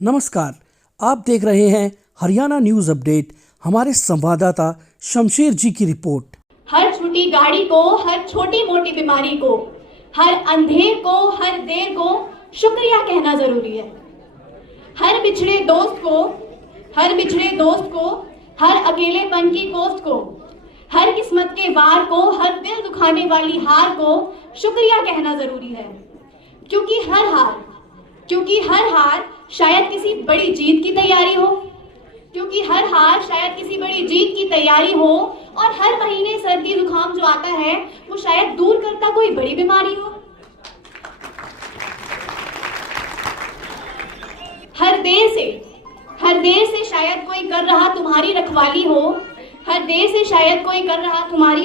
नमस्कार, आप देख रहे हैं हरियाणा न्यूज अपडेट। हमारे संवाददाता शमशेर जी की रिपोर्ट। हर छोटी गाड़ी को, हर छोटी मोटी बीमारी को, हर अंधेर को, हर देर को शुक्रिया कहना जरूरी है। हर बिछड़े दोस्त को, हर अकेलेपन की कोस्ट को, हर किस्मत के वार को, हर दिल दुखाने वाली हार को शुक्रिया कहना जरूरी है। क्योंकि हर हार शायद किसी बड़ी जीत की तैयारी हो, और हर महीने सर्दी जुकाम जो आता है वो शायद दूर करता कोई बड़ी बीमारी हो। हर देर से शायद कोई कर रहा तुम्हारी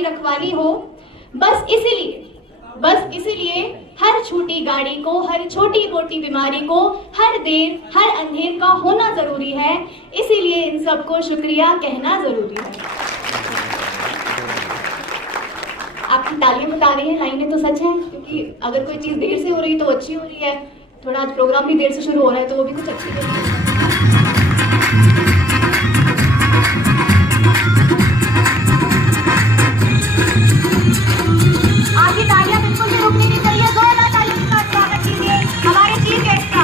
रखवाली हो, बस इसीलिए हर छोटी गाड़ी को, हर छोटी मोटी बीमारी को, हर देर, हर अंधेर का होना जरूरी है। इसीलिए इन सबको शुक्रिया कहना जरूरी है। आपकी तालियां बता रही हैं, लाइनें तो सच हैं, क्योंकि अगर कोई चीज देर से हो रही तो अच्छी हो रही है। थोड़ा आज प्रोग्राम भी देर से शुरू हो रहा है तो वो भी कुछ अच्छी कर रही है। आपकी तालियां बिल्कुल भी रुकनी नहीं चाहिए। जोरदार तालियों के साथ स्वागत कीजिए हमारे चीफ गेस्ट का।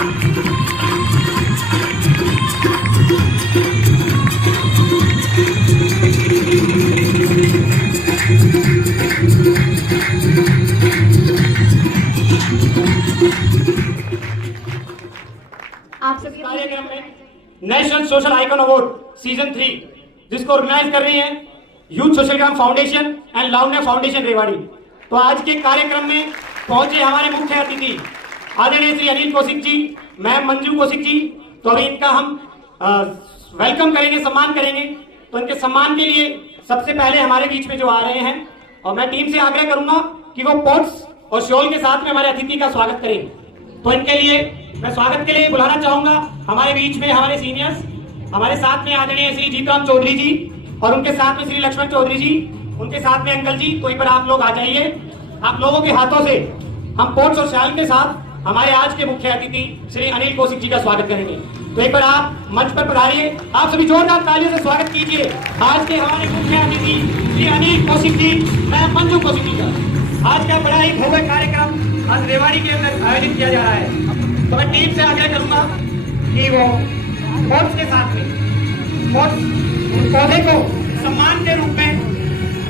आप सभी कार्यक्रम में national social icon award season 3 जिसको ऑर्गेनाइज कर रही है youth social Gram foundation and Lavanya foundation Rewari. तो आज के कार्यक्रम में पहुंचे हमारे मुख्य अतिथि आदरणीय श्री अनिल कौशिक जी, मैम मंजू कौशिक जी। तो अभी इनका हम वेलकम करेंगे, सम्मान करेंगे। तो इनके सम्मान के लिए सबसे पहले हमारे बीच में जो आ रहे हैं, और मैं टीम से आग्रह करूंगा कि वो पोट्स और शॉल के साथ में हमारे अतिथि का स्वागत करें। तो इनके लिए मैं स्वागत के लिए बुलाना चाहूंगा हमारे बीच में हमारे सीनियर्स, हमारे साथ में आदरणीय श्री जीतराम चौधरी जी और उनके साथ में श्री लक्ष्मण चौधरी जी, उनके साथ में अंकल जी। तो एक बार आप लोग आ जाइए। आप लोगों के हाथों से हम पोट्स और शाल के साथ हमारे आज के मुख्य अतिथि श्री अनिल कौशिक जी का स्वागत करेंगे। तो एक बार आप मंच पर पधारिए। आप सभी जोरदार तालियों से स्वागत कीजिए आज के हमारे मुख्य अतिथि श्री अनिल कौशिक जी, मैम मंजू कौशिक जी का। आज का बड़ा ही भव्य कार्यक्रम आज रेवाड़ी के अंदर आयोजित किया जा रहा है। तो मैं टीम से आग्रह करूंगा कि वो पोट्स के साथ में पौधे को सम्मान के रूप में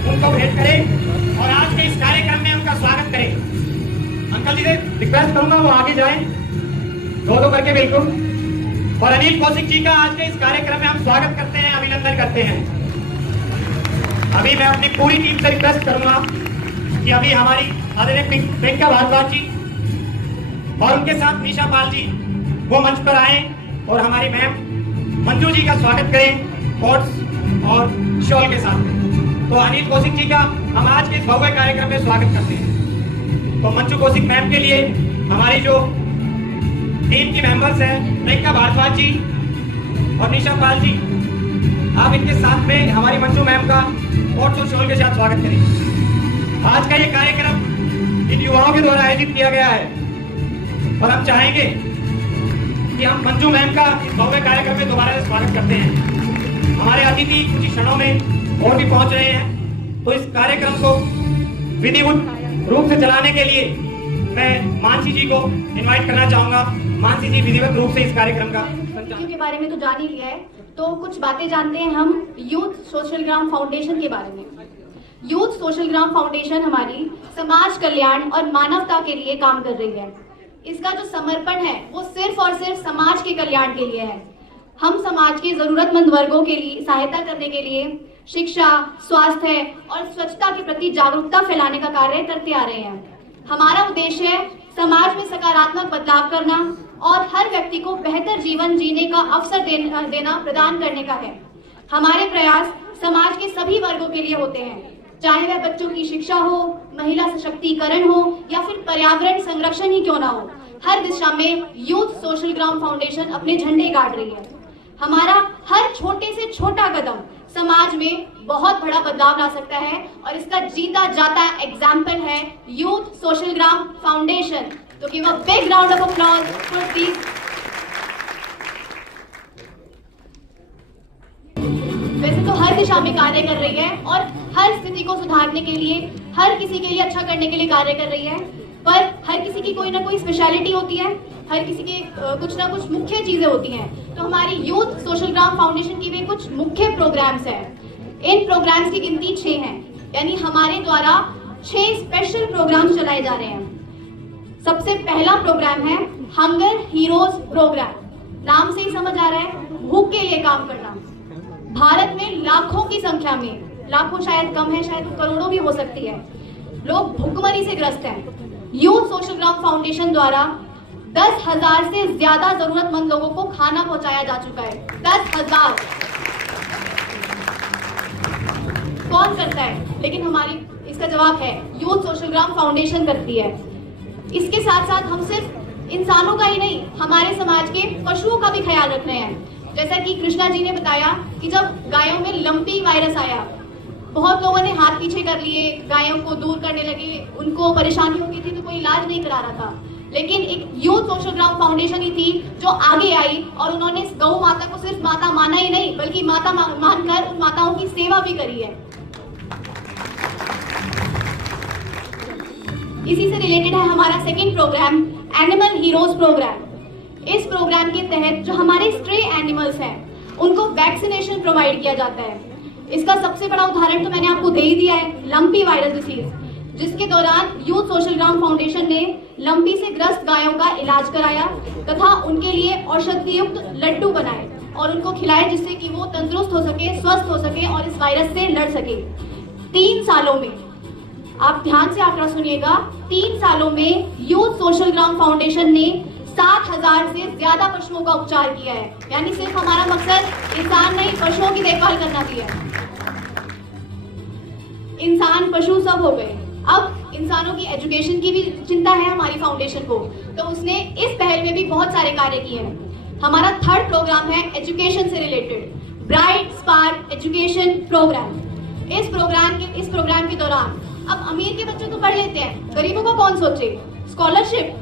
उनको भेंट करें और आज के इस कार्यक्रम में उनका स्वागत करें। अंकल जी से रिक्वेस्ट करूंगा वो आगे जाएं, दो करके बिल्कुल। और अनिल कौशिक जी का आज के इस कार्यक्रम में हम स्वागत करते हैं, अभिनंदन करते हैं। अभी मैं अपनी पूरी टीम से रिक्वेस्ट करूंगा कि अभी हमारी आदरणीय प्रियंका भारद्वाज जी और उनके साथ निशा पाल जी वो मंच पर आए और हमारी मैम मंजू जी का स्वागत करें कोट्स और शॉल के साथ। तो अनिल कौशिक जी का हम आज के इस भव्य कार्यक्रम में स्वागत करते हैं। तो मंजू कौशिक मैम के लिए हमारी जो टीम की मेंबर्स हैं, प्रियंका भारद्वाज जी और निशा पाल जी, आप इनके साथ में हमारी मंजू मैम का कोट्स और शॉल के साथ स्वागत करें। आज का ये कार्यक्रम इन युवाओं के द्वारा आयोजित किया गया है और हम चाहेंगे कि हम मंजू मैम का इस भव्य कार्यक्रम में दोबारा से स्वागत करते हैं। हमारे अतिथि कुछ ही क्षणों में और भी पहुंच रहे हैं। तो इस कार्यक्रम को विधिवत रूप से चलाने के लिए मैं मानसी जी को इनवाइट करना चाहूंगा। मानसी जी विधिवत रूप से इस कार्यक्रम का के बारे में तो जान ही लिया है, तो कुछ बातें जानते हैं हम यूथ सोशल ग्राम फाउंडेशन के बारे में। यूथ सोशल ग्राम फाउंडेशन हमारी समाज कल्याण और मानवता के लिए काम कर रही है। इसका जो समर्पण है वो सिर्फ और सिर्फ समाज के कल्याण के लिए है। हम समाज के जरूरतमंद वर्गों के लिए सहायता करने के लिए शिक्षा, स्वास्थ्य और स्वच्छता के प्रति जागरूकता फैलाने का कार्य करते आ रहे हैं। हमारा उद्देश्य है समाज में सकारात्मक बदलाव करना और हर व्यक्ति को बेहतर जीवन जीने का अवसर देना प्रदान करने का है। हमारे प्रयास समाज के सभी वर्गों के लिए होते हैं, चाहे वह बच्चों की शिक्षा हो, महिला सशक्तिकरण हो या फिर पर्यावरण संरक्षण ही क्यों ना हो। हर दिशा में यूथ सोशल ग्राम फाउंडेशन अपने झंडे गाड़ रही है। हमारा हर छोटे से छोटा कदम समाज में बहुत बड़ा बदलाव ला सकता है और इसका जीता जाता एग्जाम्पल है यूथ सोशल ग्राम फाउंडेशन। तो give a big round of applause for this दिशा में कार्य कर रही है और हर स्थिति को सुधारने के लिए, हर किसी के लिए अच्छा करने के लिए कार्य कर रही है। पर हर किसी की कोई ना कोई स्पेशलिटी होती है, हर किसी के कुछ ना कुछ मुख्य चीजें होती हैं। तो हमारी यूथ सोशल ग्राम फाउंडेशन की भी कुछ मुख्य प्रोग्राम्स हैं। इन प्रोग्राम्स की गिनती 6 हैं, यानी हमारे द्वारा 6 स्पेशल प्रोग्राम्स चलाए जा रहे हैं। सबसे पहला प्रोग्राम है हंगर हीरोज प्रोग्राम। नाम से ही समझ आ रहा है, भूख के लिए काम करना। भारत में लाखों की संख्या में, लाखों शायद कम है, शायद करोड़ों भी हो सकती है, लोग भूखमरी से ग्रस्त हैं। यूथ सोशल ग्राम फाउंडेशन द्वारा 10,000 से ज्यादा जरूरतमंद लोगों को खाना पहुंचाया जा चुका है। 10,000 कौन करता है? लेकिन हमारी इसका जवाब है यूथ सोशल ग्राम फाउंडेशन करती है। इसके साथ साथ हम सिर्फ इंसानों का ही नहीं, हमारे समाज के पशुओं का भी ख्याल रख रहे हैं। जैसा कि कृष्णा जी ने बताया कि जब गायों में लंपी वायरस आया, बहुत लोगों ने हाथ पीछे कर लिए, गायों को दूर करने लगे, उनको परेशानी होती थी तो कोई इलाज नहीं करा रहा था। लेकिन एक यूथ सोशल ग्राम फाउंडेशन ही थी जो आगे आई और उन्होंने गौ माता को सिर्फ माता माना ही नहीं, बल्कि माता मानकर उन माताओं की सेवा भी करी है। इसी से रिलेटेड है हमारा second program, animal heroes program. इस प्रोग्राम के तहत जो हमारे स्ट्रे एनिमल्स हैं उनको वैक्सीनेशन प्रोवाइड किया जाता है। इसका सबसे बड़ा उदाहरण तो मैंने आपको दे ही दिया है, लंपी वायरस डिसीज, जिसके दौरान यूथ सोशल ग्राम फाउंडेशन ने लंपी से ग्रस्त गायों का इलाज कराया तथा उनके लिए औषधि युक्त लड्डू बनाए और उनको खिलाए, जिससे कि वो तंदुरुस्त हो सके, स्वस्थ हो सके और इस वायरस से लड़ सके। 3 सालों में, आप ध्यान से आंकड़ा सुनिएगा, 3 सालों में यूथ सोशल ग्राम फाउंडेशन ने 7,000 से ज्यादा पशुओं का उपचार किया है। यानी सिर्फ हमारा मकसद इंसान नहीं, पशुओं की देखभाल करना भी है। इंसान पशु सब हो गए, अब इंसानों की एजुकेशन की भी चिंता है हमारी फाउंडेशन को, तो उसने इस पहल में भी बहुत सारे कार्य किए हैं। हमारा थर्ड प्रोग्राम है एजुकेशन से related, bright spark education program. इस प्रोग्राम के दौरान अब अमीर के बच्चे तो पढ़ लेते हैं, गरीबों को कौन सोचे? स्कॉलरशिप,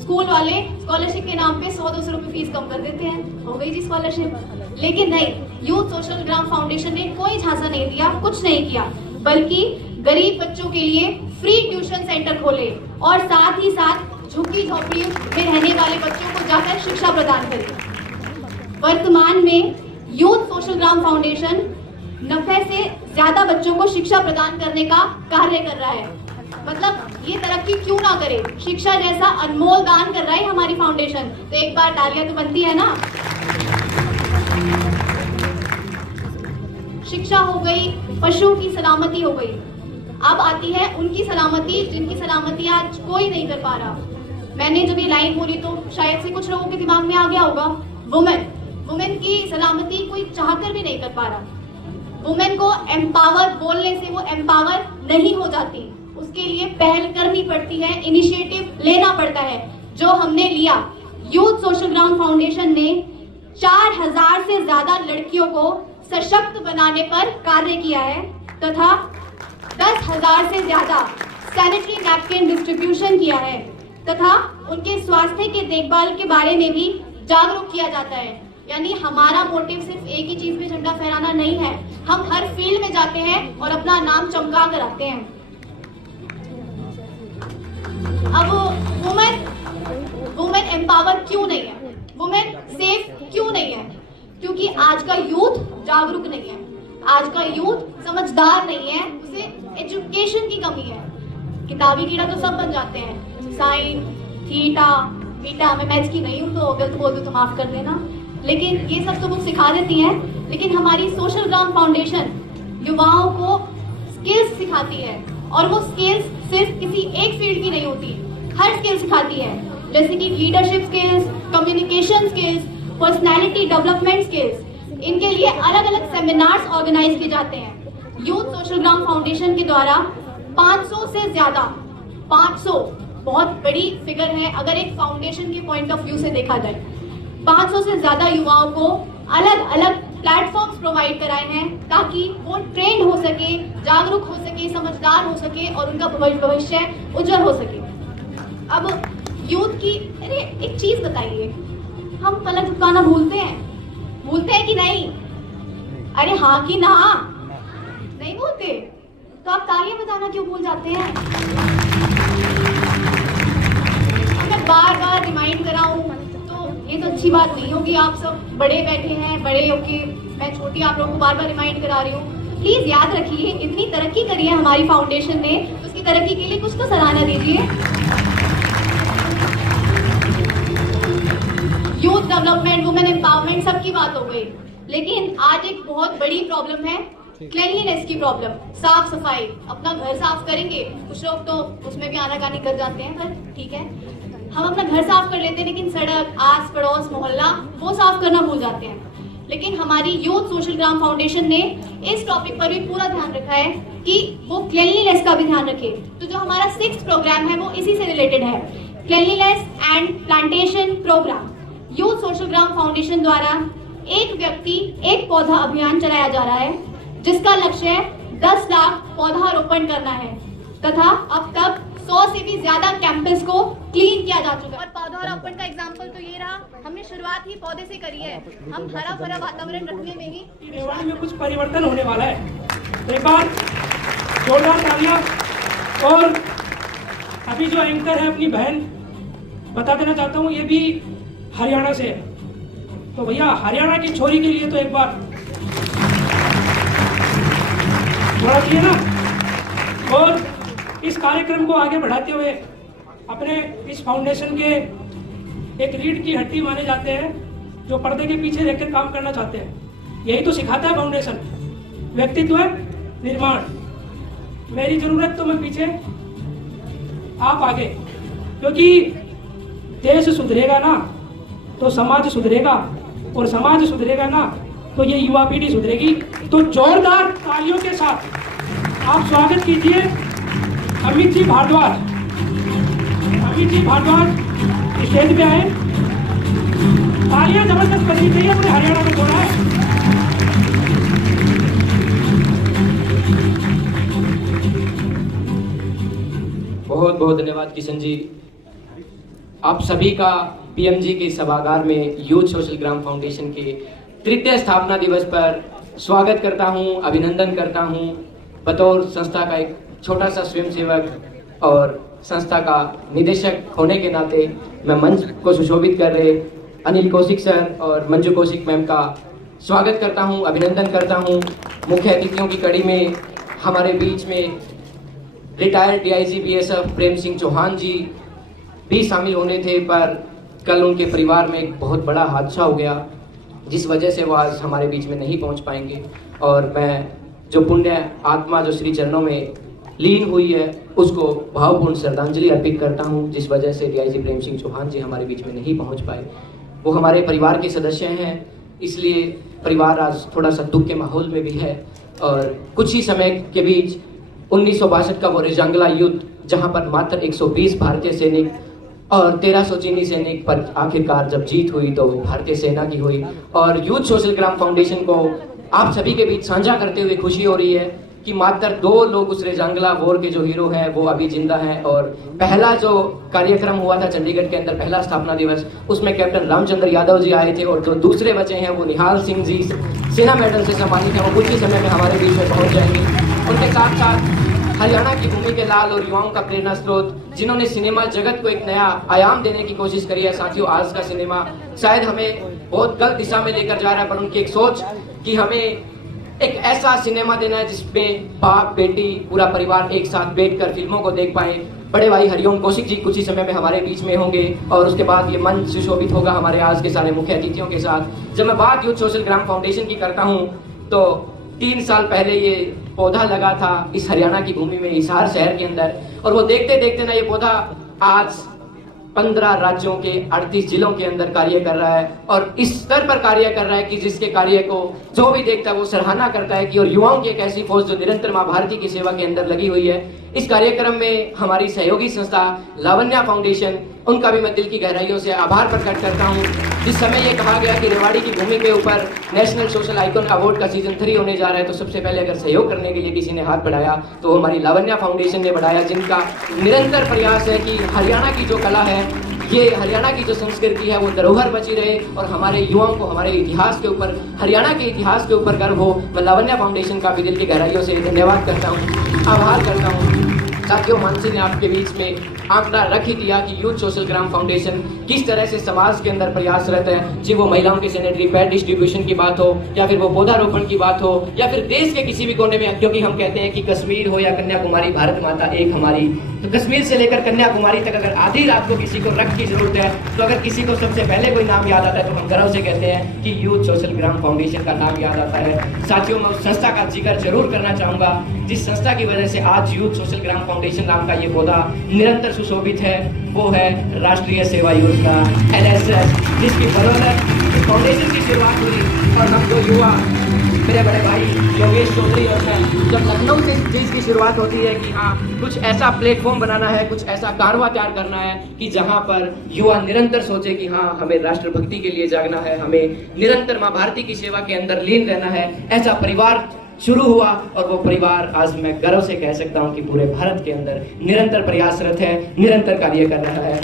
स्कूल वाले स्कॉलरशिप के नाम पे 100-200 रुपए फीस कम कर देते हैं, हो गई जी स्कॉलरशिप। लेकिन नहीं, यूथ सोशल ग्राम फाउंडेशन ने कोई झांसा नहीं दिया, कुछ नहीं किया, बल्कि गरीब बच्चों के लिए फ्री ट्यूशन सेंटर खोले और साथ ही साथ झुग्गी झोपड़ी में रहने वाले बच्चों को जाकर शिक्षा प्रदान करें। वर्तमान में यूथ सोशल ग्राम फाउंडेशन 90 से ज्यादा बच्चों को शिक्षा प्रदान करने का कार्य कर रहा है। मतलब ये तरक्की क्यों ना करे, शिक्षा जैसा अनमोल दान कर रहा है हमारी फाउंडेशन, तो एक बार तालियां तो बनती है ना। शिक्षा हो गई, पशु की सलामती हो गई, अब आती है उनकी सलामती जिनकी सलामती आज कोई नहीं कर पा रहा। मैंने जब ये लाइन बोली तो शायद से कुछ लोगों के दिमाग में आ गया होगा, वुमेन की सलामती कोई चाहकर भी नहीं कर पा रहा। वुमेन को एम्पावर बोलने से वो एम्पावर नहीं हो जाती, उसके लिए पहल करनी पड़ती है, इनिशिएटिव लेना पड़ता है, जो हमने लिया। यूथ सोशल ग्राम फाउंडेशन ने 4,000 से ज्यादा लड़कियों को सशक्त बनाने पर कार्य किया है तथा 10,000 से ज्यादा सैनिटरी नैपकिन डिस्ट्रीब्यूशन किया है तथा उनके स्वास्थ्य के देखभाल के बारे में भी जागरूक किया जाता है। यानी हमारा मोटिव सिर्फ एक ही चीज में झंडा फहराना नहीं है, हम हर फील्ड में जाते हैं और अपना नाम चमका कर आते हैं। अब वुमेन एम्पावर क्यों नहीं है, वुमेन सेफ क्यों नहीं है? क्योंकि आज का यूथ जागरूक नहीं है, आज का यूथ समझदार नहीं है, उसे एजुकेशन की कमी है। किताबी कीड़ा तो सब बन जाते हैं, साइन थीटा बीटा, मैं मैथ्स की नहीं हूँ तो गलत बोल दूँ तो माफ कर देना, लेकिन ये सब तो बुक सिखा देती हैं। लेकिन हमारी सोशल ग्राम फाउंडेशन युवाओं को स्किल्स सिखाती है और वो स्किल्स सिर्फ किसी एक फील्ड की नहीं होती, हर स्किल सिखाती है, जैसे कि leadership skills, communication skills, personality development skills. इनके लिए अलग अलग सेमिनार्स ऑर्गेनाइज किए जाते हैं। यूथ सोशल ग्राम फाउंडेशन के द्वारा 500 से ज्यादा, 500 बहुत बड़ी फिगर है अगर एक फाउंडेशन के पॉइंट ऑफ व्यू से देखा जाए, 500 से ज्यादा युवाओं को अलग अलग प्लेटफॉर्म्स प्रोवाइड कराए हैं ताकि वो ट्रेंड हो सके, जागरूक हो सके, समझदार हो सके और उनका भविष्य उज्जवल हो सके। अब यूथ की, अरे एक चीज बताइए, हम पलक झुकाना भूलते हैं कि नहीं? अरे हाँ कि ना? बोलते? तो आप तालियां बताना क्यों भूल जाते हैं? मैं बार बार रिमाइंड कराऊं तो ये तो अच्छी बात नहीं होगी। आप सब बड़े बैठे हैं, बड़े होके मैं छोटी आप लोगों को बार बार रिमाइंड करा रही हूँ। प्लीज याद रखिए, इतनी तरक्की करी है हमारी फाउंडेशन ने, उसकी तरक्की के लिए कुछ तो सराहना दीजिए। यूथ डेवलपमेंट, वुमेन एम्पावरमेंट, सबकी बात हो गई, लेकिन आज एक बहुत बड़ी प्रॉब्लम है, क्लीनलीनेस की प्रॉब्लम। साफ सफाई, अपना घर साफ करेंगे, कुछ लोग तो उसमें भी आनाकानी कर जाते हैं, पर ठीक है, हम अपना घर साफ कर लेते हैं, लेकिन सड़क, आस पड़ोस, मोहल्ला वो साफ करना भूल जाते हैं। लेकिन हमारी यूथ सोशल ग्राम फाउंडेशन ने इस टॉपिक पर भी पूरा ध्यान रखा है कि वो क्लीनलीनेस का भी ध्यान रखे। तो जो हमारा 6th प्रोग्राम है वो इसी से रिलेटेड है, cleanliness and plantation program. Youth social Gram foundation द्वारा एक व्यक्ति एक पौधा अभियान चलाया जा रहा है, जिसका लक्ष्य है 10 लाख पौधारोपण करना है, तथा अब तक 100 से भी ज्यादा कैंपस को क्लीन किया जा चुका है। और पौधारोपण का एग्जाम्पल तो ये रहा, हमने शुरुआत ही पौधे से करी है। हम हरा भरा वातावरण रखने में ही रेवाड़ी में कुछ परिवर्तन होने वाला है। तो एक बार जोरदार तालियां। और अभी जो एंकर है अपनी बहन, बता देना चाहता हूँ ये भी हरियाणा से है, तो भैया हरियाणा की छोरी के लिए तो एक बार थोड़ा चाहिए ना। और इस कार्यक्रम को आगे बढ़ाते हुए अपने इस फाउंडेशन के एक रीढ़ की हड्डी माने जाते हैं, जो पर्दे के पीछे रहकर काम करना चाहते हैं। यही तो सिखाता है फाउंडेशन, व्यक्तित्व निर्माण। मेरी जरूरत तो मैं पीछे, आप आगे, क्योंकि देश सुधरेगा ना तो समाज सुधरेगा, और समाज सुधरेगा ना तो ये युवा पीढ़ी सुधरेगी। तो जोरदार तालियों के साथ आप स्वागत कीजिए अमित जी भारद्वाज। अमित जी भारद्वाज स्टेज पे आए, तालियां जबरदस्त बजनी चाहिए, पूरे हरियाणा में जोड़ा है। बहुत बहुत धन्यवाद किशन जी। आप सभी का पीएमजी के सभागार में यूथ सोशल ग्राम फाउंडेशन के 3य स्थापना दिवस पर स्वागत करता हूं, अभिनंदन करता हूं। बतौर संस्था का एक छोटा सा स्वयंसेवक और संस्था का निदेशक होने के नाते मैं मंच को सुशोभित कर रहे अनिल कौशिक सर और मंजू कौशिक मैम का स्वागत करता हूं, अभिनंदन करता हूं। मुख्य अतिथियों की कड़ी में हमारे बीच में retired DIG BSF Prem Singh Chauhan जी भी शामिल होने थे, पर कल उनके परिवार में एक बहुत बड़ा हादसा हो गया, जिस वजह से वो आज हमारे बीच में नहीं पहुंच पाएंगे। और मैं जो पुण्य आत्मा जो श्री चरणों में लीन हुई है उसको भावपूर्ण श्रद्धांजलि अर्पित करता हूं, जिस वजह से डीआईजी प्रेम सिंह चौहान जी हमारे बीच में नहीं पहुंच पाए। वो हमारे परिवार के सदस्य हैं, इसलिए परिवार आज थोड़ा सा दुख के माहौल में भी है। और कुछ ही समय के बीच 1962 का वो रेजांगला युद्ध, जहां पर मात्र 120 भारतीय सैनिक और 1300 चीनी सैनिक पर आखिरकार जब जीत हुई तो भारतीय सेना की हुई। और यूथ सोशल ग्राम फाउंडेशन को आप सभी के बीच साझा करते हुए खुशी हो रही है कि मात्र 2 लोग उस रेजांगला वॉर के जो हीरो हैं वो अभी जिंदा हैं। और पहला जो कार्यक्रम हुआ था चंडीगढ़ के अंदर, पहला स्थापना दिवस, उसमें कैप्टन रामचंद्र यादव जी आए थे, और जो दूसरे बचे हैं वो निहाल सिंह जी सेना मेडल से सम्मानित हैं, वो कुछ ही समय में हमारे बीच में पहुंच जाएंगे। उनके साथ साथ हरियाणा की भूमि के लाल और युवाओं का प्रेरणा स्रोत, जिन्होंने सिनेमा जगत को एक नया आयाम देने की कोशिश करी है। साथियों, आज का सिनेमा शायद हमें बहुत गलत दिशा में लेकर जा रहा है, पर उनकी एक सोच कि हमें एक ऐसा सिनेमा देना है जिसमें बाप बेटी पूरा परिवार एक साथ बैठकर फिल्मों को देख पाए। बड़े भाई हरिओम कौशिक जी कुछ ही समय में हमारे बीच में होंगे, और उसके बाद ये मंच सुशोभित होगा हमारे आज के सारे मुख्य अतिथियों के साथ। जब मैं बात यूथ सोशल ग्राम फाउंडेशन की करता हूँ तो 3 साल पहले ये पौधा लगा था इस हरियाणा की भूमि में, हिसार शहर के अंदर, और वो देखते देखते ना ये पौधा आज 15 राज्यों के 38 जिलों के अंदर कार्य कर रहा है, और इस स्तर पर कार्य कर रहा है कि जिसके कार्य को जो भी देखता है वो सराहना करता है कि और युवाओं की एक ऐसी फौज जो निरंतर मां भारती की सेवा के अंदर लगी हुई है। इस कार्यक्रम में हमारी सहयोगी संस्था लावण्या फाउंडेशन, उनका भी मैं दिल की गहराइयों से आभार प्रकट करता हूं। जिस समय ये कहा गया कि रेवाड़ी की भूमि के ऊपर नेशनल सोशल आइकॉन अवार्ड का सीजन 3 होने जा रहा है, तो सबसे पहले अगर सहयोग करने के लिए किसी ने हाथ बढ़ाया तो हमारी लावण्या फाउंडेशन ने बढ़ाया, जिनका निरंतर प्रयास है कि हरियाणा की जो कला है ये हरियाणा की जो संस्कृति है वो धरोहर बची रहे और हमारे युवाओं को हमारे इतिहास के ऊपर, हरियाणा के इतिहास के ऊपर गर्व हो। मैं लावण्या फाउंडेशन का भी दिल की गहराइयों से धन्यवाद करता हूँ, आभार करता हूँ। साथियों, मानसी ने आपके बीच में आंकड़ा रख ही दिया कि यूथ सोशल ग्राम फाउंडेशन किस तरह से समाज के अंदर प्रयासरत है। जी वो महिलाओं के सैनिटरी पैड डिस्ट्रीब्यूशन की बात हो, या फिर वो पौधारोपण की बात हो, या फिर देश के किसी भी कोने में, क्योंकि हम कहते हैं कि कश्मीर हो या कन्याकुमारी, भारत माता एक हमारी। तो कश्मीर से लेकर कन्याकुमारी तक अगर आधी रात को किसी को रक्त की जरूरत है, तो अगर किसी को सबसे पहले कोई नाम याद आता है तो हम गर्व से कहते हैं कि यूथ सोशल ग्राम फाउंडेशन का नाम याद आता है। साथियों, मैं उस संस्था का जिक्र जरूर करना चाहूंगा जिस संस्था की वजह से आज यूथ सोशल ग्राम फाउंडेशन नाम का ये पौधा निरंतर सुशोभित है, वो है राष्ट्रीय सेवा योजना NSS, जिसकी बदौलत इस फाउंडेशन की शुरुआत हुई। और हम जो युवा, मेरे बड़े भाई योगेश चौधरी और मैं, जब लखनऊ से इस चीज़ की शुरुआत होती है कि हाँ कुछ ऐसा प्लेटफॉर्म बनाना है, कुछ ऐसा कारवा तैयार करना है कि जहाँ पर युवा निरंतर सोचे कि हाँ हमें राष्ट्रभक्ति के लिए जागना है, हमें निरंतर माँ भारती की सेवा के अंदर लीन रहना है, ऐसा परिवार शुरू हुआ। और वो परिवार आज मैं गर्व से कह सकता हूँ कि पूरे भारत के अंदर निरंतर प्रयासरत है, निरंतर कार्य कर रहा है।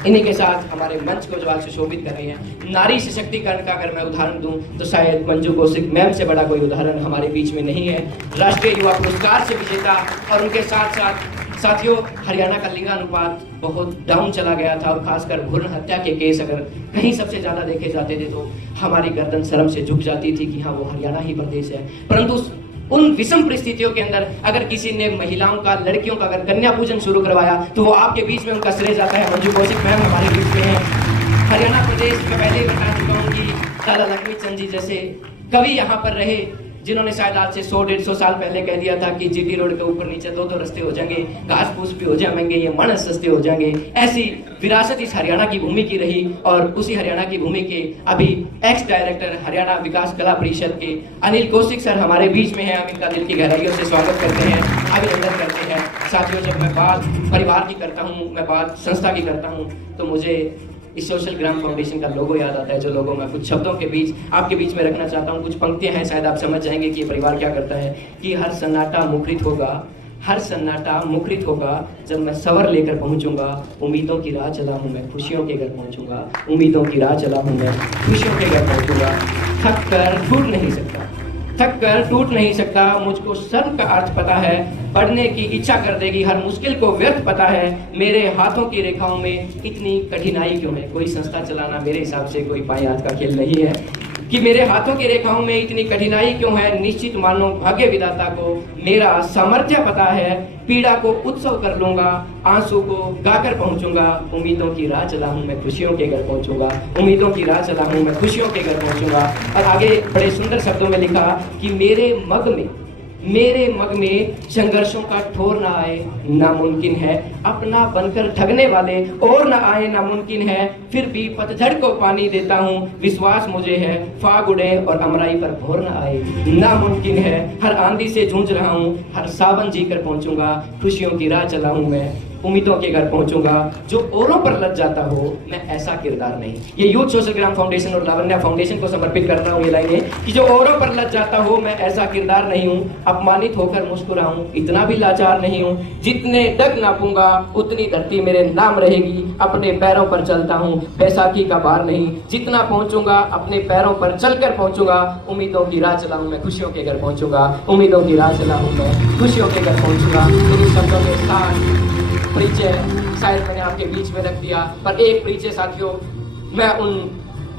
इन्हीं के साथ हमारे मंच को जो आज सुशोभित कर रही हैं, नारी सशक्तिकरण का अगर मैं उदाहरण दूं तो शायद मंजू कौशिक मैम से बड़ा कोई उदाहरण हमारे बीच में नहीं है। राष्ट्रीय युवा पुरस्कार से विजेता, और उनके साथ साथ साथियों हरियाणा का लिंगानुपात बहुत डाउन चला गया था, और खासकर भ्रूण हत्या के केस अगर कहीं सबसे ज्यादा देखे जाते थे तो हमारी गर्दन शर्म से झुक जाती थी कि हाँ वो हरियाणा ही प्रदेश है। परंतु उन विषम परिस्थितियों के अंदर अगर किसी ने महिलाओं का, लड़कियों का अगर कन्या पूजन शुरू करवाया तो वो आपके बीच में उनका श्रेय जाता है। मंजू कौशिक मैम हमारे बीच में है। हरियाणा प्रदेश में पहले ही बता चुका हूँ कि लाला लक्ष्मी चंद जी जैसे कवि यहाँ पर रहे, जिन्होंने शायद आज से 100-150 साल पहले कह दिया था कि जीटी रोड के ऊपर नीचे 2-2 रास्ते हो जाएंगे, घास फूस भी हो जाएंगे, ये मानस सस्ते हो जाएंगे। ऐसी विरासत इस हरियाणा की भूमि की रही, और उसी हरियाणा की भूमि के अभी एक्स डायरेक्टर हरियाणा विकास कला परिषद के अनिल कौशिक सर हमारे बीच में हैं। हम इनका दिल की गहराइयों से स्वागत करते हैं, अभिनंदन करते हैं। साथियों, जब मैं बात परिवार की करता हूँ, मैं बात संस्था की करता हूँ, तो मुझे इस सोशल ग्राम फाउंडेशन का लोगो याद आता है, जो लोगो मैं कुछ शब्दों के बीच आपके बीच में रखना चाहता हूँ। कुछ पंक्तियां हैं, शायद आप समझ जाएंगे कि ये परिवार क्या करता है। कि हर सन्नाटा मुखरित होगा, हर सन्नाटा मुखरित होगा जब मैं सवर लेकर पहुंचूंगा, उम्मीदों की राह चला हूं मैं, खुशियों के घर पहुंचूंगा, उम्मीदों की राह चला हूं मैं, खुशियों के घर पहुंचूंगा। थक कर टूट नहीं सकता, थक कर टूट नहीं सकता, मुझको शर्म का अर्थ पता है, पढ़ने की इच्छा कर देगी हर मुश्किल को व्यर्थ पता है। मेरे हाथों की रेखाओं में इतनी कठिनाई क्यों है। कोई संस्था चलाना मेरे हिसाब से कोई पाई हाथ का खेल नहीं है कि मेरे हाथों की रेखाओं में इतनी कठिनाई क्यों है। निश्चित मानो भाग्य विधाता को मेरा सामर्थ्य पता है, पीड़ा को उत्सव कर लूंगा, आंसू को गाकर पहुंचूंगा, उम्मीदों की राह चला हूं मैं, खुशियों के घर पहुंचूंगा, उम्मीदों की राह चला हूं मैं, खुशियों के घर पहुंचूंगा। और आगे बड़े सुंदर शब्दों में लिखा कि मेरे मग में संघर्षों का ठोर ना आए, नामुमकिन है अपना बनकर ठगने वाले और ना आए, नामुमकिन है फिर भी पतझड़ को पानी देता हूँ, विश्वास मुझे है फाग उड़े और अमराई पर भोर ना आए, नामुमकिन है हर आंधी से जूझ रहा हूँ, हर सावन जी कर पहुंचूंगा, खुशियों की राह चला हूँ मैं, उम्मीदों के घर पहुंचूंगा, जो औरों पर लग जाता हो मैं ऐसा किरदार नहीं। ये यूथ सोशल ग्राम फाउंडेशन और लावण्या फाउंडेशन को समर्पित करता हूँ ये लाइनें कि जो औरों पर लग जाता हो मैं ऐसा किरदार नहीं हूँ, अपमानित होकर मुस्कुराऊं इतना भी लाचार नहीं हूँ, जितने डग नापूंगा उतनी धरती मेरे नाम रहेगी, अपने पैरों पर चलता हूँ बैसाखी का भार नहीं, जितना पहुंचूंगा अपने पैरों पर चलकर पहुंचूंगा, उम्मीदों की राह चला हूँ मैं, खुशियों के घर पहुंचूंगा, उम्मीदों की राह चला हूँ मैं, खुशियों के घर पहुंचूंगा। इन शब्दों के साथ परिचय शायद मैंने आपके बीच में रख दिया, पर एक परिचय साथियों मैं उन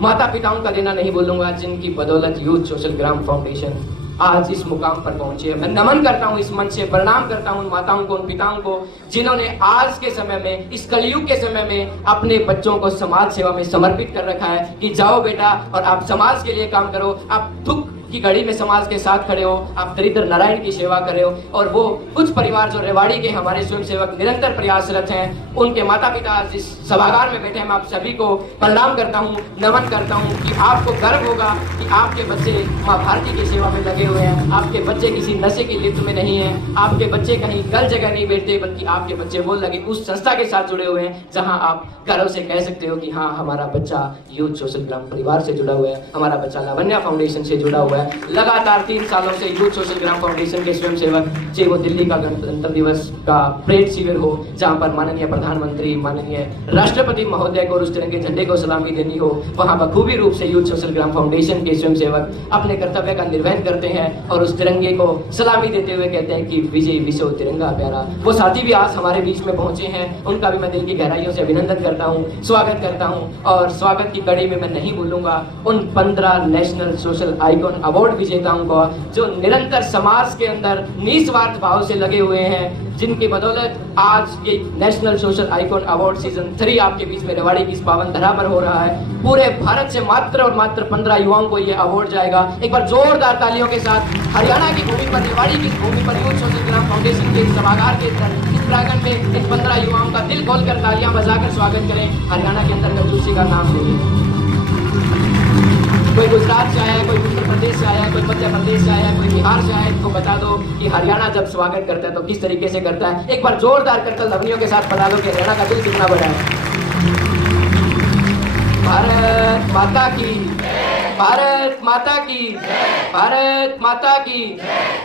माता पिताओं का देना नहीं बोलूंगा जिनकी बदौलत यूथ सोशल ग्राम फाउंडेशन आज इस मुकाम पर पहुंची है। मैं नमन करता हूं इस मंच से, प्रणाम करता हूं उन माताओं को, उन पिताओं को जिन्होंने आज के समय में, इस कलयुग के समय में अपने बच्चों को समाज सेवा में समर्पित कर रखा है कि जाओ बेटा और आप समाज के लिए काम करो, आप दुख की घड़ी में समाज के साथ खड़े हो, आप दरिद्र नारायण की सेवा कर रहे हो। और वो कुछ परिवार जो रेवाड़ी के हमारे स्वयंसेवक निरंतर प्रयासरत हैं, उनके माता पिता जिस सभागार में बैठे हैं, मैं आप सभी को प्रणाम करता हूं, नमन करता हूं कि आपको गर्व होगा कि आपके बच्चे माँ भारती की सेवा में लगे हुए हैं, आपके बच्चे किसी नशे की लिप्त में नहीं है, आपके बच्चे कहीं गलत जगह नहीं बैठते, बल्कि आपके बच्चे वो लगे उस संस्था के साथ जुड़े हुए हैं जहाँ आप गर्व से कह सकते हो कि हाँ हमारा बच्चा यूथ सोशल ग्राम परिवार से जुड़ा हुआ है, हमारा बच्चा लावण्या फाउंडेशन से जुड़ा हुआ है। है। लगातार 3 सालों से यूथ सोशल ग्राम फाउंडेशन के स्वयंसेवक, चाहे वो दिल्ली का गणतंत्र दिवस का परेड शिविर हो, जहां पर माननीय प्रधानमंत्री, माननीय राष्ट्रपति महोदय को उस तिरंगे झंडे को सलामी देनी हो, वहां बखूबी रूप से यूथ सोशल ग्राम फाउंडेशन के स्वयंसेवक अपने कर्तव्य का निर्वहन करते हैं और उस तिरंगे को सलामी देते हुए कहते हैं कि विजय विशो तिरंगा प्यारा। वो साथी भी आज हमारे बीच में पहुंचे हैं, उनका भी मैं दिल की गहराइयों से अभिनंदन करता हूं, स्वागत करता हूं। और स्वागत की कड़ी में मैं नहीं भूलूंगा उन 15 नेशनल सोशल आइकॉन अवार्ड विजेताओं को जो निरंतर समाज के अंदर निस्वार्थ भाव से लगे हुए हैं, जिनकी बदौलत आज ये national social icon award season 3 आपके बीच में रेवाड़ी की इस पावन धरा पर हो रहा है। पूरे भारत से मात्र और मात्र 15 युवाओं को ये अवार्ड जाएगा। एक बार जोरदार तालियों के साथ हरियाणा की भूमि पर, रेवाड़ी की भूमि पर यूथ सोशल ग्राम फाउंडेशन के सभागार के अंदर इस प्रांगण में इन 15 युवाओं का दिल खोलकर तालियां बजाकर स्वागत करें। हरियाणा के अंदर कंजूसी का नाम लेंगे। कोई गुजरात से आया है, कोई उत्तर प्रदेश से आया है, कोई मध्य प्रदेश से आया है, कोई बिहार से आया है, तो बता दो कि हरियाणा जब स्वागत करता है तो किस तरीके से करता है। एक बार जोरदार करतल ध्वनियों के साथ बता दो कि हरियाणा का दिल कितना बड़ा है। भारत माता की, भारत माता की, भारत माता की।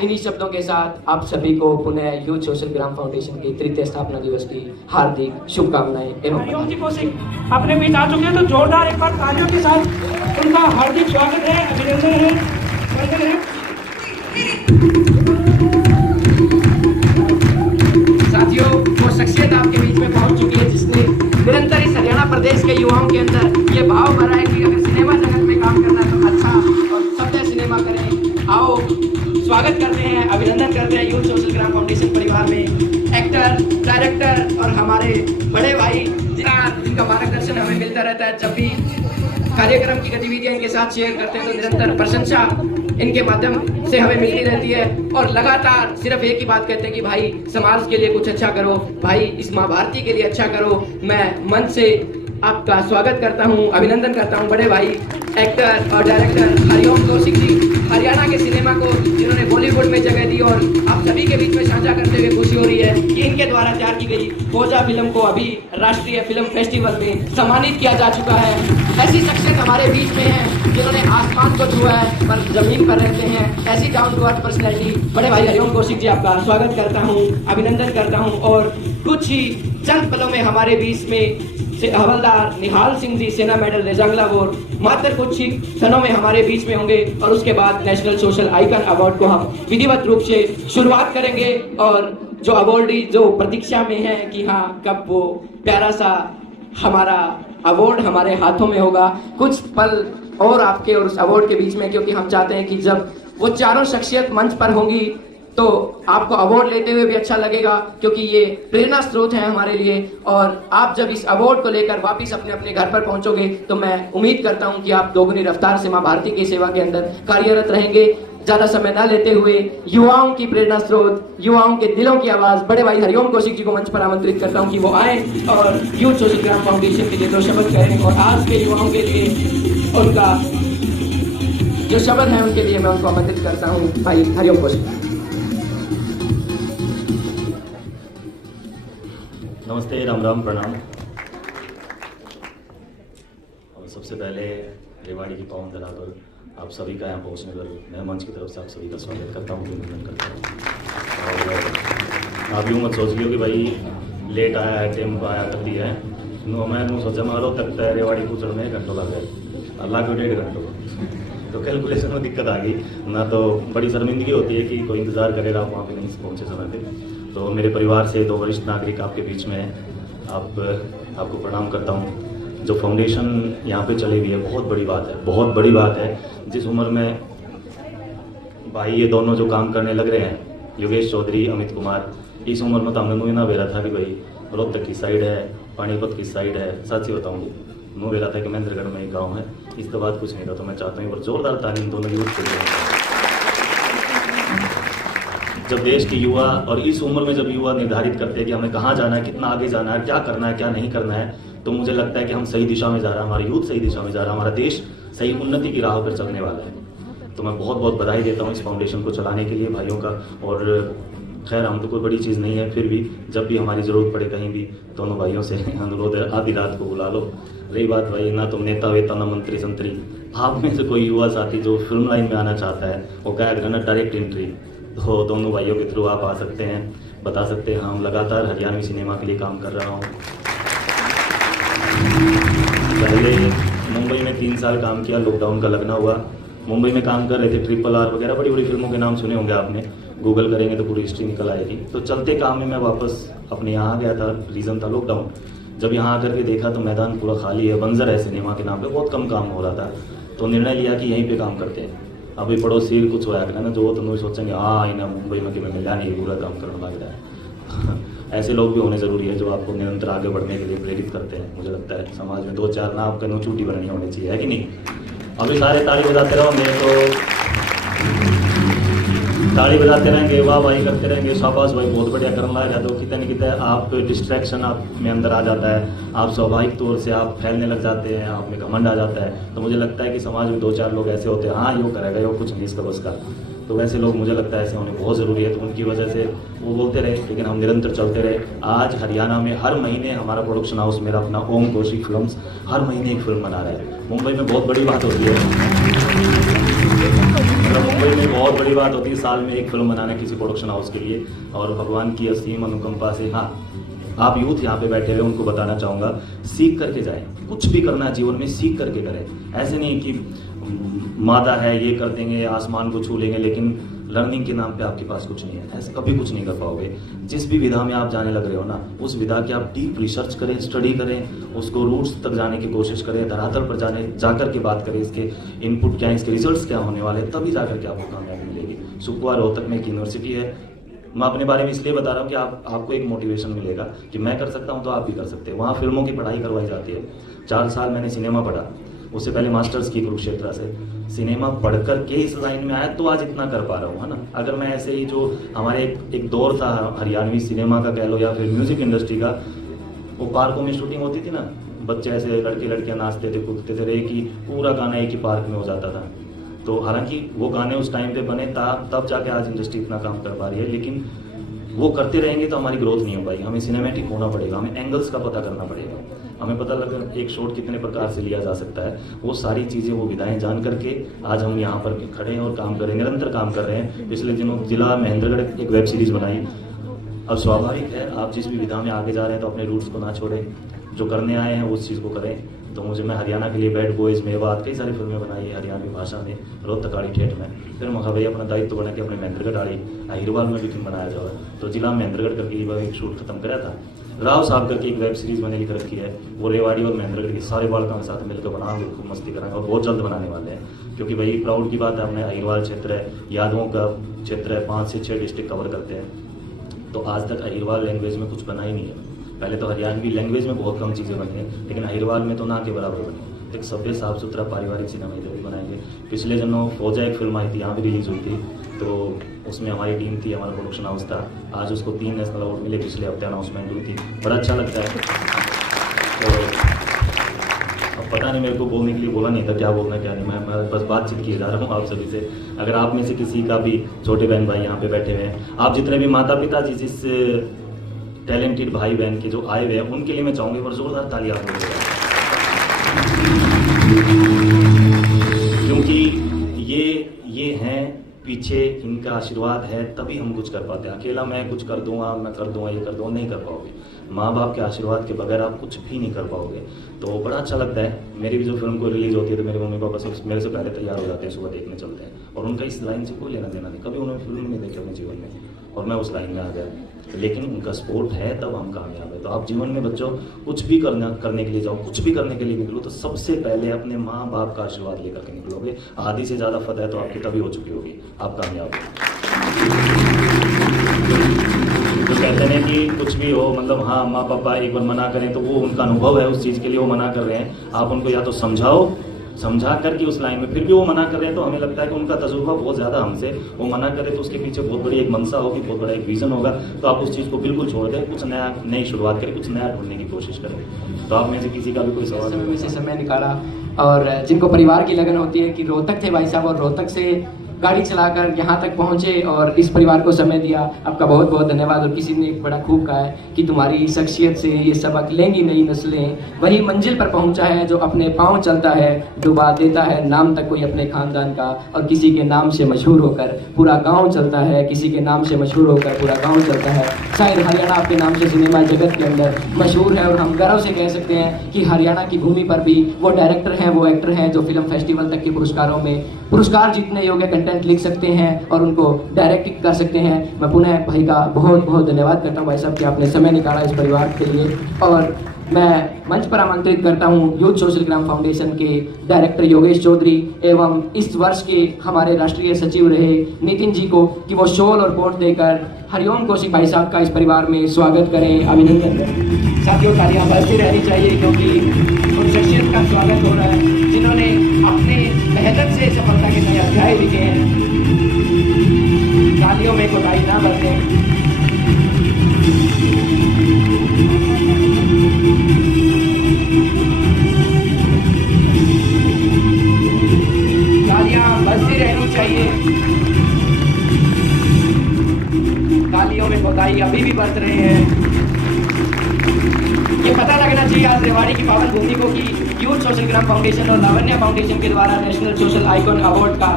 इन्हीं शब्दों के साथ आप सभी को पुनः यूथ सोशल ग्राम फाउंडेशन के तृतीय स्थापना दिवस की हार्दिक शुभकामनाएं एवं हरिओम जी कौशिक अपने बीच आ चुके हैं, तो जोरदार एक बार तालियों के साथ उनका हार्दिक स्वागत है, अभिनंदन है, वंदन है। साथियों, वो शख्सियत आपके बीच में पहुंच चुकी है जिसने निरंतर इस हरियाणा प्रदेश के युवाओं के अंदर ये भाव भरा है कि अगर सिनेमा जगत में काम करना है तो अच्छा और सत्य सिनेमा करें। आओ स्वागत करते हैं, अभिनंदन करते हैं यूथ सोशल ग्राम फाउंडेशन परिवार में एक्टर, डायरेक्टर और हमारे बड़े भाई जिनका मार्गदर्शन हमें मिलता रहता है। जब भी कार्यक्रम की गतिविधियां इनके साथ शेयर करते हैं तो निरंतर प्रशंसा इनके माध्यम से हमें मिलती रहती है और लगातार सिर्फ एक ही बात कहते हैं कि भाई समाज के लिए कुछ अच्छा करो, भाई इस माँ भारती के लिए अच्छा करो। मैं मन से आपका स्वागत करता हूं, अभिनंदन करता हूं बड़े भाई एक्टर और डायरेक्टर हरिओम कौशिक जी, हरियाणा के सिनेमा को जिन्होंने बॉलीवुड में जगह दी और आप सभी के बीच में साझा करते हुए खुशी हो रही है कि इनके द्वारा तैयार की गई खोजा फिल्म को अभी राष्ट्रीय फिल्म फेस्टिवल में सम्मानित किया जा चुका है। ऐसी शख्सियत हमारे बीच में है जिन्होंने आसमान को छुआ है पर जमीन पर रहते हैं, ऐसी डाउन टू अर्थ पर्सनैलिटी बड़े भाई हरिओम कौशिक जी, आपका स्वागत करता हूँ, अभिनंदन करता हूँ। और कुछ ही चंद पलों में हमारे बीच में हवलदार निहाल सिंह जी, सेना मेडल रेजांगला अवार्ड मात्र कुछ ही क्षणों में हमारे बीच में होंगे और उसके बाद नेशनल सोशल आइकन अवार्ड को हम विधिवत रूप से शुरुआत करेंगे। और जो अवार्डी जो प्रतीक्षा में है कि हाँ कब वो प्यारा सा हमारा अवार्ड हमारे हाथों में होगा, कुछ पल और आपके और उस अवार्ड के बीच में, क्योंकि हम चाहते हैं कि जब वो चारों शख्सियत मंच पर होंगी तो आपको अवार्ड लेते हुए भी अच्छा लगेगा, क्योंकि ये प्रेरणा स्रोत है हमारे लिए। और आप जब इस अवार्ड को लेकर वापस अपने अपने घर पर पहुंचोगे तो मैं उम्मीद करता हूं कि आप दोगुनी रफ्तार से मां भारती की सेवा के अंदर कार्यरत रहेंगे। ज्यादा समय न लेते हुए युवाओं की प्रेरणा स्रोत, युवाओं के दिलों की आवाज बड़े भाई हरिओम कौशिक जी को मंच पर आमंत्रित करता हूं कि वो आए और यूथ सोशल ग्राम फाउंडेशन के लिए 2 शब्द कहें। और आज के युवाओं के लिए उनका जो शब्द है उनके लिए मैं उनको आमंत्रित करता हूँ, भाई हरिओम कौशिक। नमस्ते, राम राम, प्रणाम। और सबसे पहले रेवाड़ी की पावन धरा पर आप सभी का यहाँ पहुँचने पर मैं मंच की तरफ से आप सभी का स्वागत करता हूँ, अभिनंदन करता हूँ। और आप यूँ मत सोच लियो कि भाई लेट आया है, टाइम पर आया कर दिया है। मैं सोचा मारो तक रेवाड़ी को चढ़ने घंटों लग गए, अल्लाह को 1.5 घंटों, तो कैलकुलेशन में दिक्कत आ गई ना, तो बड़ी शर्मिंदगी होती है कि कोई इंतज़ार करेगा आप वहाँ पे नहीं पहुँचे समय पे। तो मेरे परिवार से 2 वरिष्ठ नागरिक आपके बीच में आपको प्रणाम करता हूँ। जो फाउंडेशन यहाँ पे चली हुई है बहुत बड़ी बात है, बहुत बड़ी बात है। जिस उम्र में भाई ये दोनों जो काम करने लग रहे हैं, योगेश चौधरी, अमित कुमार, इस उम्र में तो हमने मुँह ना बेरा था कि भाई रोहतक की साइड है, पानीपत की साइड है। सच ही बताऊँ, मुँह बेरा था कि महेंद्रगढ़ में एक गाँव है, इस तो बात कुछ नहीं था। तो मैं चाहता हूँ पर जोरदार तालीम दोनों यूथ के लिए। जब देश के युवा और इस उम्र में जब युवा निर्धारित करते हैं कि हमें कहाँ जाना है, कितना आगे जाना है, क्या करना है, क्या नहीं करना है, तो मुझे लगता है कि हम सही दिशा में जा रहे हैं, हमारा यूथ सही दिशा में जा रहा है, हमारा देश सही उन्नति की राह पर चलने वाला है। तो मैं बहुत बहुत बधाई देता हूँ इस फाउंडेशन को चलाने के लिए भाइयों का। और खैर हम तो कोई बड़ी चीज़ नहीं है, फिर भी जब भी हमारी ज़रूरत पड़े कहीं भी, दोनों भाइयों से अनुरोध है आधी रात को बुला लो। रही बात भाई ना तुम नेता वेता ना मंत्री संतरी, आप में से कोई युवा साथी जो फिल्म लाइन में आना चाहता है, वो क्या है ना डायरेक्ट एंट्री, तो दोनों भाइयों के थ्रू आप आ सकते हैं, बता सकते हैं हम लगातार हरियाणवी सिनेमा के लिए काम कर रहा हूँ। पहले मुंबई में 3 साल काम किया, लॉकडाउन का लगना हुआ, मुंबई में काम कर रहे थे, RRR वगैरह बड़ी बड़ी फिल्मों के नाम सुने होंगे आपने, गूगल करेंगे तो पूरी हिस्ट्री निकल आएगी। तो चलते काम में मैं वापस अपने यहाँ आ गया था, रीज़न था लॉकडाउन। जब यहाँ आकर के देखा तो मैदान पूरा खाली है, बंजर है सिनेमा के नाम पे, बहुत कम काम हो रहा था, तो निर्णय लिया कि यहीं पे काम करते हैं। अभी पड़ोसी कुछ होया ना जो तो नहीं सोचेंगे हाँ इन्हें मुंबई में कि मैं मिला नहीं, पूरा काम करने लग रहा है। ऐसे लोग भी होने ज़रूरी है जो आपको निरंतर आगे बढ़ने के लिए प्रेरित करते हैं। मुझे लगता है समाज में 2-4 ना आपका नो चूटी बननी होनी चाहिए, है कि नहीं? अभी सारे ताली बजाते रहोगे तो ताली बजाते रहेंगे, वाह भाई करते रहेंगे, शाबाश भाई बहुत बढ़िया करना है, तो कितने न कितने आप डिस्ट्रैक्शन आप में अंदर आ जाता है, आप स्वाभाविक तौर से आप फैलने लग जाते हैं, आप में घमंड आ जाता है। तो मुझे लगता है कि समाज में 2-4 लोग ऐसे होते हैं, हाँ यो करेगा यो कुछ नहीं इसका बस का, तो वैसे लोग मुझे लगता है ऐसे होने बहुत ज़रूरी है। तो उनकी वजह से वो बोलते रहे, लेकिन हम निरंतर चलते रहे। आज हरियाणा में हर महीने हमारा प्रोडक्शन हाउस, मेरा अपना ओम कौशिक फिल्म्स, हर महीने एक फिल्म बना रहा है। मुंबई में बहुत बड़ी बात होती है, मुंबई में बहुत बड़ी बात होती है साल में एक फिल्म बनाना किसी प्रोडक्शन हाउस के लिए। और भगवान की असीम अनुकंपा से हाँ, आप यूथ यहाँ पे बैठे हुए उनको बताना चाहूँगा, सीख करके जाएं, कुछ भी करना जीवन में सीख करके करें। ऐसे नहीं कि मादा है ये कर देंगे, आसमान को छू लेंगे, लेकिन लर्निंग के नाम पे आपके पास कुछ नहीं है, ऐसे कभी कुछ नहीं कर पाओगे। जिस भी विधा में आप जाने लग रहे हो ना, उस विधा की आप डीप रिसर्च करें, स्टडी करें, उसको रूट्स तक जाने की कोशिश करें, धरातल पर जाकर के बात करें, इसके इनपुट क्या है, इसके रिजल्ट्स क्या होने वाले, तभी जाकर के आपको कामयाबी मिलेगी। सुकवा रोहतक में एक यूनिवर्सिटी है, मैं अपने बारे में इसलिए बता रहा हूँ कि आपको एक मोटिवेशन मिलेगा कि मैं कर सकता हूँ तो आप भी कर सकते हैं। वहाँ फिल्मों की पढ़ाई करवाई जाती है। 4 साल मैंने सिनेमा पढ़ा, उससे पहले मास्टर्स की कुरुक्षेत्र से। सिनेमा पढ़ कर के इस लाइन में आया तो आज इतना कर पा रहा हूँ, है ना। अगर मैं ऐसे ही जो हमारे एक दौर था हरियाणवी सिनेमा का कह लो या फिर म्यूजिक इंडस्ट्री का, वो पार्कों में शूटिंग होती थी ना, बच्चे ऐसे लड़के लड़कियाँ नाचते थे कूदते थे, एक ही पूरा गाना एक ही पार्क में हो जाता था। तो हालांकि वो गाने उस टाइम पे बने तब जाके आज इंडस्ट्री इतना काम कर पा रही है, लेकिन वो करते रहेंगे तो हमारी ग्रोथ नहीं हो पाएगी। हमें सिनेमैटिक होना पड़ेगा, हमें एंगल्स का पता करना पड़ेगा, हमें पता लगा एक शॉट कितने प्रकार से लिया जा सकता है। वो सारी चीज़ें, वो विधाएं जान करके आज हम यहाँ पर खड़े हैं और काम कर रहे हैं, निरंतर काम कर रहे हैं। पिछले दिनों जिला महेंद्रगढ़ एक वेब सीरीज़ बनाई। अब स्वाभाविक है, आप जिस भी विधा में आगे जा रहे हैं तो अपने रूट्स को ना छोड़ें, जो करने आए हैं उस चीज़ को करें। तो मैं हरियाणा के लिए बैड बॉयज़, मेवात, कई सारी फिल्में बनाई है हरियाणवी भाषा में, रोहतक ठेठ में। फिर भाई अपना दायित्व बना के अपने महेंद्रगढ़ आड़ी अहिरवाल में भी फिल्म बनाया जाए, तो जिला महेंद्रगढ़ करके एक शूट खत्म कराया था। राव साहब करके एक वेब सीरीज़ मैंने लिख रखी है, वो रेवाड़ी और महेंद्रगढ़ के सारे बालकों के साथ मिलकर बनाएंगे, खूब मस्ती कराएंगे और बहुत जल्द बनाने वाले हैं। क्योंकि भाई प्राउड की बात है, अपने अहिरवाल क्षेत्र है, यादवों का क्षेत्र है, 5 से 6 डिस्ट्रिक्ट कवर करते हैं। तो आज तक अहिरवाल लैंग्वेज में कुछ बना ही नहीं है। पहले तो हरियाणवी लैंग्वेज में बहुत कम चीज़ें बनी हैं, लेकिन अहिरवाल में तो ना के बराबर बनी। एक सभ्य साफ सुथरा पारिवारिक सिनेमा इधर भी बनाएंगे। पिछले दिनों फौजा एक फिल्म आई थी, यहाँ भी रिलीज हुई थी, तो उसमें हमारी टीम थी, हमारा प्रोडक्शन हाउस था। आज उसको 3 नेशनल अवार्ड मिले, पिछले हफ्ते अनाउंसमेंट हुई थी, बड़ा अच्छा लगता है। तो अब पता नहीं, मेरे को बोलने के लिए बोला नहीं था क्या बोलना क्या नहीं, मैं बस बातचीत किए जा रहा हूँ आप सभी से। अगर आप में से किसी का भी छोटे बहन भाई यहाँ पे बैठे हुए हैं, आप जितने भी माता पिता जिस टैलेंटेड भाई बहन के जो आए हुए हैं, उनके लिए मैं चाहूँगी और जोरदार ताली आप लोगों को, क्योंकि ये हैं पीछे, इनका आशीर्वाद है तभी हम कुछ कर पाते हैं। अकेला मैं कुछ कर दूंगा, मैं कर दूंगा, ये कर दूंगा, नहीं कर पाओगे। माँ बाप के आशीर्वाद के बगैर आप कुछ भी नहीं कर पाओगे। तो बड़ा अच्छा लगता है। मेरी भी जो फिल्म को रिलीज़ होती है तो मेरे मम्मी पापा से मेरे से पहले तैयार हो जाते हैं, सुबह देखने चलते हैं, और उनका इस लाइन से कोई लेना देना नहीं, कभी उन्होंने फिल्म नहीं देखी अपने जीवन में, और मैं उस लाइन में आ गया। लेकिन उनका सपोर्ट है तब हम कामयाब है। तो आप जीवन में बच्चों कुछ भी करने के लिए जाओ, कुछ भी करने के लिए निकलो, तो सबसे पहले अपने माँ बाप का आशीर्वाद लेकर के निकलोगे। आधी से ज़्यादा फतह तो आपकी तभी हो चुकी होगी, आप कामयाब हो। तो कहते हैं कि कुछ भी हो, मतलब हाँ माँ पापा एक बार मना करें तो वो उनका अनुभव है, उस चीज़ के लिए वो मना कर रहे हैं। आप उनको या तो समझा करके उस लाइन में, फिर भी वो मना कर रहे हैं तो हमें लगता है कि उनका तजुर्बा बहुत ज़्यादा हमसे, वो मना करे तो उसके पीछे बहुत बड़ी एक मनसा होगी, बहुत बड़ा एक विजन होगा। तो आप उस चीज़ को बिल्कुल छोड़ दें, कुछ नई शुरुआत करें, कुछ नया ढूंढने की कोशिश करें। तो आप में से किसी का भी कोई सवाल समय में से समय निकाला, और जिनको परिवार की लगन होती है कि रोहतक थे भाई साहब, और रोहतक से गाड़ी चलाकर यहाँ तक पहुँचे और इस परिवार को समय दिया, आपका बहुत बहुत धन्यवाद। और किसी ने बड़ा खूब कहा है कि तुम्हारी शख्सियत से ये सबक लेंगी नई नस्लें, वही मंजिल पर पहुँचा है जो अपने पाँव चलता है, डुबा देता है नाम तक कोई अपने खानदान का, और किसी के नाम से मशहूर होकर पूरा गाँव चलता है, किसी के नाम से मशहूर होकर पूरा गाँव चलता है। शायद हरियाणा आपके नाम से सिनेमा जगत के अंदर मशहूर है, और हम गर्व से कह सकते हैं कि हरियाणा की भूमि पर भी वो डायरेक्टर हैं, वो एक्टर हैं जो फिल्म फेस्टिवल तक के पुरस्कारों में पुरस्कार जीतने योग्य कंटेंट लिख सकते हैं और उनको डायरेक्ट कर सकते हैं। मैं पुनः भाई का बहुत बहुत धन्यवाद करता हूँ भाई साहब कि आपने समय निकाला इस परिवार के लिए। और मैं मंच पर आमंत्रित करता हूँ यूथ सोशल ग्राम फाउंडेशन के डायरेक्टर योगेश चौधरी एवं इस वर्ष के हमारे राष्ट्रीय सचिव रहे नितिन जी को कि वो शॉल और कोट देकर हरिओम कौशिक भाई साहब का इस परिवार में स्वागत करें, अभिनंदन करें। साथियों तालियां बजती रहनी चाहिए क्योंकि उन शख्सियत का स्वागत हो रहा है जिन्होंने अपने मेहनत से सफलता के नए अध्याय लिखे हैं। तालियों में कोताही ना बरतें। बजती रहनी चाहिए, तालियों में कोताही अभी भी बरत रहे हैं। ये पता लगना चाहिए आज रेवाड़ी की पावन भूमि को कि यूथ सोशल ग्राम फाउंडेशन और लावण्या फाउंडेशन के द्वारा नेशनल सोशल आइकॉन अवार्ड का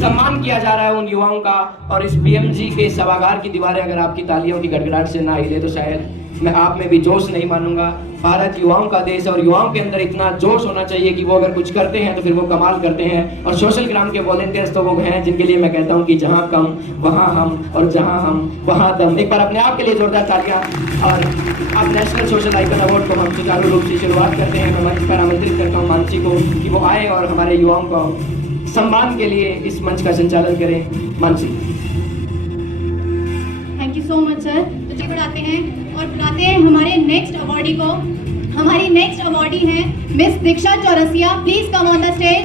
सम्मान किया जा रहा है उन युवाओं का। और इस बीएमजी के सभागार की दीवारें अगर आपकी तालियों की गड़गड़ाहट से ना हिले तो शायद मैं आप में भी जोश नहीं मानूंगा। भारत युवाओं का देश है और युवाओं के अंदर इतना जोश होना चाहिए कि वो अगर कुछ करते हैं तो फिर वो कमाल करते हैं। और सोशल ग्राम के वॉलंटियर्स तो वो हैं जिनके लिए मैं कहता हूँ कि जहाँ कम वहाँ हम और जहाँ हम वहाँ दम। एक बार अपने आप के लिए जोरदार तालियां। और अब नेशनल सोशल आइकन अवार्ड को हम सुचारू रूप से शुरुआत करते हैं। मैं मंच पर आमंत्रित करता हूँ मानसी को कि वो आए और हमारे युवाओं को सम्मान के लिए इस मंच का संचालन करें। Mansi, thank you so much sir. तो जी बढ़ाते हैं और बुलाते हैं हमारे नेक्स्ट अवार्डी को। हमारी नेक्स्ट अवार्डी है miss Diksha Chaurasia. Please come on the stage.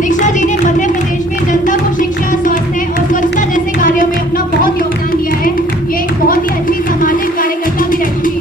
Diksha ji ने मध्य प्रदेश में जनता को शिक्षा, स्वास्थ्य और स्वच्छता जैसे कार्यों में अपना बहुत योगदान दिया है। ये एक बहुत ही अच्छी सामाजिक कार्यकर्ता भी रह चुकी है।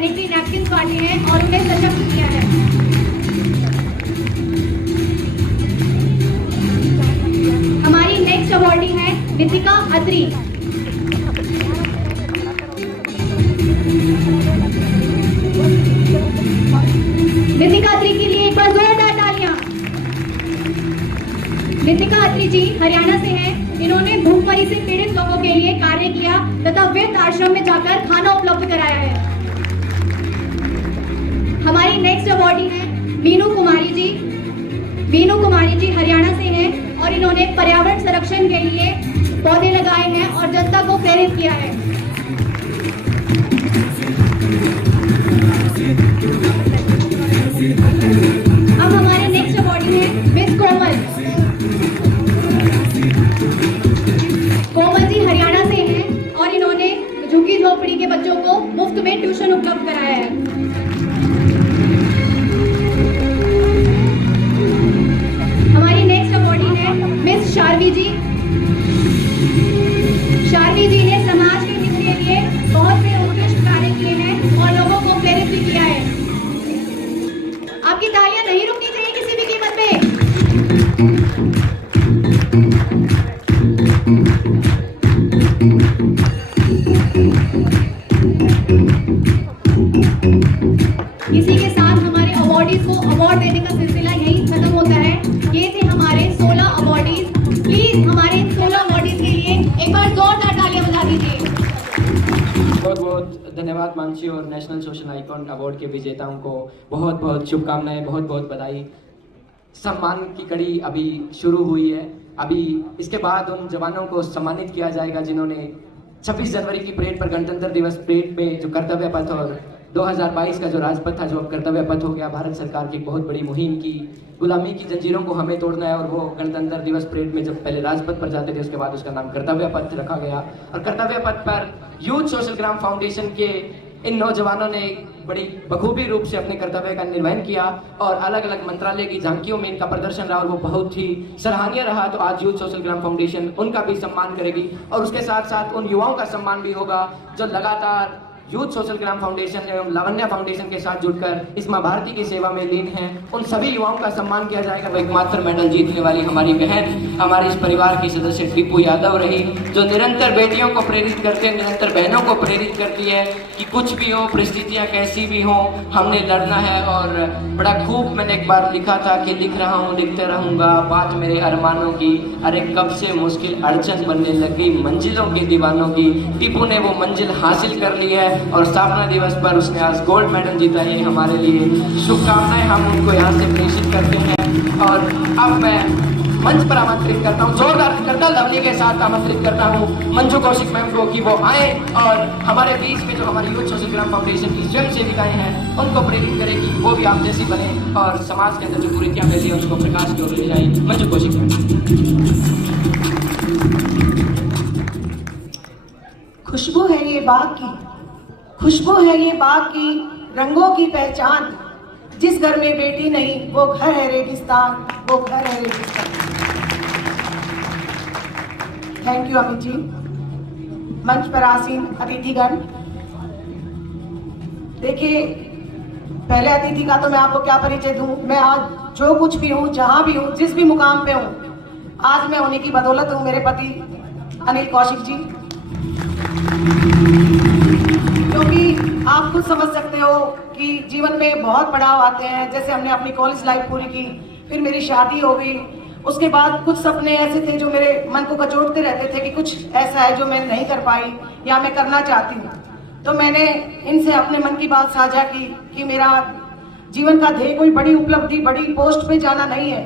सैनिटरी नैपकिन बांटे हैं और उन्हें सशक्त किया है। हमारी नेक्स्ट अवॉर्डी है नितिका अत्री। नितिका अत्री के लिए एक बार जोरदार तालियां। नितिका अत्री जी हरियाणा से हैं। इन्होंने भूखमरी से पीड़ित लोगों के लिए कार्य किया तथा वृद्ध आश्रम में जाकर खाना उपलब्ध कराया है। हमारी नेक्स्ट अवॉर्डी है मीनू कुमारी जी। मीनू कुमारी जी हरियाणा से हैं और इन्होंने पर्यावरण संरक्षण के लिए पौधे लगाए हैं और जनता को प्रेरित किया है। अब हमारे नेक्स्ट अवॉर्डी है मिस कोमल। कोमल जी हरियाणा से हैं और इन्होंने झुग्गी झोपड़ी के बच्चों को मुफ्त में ट्यूशन उपलब्ध कराया है। हमारी नेक्स्ट अवॉर्डी है मिस शार्वी जी। शार्वी जी ने समाज के हित के लिए बहुत से उत्कृष्ट कार्य किए हैं और लोगों को प्रेरित भी किया है। आपकी तालियां नहीं रुकनी चाहिए किसी भी कीमत पे। इसी के साथ हमारे अवॉर्डीज को अवार्ड देने का सिलसिला यहीं खत्म होता है। ये थे हमारे 16 अवॉर्डीज। प्लीज हमारे इन 16 अवॉर्डीज के लिए एक बार जोरदार तालियां बजा दीजिए। बहुत बहुत धन्यवाद मानसी और नेशनल सोशल आइकॉन अवार्ड के विजेताओं को बहुत बहुत शुभकामनाएं, बहुत बहुत बधाई। सम्मान की कड़ी अभी शुरू हुई है। अभी इसके बाद उन जवानों को सम्मानित किया जाएगा जिन्होंने 26 जनवरी की परेड पर, गणतंत्र दिवस परेड में जो कर्तव्य पथ और 2022 का जो राजपथ था जो अब कर्तव्य पथ हो गया, भारत सरकार की बहुत बड़ी मुहिम की गुलामी की जंजीरों को हमें तोड़ना है। और वो गणतंत्र दिवस परेड में जब पहले राजपथ पर जाते थे उसके बाद उसका नाम कर्तव्य पथ रखा गया। और कर्तव्य पथ पर यूथ सोशल ग्राम फाउंडेशन के इन नौजवानों ने बड़ी बखूबी रूप से अपने कर्तव्य का निर्वहन किया और अलग अलग मंत्रालय की झांकियों में इनका प्रदर्शन रहा और वो बहुत ही सराहनीय रहा। तो आज यूथ सोशल ग्राम फाउंडेशन उनका भी सम्मान करेगी और उसके साथ साथ उन युवाओं का सम्मान भी होगा जो लगातार यूथ सोशल ग्राम फाउंडेशन एवं लावण्या फाउंडेशन के साथ जुड़कर इस मां भारती की सेवा में लीन हैं। उन सभी युवाओं का सम्मान किया जाएगा। वो एकमात्र मेडल जीतने वाली हमारी बहन, हमारे इस परिवार की सदस्य टीपू यादव रही, जो निरंतर बेटियों को प्रेरित करते हैं, निरंतर बहनों को प्रेरित करती है कि कुछ भी हो, परिस्थितियाँ कैसी भी हों, हमने लड़ना है। और बड़ा खूब मैंने एक बार लिखा था कि लिख रहा हूँ लिखते रहूँगा बात मेरे अरमानों की, अरे कब से मुश्किल अड़चन बनने लग गई मंजिलों के दीवानों की। टीपू ने वो मंजिल हासिल कर ली है और स्थापना दिवस पर उसने आज गोल्ड मेडल जीता। ये हमारे लिए शुभकामनाएं हम उनको यहाँ से प्रेषित करते हैं। और अब मैं मंच पर आमंत्रित करता हूँ, जोरदार करतल ध्वनि के साथ आमंत्रित करता हूँ मंजू कौशिक मैम को कि वो आए और हमारे बीच में जो हमारी यूथ सोशल ग्राम फाउंडेशन की स्वयं सेविकाएं हैं उनको प्रेरित करें कि वो भी आप जैसी बने और समाज के अंदर जो कुरीतियाँ फैली है उसको प्रकाश की ओर ले जाए। मंजू कौशिक मैम। खुशबू है ये बाग की, खुशबू है ये बाग की, रंगों की पहचान। जिस घर में बेटी नहीं वो घर है रेगिस्तान, वो घर है रेगिस्तान। Thank you Amit ji. मंच पर आसीन अतिथिगण, देखिए पहले अतिथि का तो मैं आपको क्या परिचय दूं। मैं आज जो कुछ भी हूँ, जहाँ भी हूँ, जिस भी मुकाम पे हूँ, आज मैं उन्हीं की बदौलत हूँ, मेरे पति अनिल कौशिक जी। क्योंकि आप खुद समझ सकते हो कि जीवन में बहुत पड़ाव आते हैं। जैसे हमने अपनी कॉलेज लाइफ पूरी की, फिर मेरी शादी हो गई, उसके बाद कुछ सपने ऐसे थे जो मेरे मन को कचोटते रहते थे कि कुछ ऐसा है जो मैं नहीं कर पाई या मैं करना चाहती हूँ। तो मैंने इनसे अपने मन की बात साझा की कि मेरा जीवन का ध्येय कोई बड़ी उपलब्धि, बड़ी पोस्ट पे जाना नहीं है।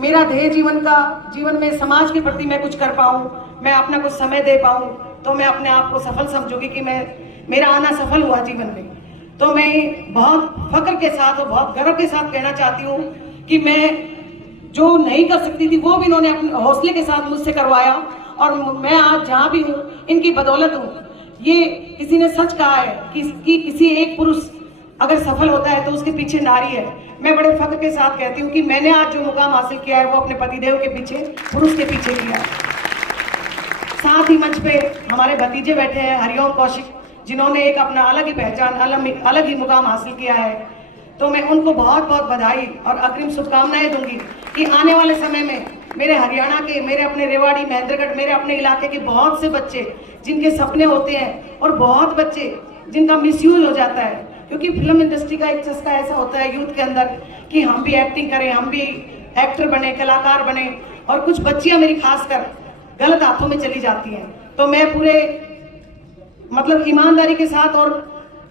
मेरा ध्येय जीवन में समाज के प्रति मैं कुछ कर पाऊँ, मैं अपना कुछ समय दे पाऊँ, तो मैं अपने आप को सफल समझूंगी कि मेरा आना सफल हुआ जीवन में। तो मैं बहुत फख्र के साथ और बहुत गर्व के साथ कहना चाहती हूँ कि मैं जो नहीं कर सकती थी वो भी इन्होंने अपने हौसले के साथ मुझसे करवाया और मैं आज जहाँ भी हूँ इनकी बदौलत हूँ। ये किसी ने सच कहा है कि किसी एक पुरुष अगर सफल होता है तो उसके पीछे नारी है। मैं बड़े फख्र के साथ कहती हूँ कि मैंने आज जो मुकाम हासिल किया है वो अपने पतिदेव के पीछे, पुरुष के पीछे किया। साथ ही मंच पे हमारे भतीजे बैठे हैं, हरिओम कौशिक, जिन्होंने एक अपना अलग ही पहचान, अलग ही मुकाम हासिल किया है। तो मैं उनको बहुत बहुत बधाई और अग्रिम शुभकामनाएं दूंगी कि आने वाले समय में मेरे हरियाणा के, मेरे अपने रेवाड़ी, महेंद्रगढ़, मेरे अपने इलाके के बहुत से बच्चे जिनके सपने होते हैं और बहुत बच्चे जिनका मिसयूज हो जाता है, क्योंकि फिल्म इंडस्ट्री का एक चस्का ऐसा होता है यूथ के अंदर कि हम भी एक्टिंग करें, हम भी एक्टर बने, कलाकार बने, और कुछ बच्चियां मेरी खासकर गलत हाथों में चली जाती हैं। तो मैं पूरे मतलब ईमानदारी के साथ और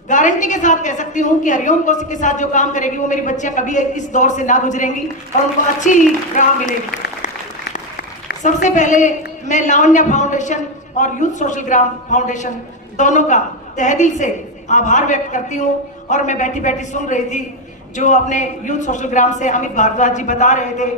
गारंटी के साथ कह सकती हूँ कि हरिओम कौशिक के साथ जो काम करेगी वो मेरी बच्चियां कभी इस दौर से ना गुजरेंगी और उनको अच्छी राह मिलेगी। सबसे पहले मैं लावण्या फाउंडेशन और यूथ सोशल ग्राम फाउंडेशन दोनों का तहे दिल से आभार व्यक्त करती हूँ। और मैं बैठी बैठी सुन रही थी जो अपने यूथ सोशल ग्राम से अमित भारद्वाज जी बता रहे थे,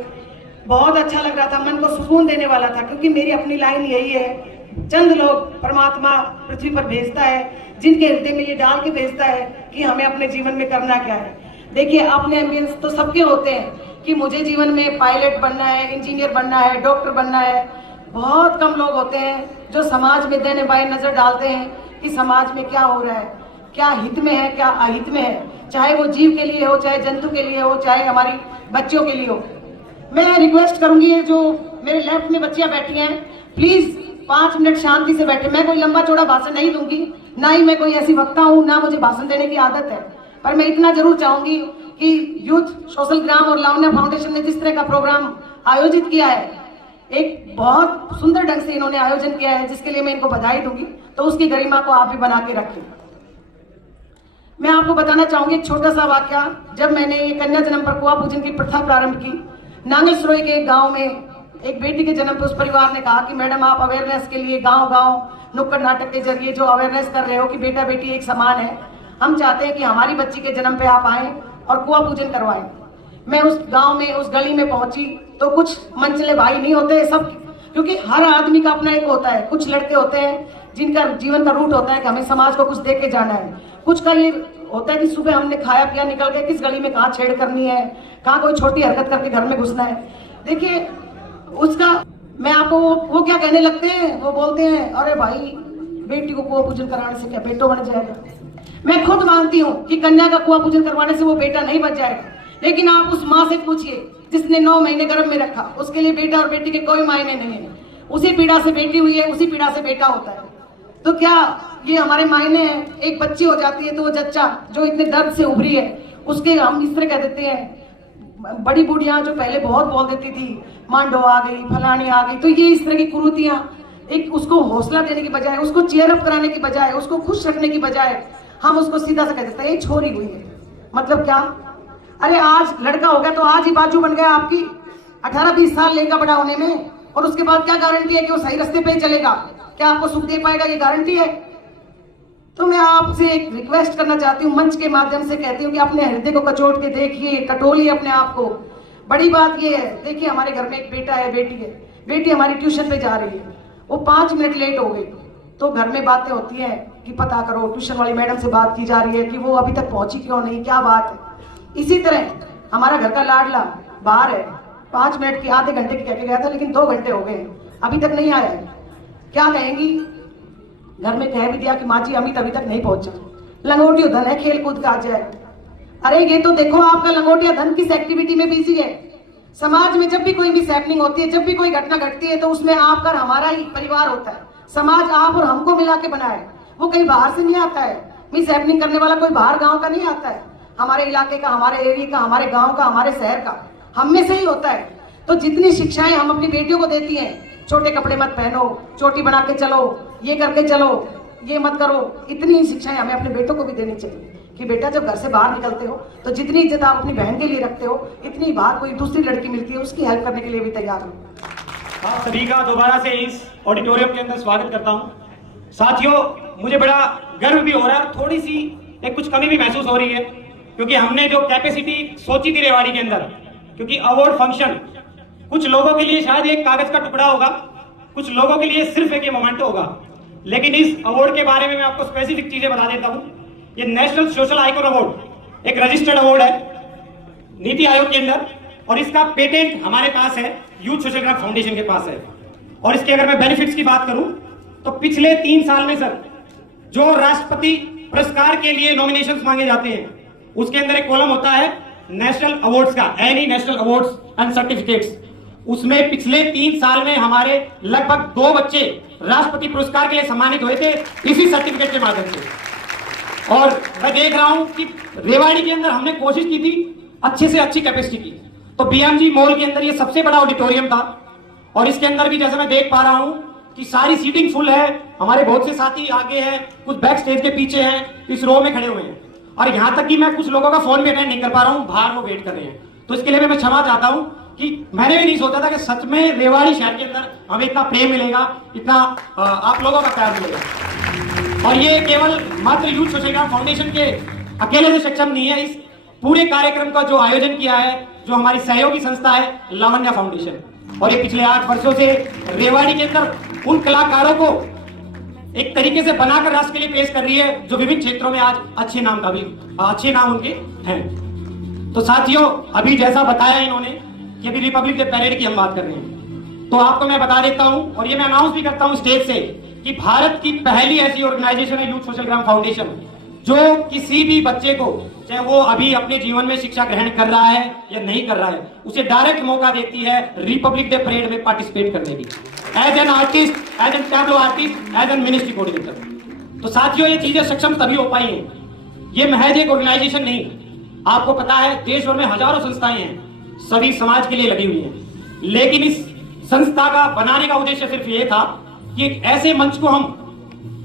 बहुत अच्छा लग रहा था, मन को सुकून देने वाला था, क्योंकि मेरी अपनी लाइन यही है, चंद लोग परमात्मा पृथ्वी पर भेजता है जिनके हृदय में ये डाल के भेजता है कि हमें अपने जीवन में करना क्या है। देखिए, अपने एम्बियंस तो सबके होते हैं कि मुझे जीवन में पायलट बनना है, इंजीनियर बनना है, डॉक्टर बनना है। बहुत कम लोग होते हैं जो समाज में देने बाएं नजर डालते हैं कि समाज में क्या हो रहा है, क्या हित में है, क्या अहित में है, चाहे वो जीव के लिए हो, चाहे जंतु के लिए हो, चाहे हमारी बच्चियों के लिए हो। मैं रिक्वेस्ट करूंगी, जो मेरे लेफ्ट में बच्चियां बैठी हैं, प्लीज 5 मिनट शांति से बैठे। मैं कोई लंबा चौड़ा भाषण नहीं दूंगी, ना ही मैं कोई ऐसी वक्ता हूँ, ना मुझे भाषण देने की आदत है, पर मैं इतना जरूर चाहूंगी कि यूथ सोशल ग्राम और लावण्या फाउंडेशन ने जिस तरह का प्रोग्राम आयोजित किया है, एक बहुत सुंदर ढंग से इन्होंने आयोजन किया है, जिसके लिए मैं इनको बधाई दूंगी। तो उसकी गरिमा को आप भी बना के रखें। मैं आपको बताना चाहूंगी एक छोटा सा वाक्या। जब मैंने ये कन्या जन्म पर कुआं पूजन की प्रथा प्रारंभ की, नांगल सरोई के एक गाँव में एक बेटी के जन्म पर उस परिवार ने कहा कि मैडम, आप अवेयरनेस के लिए गांव-गांव नुक्कड़ नाटक के जरिए जो अवेयरनेस कर रहे हो कि बेटा बेटी एक समान है, हम चाहते हैं कि हमारी बच्ची के जन्म पे आप आएं और कुआं पूजन करवाएं। मैं उस गांव में, उस गली में पहुंची तो कुछ मनचले भाई नहीं होते सब, क्योंकि हर आदमी का अपना एक होता है। कुछ लड़के होते हैं जिनका जीवन का रूट होता है कि हमें समाज को कुछ दे के जाना है। कुछ का ये होता है कि सुबह हमने खाया पिया, निकल गए, किस गली में कहाँ छेड़ करनी है, कहाँ कोई छोटी हरकत करके घर में घुसना है। देखिए, उसका मैं आपको वो क्या कहने लगते हैं, वो बोलते हैं, अरे भाई बेटी को कुआं पूजन कराने से क्या बेटो बन जाएगा। मैं खुद मानती हूँ कि कन्या का कुआं पूजन करवाने से वो बेटा नहीं बन जाएगा, लेकिन आप उस माँ से पूछिए जिसने 9 महीने गर्भ में रखा, उसके लिए बेटा और बेटी के कोई मायने नहीं है। उसी पीड़ा से बेटी हुई है, उसी पीड़ा से बेटा होता है। तो क्या ये हमारे मायने हैं? एक बच्ची हो जाती है तो वो जच्चा जो इतने दर्द से उभरी है, उसके हम इस तरह कह देते हैं। बड़ी बूढ़ियां जो पहले बहुत बोल देती थी, मांडो आ गई, फलानी आ गई, तो ये इस तरह की कुरीतियां, एक उसको हौसला देने की बजाय, उसको चेयर अप कराने की बजाय, उसको खुश रखने की बजाय हम उसको सीधा सा कह देते हैं ये छोरी हुई है। मतलब क्या? अरे आज लड़का हो गया तो आज ही बाजू बन गया आपकी, 18-20 साल लेगा बड़ा होने में, और उसके बाद क्या गारंटी है कि वो सही रास्ते पे ही चलेगा? क्या आपको सुख दे पाएगा? ये गारंटी है? तो मैं आपसे एक रिक्वेस्ट करना चाहती हूँ, मंच के माध्यम से कहती हूँ कि अपने हृदय को कचोट के देखिए, टटोलिए अपने आप को। बड़ी बात ये है, देखिए हमारे घर में एक बेटा है, बेटी है। बेटी हमारी ट्यूशन पे जा रही है, वो 5 मिनट लेट हो गई तो घर में बातें होती हैं कि पता करो, ट्यूशन वाली मैडम से बात की जा रही है कि वो अभी तक पहुंची क्यों नहीं, क्या बात है। इसी तरह हमारा घर का लाडला बाहर है, 5 मिनट की, आधे घंटे की कह के गया था, लेकिन 2 घंटे हो गए अभी तक नहीं आया है। क्या कहेंगी? घर में कह भी दिया कि माँ जी अमित अभी तक नहीं पहुंचा, लंगोटियो धन है, खेल कूद का आ जाए। अरे ये तो देखो आपका लंगोटिया धन किस एक्टिविटी में बिजी है। समाज में जब भी कोई मिस हैपनिंग होती है, जब भी कोई घटना घटती है, तो उसमें आपका हमारा ही परिवार होता है। समाज आप और हमको मिला के बना है, वो कहीं बाहर से नहीं आता है। मिस हैपनिंग करने वाला कोई बाहर गाँव का नहीं आता है, हमारे इलाके का, हमारे एरिया का, हमारे गाँव का, हमारे शहर का, हम में से ही होता है। तो जितनी शिक्षाएं हम अपनी बेटियों को देती हैं, छोटे कपड़े मत पहनो, चोटी बना के चलो, ये करके चलो, ये मत करो, इतनी शिक्षाएं हमें अपने बेटों को भी देनी चाहिए कि बेटा जब घर से बाहर निकलते हो तो जितनी इज्जत आप अपनी बहन के लिए रखते हो, इतनी बाहर कोई दूसरी लड़की मिलती है उसकी हेल्प करने के लिए भी तैयार हो। आप सभी का दोबारा से इस ऑडिटोरियम के अंदर स्वागत करता हूं। साथियों, मुझे बड़ा गर्व भी हो रहा है, थोड़ी सी एक कुछ कमी भी महसूस हो रही है, क्योंकि हमने जो कैपेसिटी सोची थी रेवाड़ी के अंदर, क्योंकि अवार्ड फंक्शन कुछ लोगों के लिए शायद एक कागज का टुकड़ा होगा, कुछ लोगों के लिए सिर्फ एक ये मोमेंट होगा, लेकिन इस अवार्ड के बारे में मैं आपको स्पेसिफिक चीजें बता देता हूं। ये नेशनल सोशल आइकॉन अवार्ड एक रजिस्टर्ड अवार्ड है नीति आयोग के अंदर, और इसका पेटेंट हमारे पास है, यूथ सोशल ग्राम फाउंडेशन के पास है। और इसके अगर मैं बेनिफिट्स की बात करूं तो पिछले 3 साल में सर जो राष्ट्रपति पुरस्कार के लिए नॉमिनेशंस मांगे जाते हैं, उसके अंदर एक कॉलम होता है नेशनल अवार्ड्स का, any national awards and certificates. उसमें पिछले 3 साल में हमारे लगभग 2 बच्चे राष्ट्रपति पुरस्कार के लिए सम्मानित हुए थे इसी सर्टिफिकेट के माध्यम से। और मैं देख रहा हूं कि रेवाड़ी के अंदर हमने कोशिश की थी अच्छे से अच्छी कैपेसिटी की, तो बीएमजी मॉल के अंदर ये सबसे बड़ा ऑडिटोरियम था और इसके अंदर भी जैसे मैं देख पा रहा हूं कि सारी सीटिंग फुल है। हमारे बहुत से साथी आगे हैं, कुछ बैक स्टेज के पीछे हैं, इस रो में खड़े हुए हैं और यहां तक कि मैं कुछ लोगों का फोन भी अटेंड नहीं कर पा रहा हूं, बाहर वो वेट कर रहे हैं। तो इसके लिए मैं क्षमा चाहता हूं कि मैंने भी नहीं सोचा था कि सच में रेवाड़ी शहर के अंदर हमें इतना प्रेम मिलेगा, इतना आप लोगों का प्यार मिलेगा। और ये केवल मात्र यूथ सोशल ग्राम फाउंडेशन के अकेले से सक्षम नहीं है, इस पूरे कार्यक्रम का जो आयोजन किया है जो हमारी सहयोगी संस्था है लावण्या फाउंडेशन, और ये पिछले 8 वर्षों से रेवाड़ी के अंदर उन कलाकारों को एक तरीके से बनाकर राष्ट्र के लिए पेश कर रही है जो विभिन्न क्षेत्रों में आज अच्छे नाम उनके हैं। तो साथियों, अभी जैसा बताया इन्होंने कि अभी रिपब्लिक डे पैरेड की हम बात कर रहे हैं, तो आपको मैं बता देता हूं और ये मैं अनाउंस भी करता हूं स्टेज से कि भारत की पहली ऐसी ऑर्गेनाइजेशन है यूथ सोशल ग्राम फाउंडेशन जो किसी भी बच्चे को, चाहे वो अभी अपने जीवन में शिक्षा ग्रहण कर रहा है या नहीं कर रहा है, उसे डायरेक्ट मौका देती है रिपब्लिक डे परेड में पार्टिसिपेट करने की, as an artist, as an tableau artist, as an ministry coordinator. तो साथियों, ये चीजें सक्षम तभी हो पाई हैं, ये महज एक ऑर्गेनाइजेशन नहीं, आपको पता है देश भर में हजारों संस्थाएं हैं, सभी समाज के लिए लगी हुई हैं, लेकिन इस संस्था का बनाने का उद्देश्य सिर्फ ये था कि एक ऐसे मंच को हम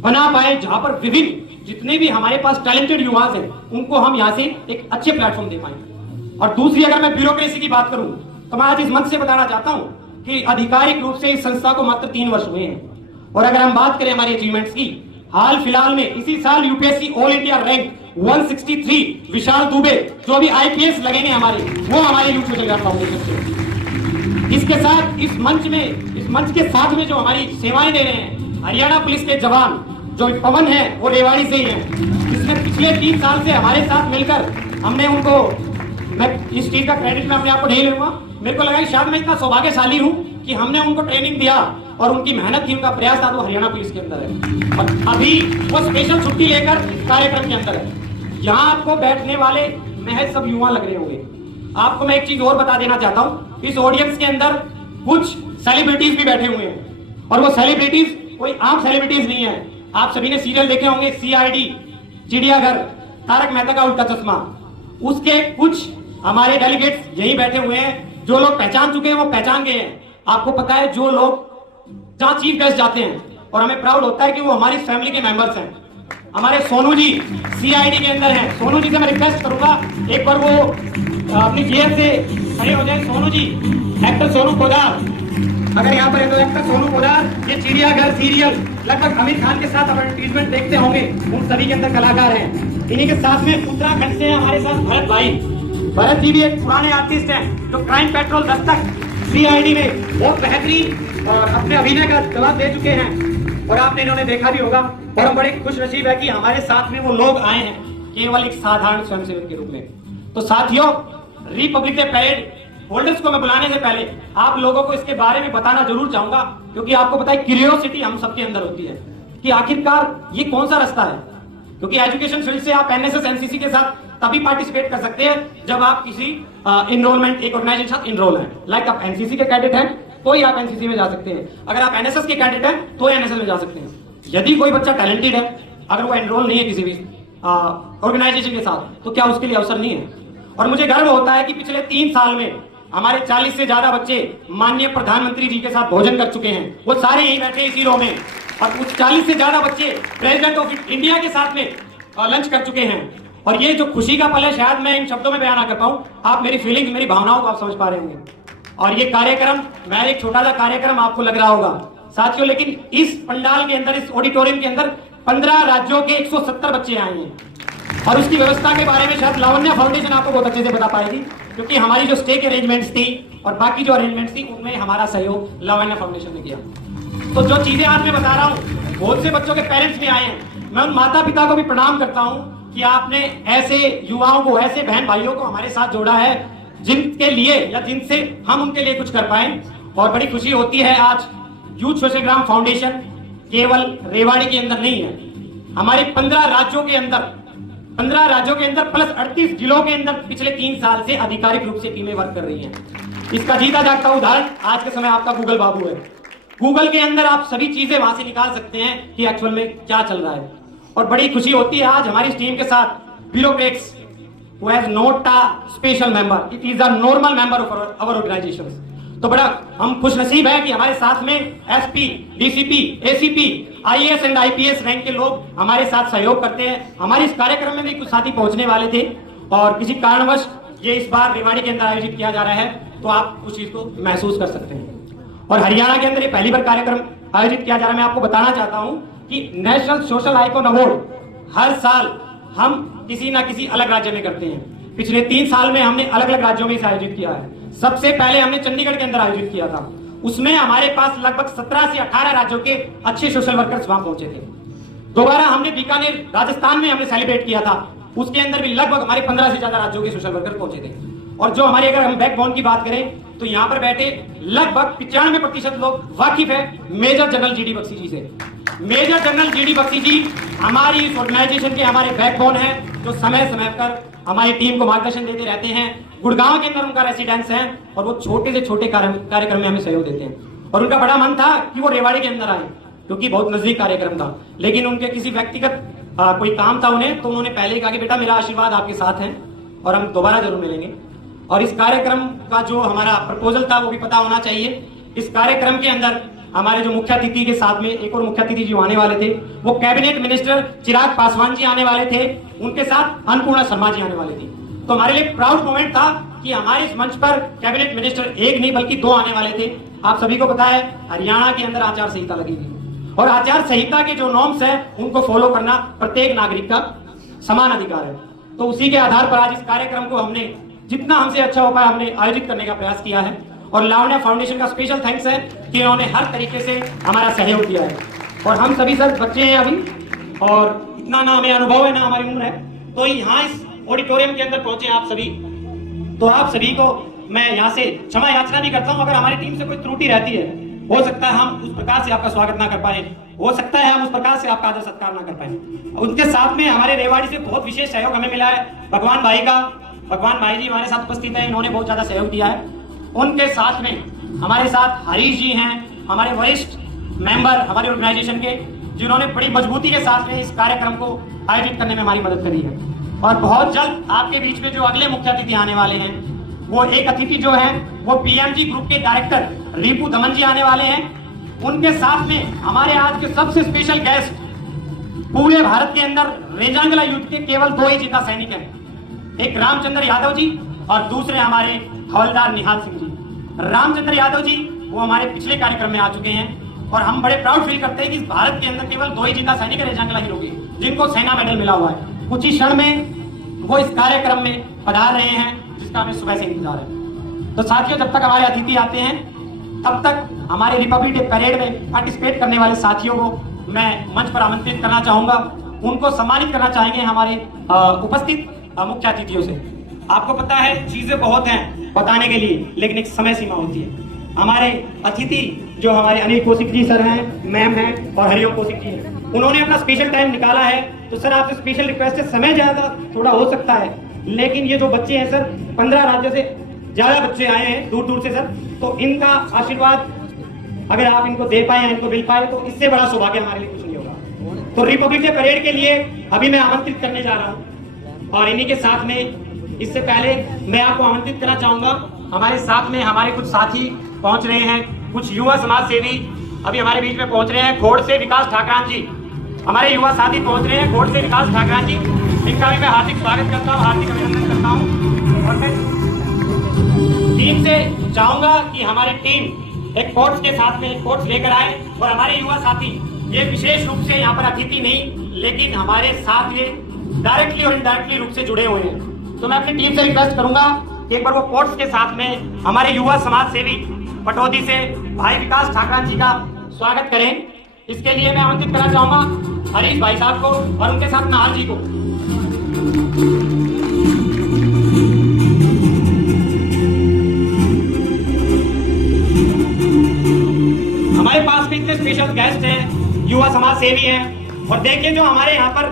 बना पाए जहां पर विभिन्न जितने भी हमारे पास टैलेंटेड युवा हैं उनको हम यहाँ से एक अच्छे प्लेटफॉर्म दे पाएंगे। और दूसरी, अगर मैं ब्यूरोक्रेसी की बात करूं तो मैं आज इस मंच से बताना चाहता हूं कि आधिकारिक रूप से इस संस्था को मात्र 3 वर्ष हुए हैं। और अगर हम बात करें हमारे अचीवमेंट्स की, हाल फिलहाल में इसी साल यूपीएससी ऑल इंडिया रैंक 163 विशाल दुबे जो अभी आईपीएस लगेंगे हमारे, वो हमारे यूथ सोशल ग्राम फाउंडेशन से। इसके साथ इस मंच के साथ में जो हमारी सेवाएं दे रहे हैं हरियाणा पुलिस के जवान जो पवन है वो रेवाड़ी से ही है, इसमें पिछले 3 साल से हमारे साथ मिलकर हमने उनको, मैं इस चीज का क्रेडिट मैं अपने आप को नहीं लूंगा, मेरे को लगा कि शायद मैं इतना सौभाग्यशाली हूं कि हमने उनको ट्रेनिंग दिया और उनकी मेहनत थी, उनका प्रयास था, वो हरियाणा पुलिस के अंदर है और अभी वो स्पेशल छुट्टी लेकर कार्यक्रम के अंदर है। यहाँ आपको बैठने वाले महज सब युवा लग रहे होंगे। आपको मैं एक चीज और बता देना चाहता हूँ, इस ऑडियंस के अंदर कुछ सेलिब्रिटीज भी बैठे हुए हैं और वो सेलिब्रिटीज कोई आम सेलिब्रिटीज नहीं है। आप सभी ने सीरियल देखे होंगे, सीआईडी, चिड़ियाघर, तारक मेहता का उल्टा चश्मा, उसके कुछ हमारे डेलीगेट्स यही बैठे हुए हैं। जो लोग पहचान चुके हैं वो पहचान गए हैं। आपको पता है जो लोग जहाँ चीफ गेस्ट जाते हैं और हमें प्राउड होता है कि वो हमारी फैमिली के मेंबर्स हैं। हमारे सोनू जी सीआईडी के अंदर हैं। सोनू जी से मैं रिक्वेस्ट करूंगा एक बार वो अपनी चेयर से खड़े हो जाए। सोनू जी, एक्टर सोनू पोदार अगर यहाँ पर है तो एक्टर सोनू पोदार, ये चिड़ियाघर सीरियल लगभग आमिर खान के साथ एडवर्टीजमेंट देखते होंगे, उन सभी के अंदर कलाकार हैं। इन्हीं के साथ में उत्तराखंड से हमारे साथ भरत भाई, भरत जी भी एक पुराने आर्टिस्ट हैं जो क्राइम पेट्रोल दस्तक सीआईडी में बहुत बेहतरीन और अपने अभिनय का जवाब दे चुके हैं और आपने इन्होंने देखा भी होगा। और हम बड़े खुश नसीब है कि हमारे साथ में वो लोग आए हैं केवल एक साधारण स्वयंसेवक के रूप में। तो साथियों, रिपब्लिक डे परेड होल्डर्स को मैं बुलाने से पहले आप लोगों को इसके बारे में बताना जरूर चाहूंगा, क्योंकि आपको पता है क्यूरियोसिटी हम सबके अंदर होती है कि आखिरकार ये कौन सा रास्ता है। क्योंकि एजुकेशन फील्ड से आप एनएसएस एनसीसी के साथ तभी पार्टिसिपेट कर सकते हैं जब आप किसी इनरोलमेंट एक ऑर्गेनाइजेशन साथ इनरोल हैं। लाइक आप एनसीसी के कैडेट हैं तो ही आप एनसीसी में जा सकते हैं, अगर आप एनएसएस के कैडेट हैं तो एनएसएस में जा सकते हैं। यदि कोई बच्चा टैलेंटेड है, अगर वो एनरोल नहीं है किसी भी ऑर्गेनाइजेशन के साथ, तो क्या उसके लिए अवसर नहीं है। और मुझे गर्व होता है कि पिछले 3 साल में हमारे 40 से ज्यादा बच्चे माननीय प्रधानमंत्री जी के साथ भोजन कर चुके हैं। वो सारे यही बैठे इसी रो में, और उस 40 से ज्यादा बच्चे प्रेसिडेंट ऑफ इंडिया के साथ में लंच कर चुके हैं। और ये जो खुशी का पल है, शायद मैं इन शब्दों में बयान ना कर पाऊं, आप मेरी फीलिंग्स, मेरी भावनाओं को आप समझ पा रहे होंगे। और ये कार्यक्रम मैं एक छोटा सा कार्यक्रम आपको लग रहा होगा साथियों, लेकिन इस पंडाल के अंदर, इस ऑडिटोरियम के अंदर 15 राज्यों के 170 बच्चे आए हैं। और उसकी व्यवस्था के बारे में शायद लावण्या फाउंडेशन आपको बहुत अच्छे से बता पाएगी, क्योंकि हमारी जो स्टे की अरेंजमेंट्स थी और बाकी जो अरेंजमेंट्स थी उनमें हमारा सहयोग लावण्या फाउंडेशन ने किया। तो जो चीजें आज मैं बता रहा हूँ, बहुत से बच्चों के पेरेंट्स भी आए हैं। मैं उन माता पिता को भी प्रणाम करता हूँ कि आपने ऐसे युवाओं को, ऐसे बहन भाइयों को हमारे साथ जोड़ा है जिनके लिए या जिनसे हम उनके लिए कुछ कर पाए। और बड़ी खुशी होती है आज यूथ सोशल ग्राम फाउंडेशन केवल रेवाड़ी के अंदर नहीं है, हमारे 15 राज्यों के अंदर प्लस 38 जिलों के अंदर पिछले 3 साल से आधिकारिक रूप से टीमें वर्क कर रही हैं। इसका जीता जागता उदाहरण आज के समय आपका गूगल बाबू है। गूगल के अंदर आप सभी चीजें वहां से निकाल सकते हैं कि एक्चुअल में क्या चल रहा है। और बड़ी खुशी होती है आज हमारी टीम के साथ bureaucrats who has not a special member, it is a normal member of our organizations। तो बड़ा हम खुश नसीब है कि हमारे साथ में SP, DCP, ACP, IAS and IPS rank के लोग हमारे साथ सहयोग करते हैं। हमारे इस कार्यक्रम में भी कुछ साथी पहुंचने वाले थे और किसी कारणवश ये इस बार रेवाड़ी के अंदर आयोजित किया जा रहा है, तो आप उस चीज को महसूस कर सकते हैं। और हरियाणा के अंदर ये पहली बार कार्यक्रम आयोजित किया जा रहा है। मैं आपको बताना चाहता हूं कि नेशनल सोशल आइकॉन अवार्ड हर साल हम किसी ना किसी अलग राज्य में करते हैं। पिछले 3 साल में हमने अलग अलग राज्यों में इसे आयोजित किया है। सबसे पहले हमने चंडीगढ़ के अंदर आयोजित किया था। उसमें हमारे पास लगभग 17 से 18 राज्यों के अच्छे सोशल वर्कर्स वहां पहुंचे थे। दोबारा हमने बीकानेर राजस्थान में हमने सेलिब्रेट किया था। उसके अंदर भी लगभग हमारे 15 से ज्यादा राज्यों के सोशल वर्कर पहुंचे थे। और जो हमारे अगर हम बैकबोन की बात करें तो यहाँ पर बैठे लगभग 95% लोग वाकिफ है मेजर जनरल जीडी बख्शी जी से। मेजर जनरल जीडी बख्शी जी हमारी इस ऑर्गेनाइजेशन के हमारे बैकबोन है, जो समय समय पर हमारी टीम को मार्गदर्शन देते रहते हैं। गुड़गांव के अंदर उनका रेसिडेंस है और वो छोटे से छोटे कार्यक्रम में हमें सहयोग देते हैं। और उनका बड़ा मन था कि वो रेवाड़ी के अंदर आए, क्योंकि बहुत नजदीक कार्यक्रम था, लेकिन उनके किसी व्यक्तिगत कोई काम था उन्हें, तो उन्होंने पहले ही कहा कि बेटा मेरा आशीर्वाद आपके साथ है और हम दोबारा जरूर मिलेंगे। और इस कार्यक्रम का जो हमारा प्रपोजल था वो भी पता होना चाहिए। इस कार्यक्रम के अंदर हमारे जो मुख्य अतिथि के साथ में एक और मुख्य अतिथि जो आने वाले थे वो कैबिनेट मिनिस्टर चिराग पासवान जी आने वाले थे। उनके साथ अन्नपूर्णा शर्मा जी आने वाले थे। तो हमारे लिए प्राउड मोमेंट था कि हमारे इस मंच पर कैबिनेट मिनिस्टर एक नहीं बल्कि 2 आने वाले थे। आप सभी को पता है हरियाणा के अंदर आचार संहिता लगी थी और आचार संहिता के जो नॉर्म्स हैं उनको फॉलो करना प्रत्येक नागरिक का समान अधिकार है। तो उसी के आधार पर आज इस कार्यक्रम को हमने जितना हमसे अच्छा हो पाया हमने आयोजित करने का प्रयास किया है। और लावण्या फाउंडेशन का स्पेशल थैंक्स है कि उन्होंने हर तरीके से हमारा सहयोग किया है। और हम सभी सर बच्चे हैं अभी और इतना ना हमें अनुभव है ना हमारी उम्र है, तो यहाँ इस ऑडिटोरियम के अंदर पहुंचे आप सभी, तो आप सभी को मैं यहाँ से क्षमा याचना भी करता हूँ। अगर हमारी टीम से कोई त्रुटि रहती है, हो सकता है हम उस प्रकार से आपका स्वागत ना कर पाए, हो सकता है हम उस प्रकार से आपका आदर सत्कार ना कर पाए। उनके साथ में हमारे रेवाड़ी से बहुत विशेष सहयोग हमें मिला है भगवान भाई का। भगवान भाई जी हमारे साथ उपस्थित है, इन्होंने बहुत ज्यादा सहयोग दिया है। उनके साथ में हमारे साथ हरीश जी हैं, हमारे वरिष्ठ मेंबर हमारे ऑर्गेनाइजेशन के, जिन्होंने बड़ी मजबूती के साथ में इस कार्यक्रम को आयोजित करने में हमारी मदद करी है। और बहुत जल्द आपके बीच में जो अगले मुख्य अतिथि आने वाले हैं, वो एक अतिथि जो है वो पीएमजी ग्रुप के डायरेक्टर रिपु दमन जी आने वाले हैं। उनके साथ में हमारे आज के सबसे स्पेशल गेस्ट, पूरे भारत के अंदर रेजांगला युद्ध के केवल 2 ही जिंदा सैनिक हैं, एक रामचंद्र यादव जी और दूसरे हमारे हवलदार निहाल सिंह जी। रामचंद्र यादव जी वो हमारे पिछले कार्यक्रम में आ चुके हैं और हम बड़े प्राउड फील करते हैं कि भारत के अंदर केवल 2 ही जिंदा सैनिक रेजांगला हीरो के, जिनको सेना मेडल मिला हुआ है। कुछ ही क्षण में वो इस कार्यक्रम में पधार रहे हैं, जिसका हमें सुबह से इंतजार है। तो साथियों, जब तक हमारे अतिथि आते हैं तब तक हमारे रिपब्लिक डे परेड में पार्टिसिपेट करने वाले साथियों को मैं मंच पर आमंत्रित करना चाहूंगा। उनको सम्मानित करना चाहेंगे हमारे उपस्थित मुख्य अतिथियों से। आपको पता है चीजें बहुत हैं बताने के लिए, लेकिन एक समय सीमा होती है। हमारे अतिथि जो हमारे अनिल कौशिक जी सर हैं, मैम हैं और हरिओम कौशिक जी हैं, उन्होंने अपना स्पेशल टाइम निकाला है। तो सर आपसे स्पेशल रिक्वेस्ट है, समय ज्यादा थोड़ा हो सकता है, लेकिन ये जो बच्चे हैं सर 15 राज्यों से ज्यादा बच्चे आए हैं दूर दूर से सर, तो इनका आशीर्वाद अगर आप इनको दे पाए, इनको मिल पाए, तो इससे बड़ा सौभाग्य हमारे लिए कुछ नहीं होगा। तो रिपब्लिक डे परेड के लिए अभी मैं आमंत्रित करने जा रहा हूँ और इन्हीं के साथ में इससे पहले मैं आपको आमंत्रित करना चाहूंगा, हमारे साथ में हमारे कुछ साथी पहुंच रहे हैं, कुछ युवा समाज सेवी अभी हमारे बीच में पहुंच रहे हैं। खोड़ से विकास ठाकरान जी, हमारे युवा साथी पहुंच रहे हैं खोड़ से विकास ठाकरान जी, इनका भी मैं हार्दिक स्वागत करता हूं, हार्दिक अभिनंदन करता हूं। और मैं टीम से चाहूंगा कि हमारी टीम एक कोच के साथ में एक कोच लेकर आए और हमारे युवा साथी ये विशेष रूप से यहाँ पर अतिथि नहीं, लेकिन हमारे साथ ये डायरेक्टली और इनडायरेक्टली रूप से जुड़े हुए हैं। तो मैं अपनी टीम से रिक्वेस्ट करूंगा कि एक बार वो कोच के साथ में हमारे युवा समाज सेवी पटौदी से भाई विकास ठाकरान जी का स्वागत करें। इसके लिए मैं आमंत्रित करना चाहूंगा हरीश भाई साहब को और उनके साथ नाल जी को। हमारे पास भी इतने स्पेशल गेस्ट हैं, युवा समाज सेवी हैं, और देखिए जो हमारे यहाँ पर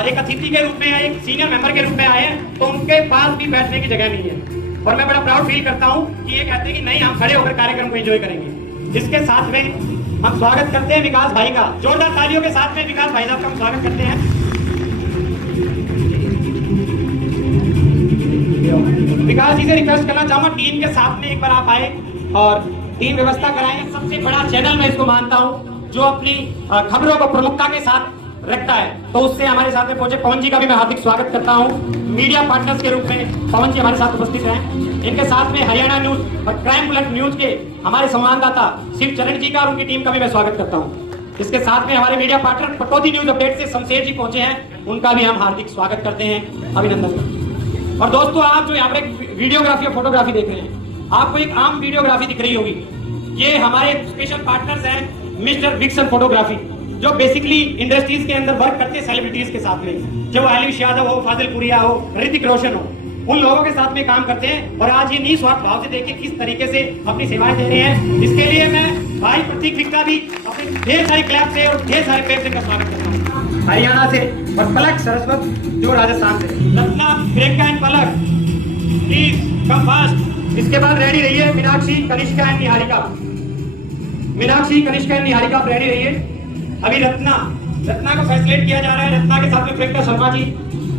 एक अतिथि के रूप में या एक सीनियर मेंबर के रूप में आए हैं तो उनके पास भी बैठने की जगह नहीं है। और मैं बड़ा प्राउड फील करता हूँ कि ये कहते हैं कि नहीं, हम खड़े होकर कार्यक्रम को एंजॉय करेंगे। इसके साथ में हम स्वागत करते हैं विकास भाई का, जोरदार तालियों के साथ में विकास भाई साहब का हम स्वागत करते हैं। विकास जी से रिक्वेस्ट करना चाहूंगा टीम के साथ में एक बार आप आए और टीम व्यवस्था कराएं। सबसे बड़ा चैनल मैं इसको मानता हूं जो अपनी खबरों को प्रमुखता के साथ रखता है, तो उससे हमारे साथ में पहुंचे पवन जी का भी मैं हार्दिक स्वागत करता हूं। मीडिया पार्टनर्स के रूप में पवन जी हमारे साथ उपस्थित हैं। इनके साथ में हरियाणा न्यूज और क्राइम बुलेट न्यूज के हमारे संवाददाता शिव चरण जी का और उनकी टीम का भी मैं स्वागत करता हूं। इसके साथ में हमारे media partner Pataudi news update से शमशेर जी पहुंचे हैं, उनका भी हम हार्दिक स्वागत करते हैं, अभिनंदन। और दोस्तों, आप जो यहाँ पर एक वीडियोग्राफी और फोटोग्राफी देख रहे हैं, आपको एक आम वीडियोग्राफी दिख रही होगी। ये हमारे स्पेशल पार्टनर्स हैं मिस्टर विक्सन फोटोग्राफी, जो बेसिकली इंडस्ट्रीज के अंदर वर्क करते हैं सेलिब्रिटीज के साथ में, चाहे वो आयुष यादव हो, फाजिल पुरिया हो, ऋतिक रोशन हो, उन लोगों के साथ में काम करते हैं। और आज ये निस्वार्थ भाव से देखिए किस तरीके से अपनी सेवाएं दे रहे हैं। इसके लिए मैं भाई प्रतीक विक का भी अपने ढेर सारी क्लैप से और ढेर सारे पेड़ से का स्वागत करता हूँ। हरियाणा से और पलक सरस्वत जो राजस्थान से, Ratna Priyanka and Palak please come fast. इसके बाद रेडी रहिए मीनाक्षी कनिष्का एंड निहारिका, मीनाक्षी कनिष्का एंड निहारिका आप रेडी रहिए। अभी रत्ना को फैसिलिटेट किया जा रहा है, रत्ना के साथ में प्रियंका शर्मा जी,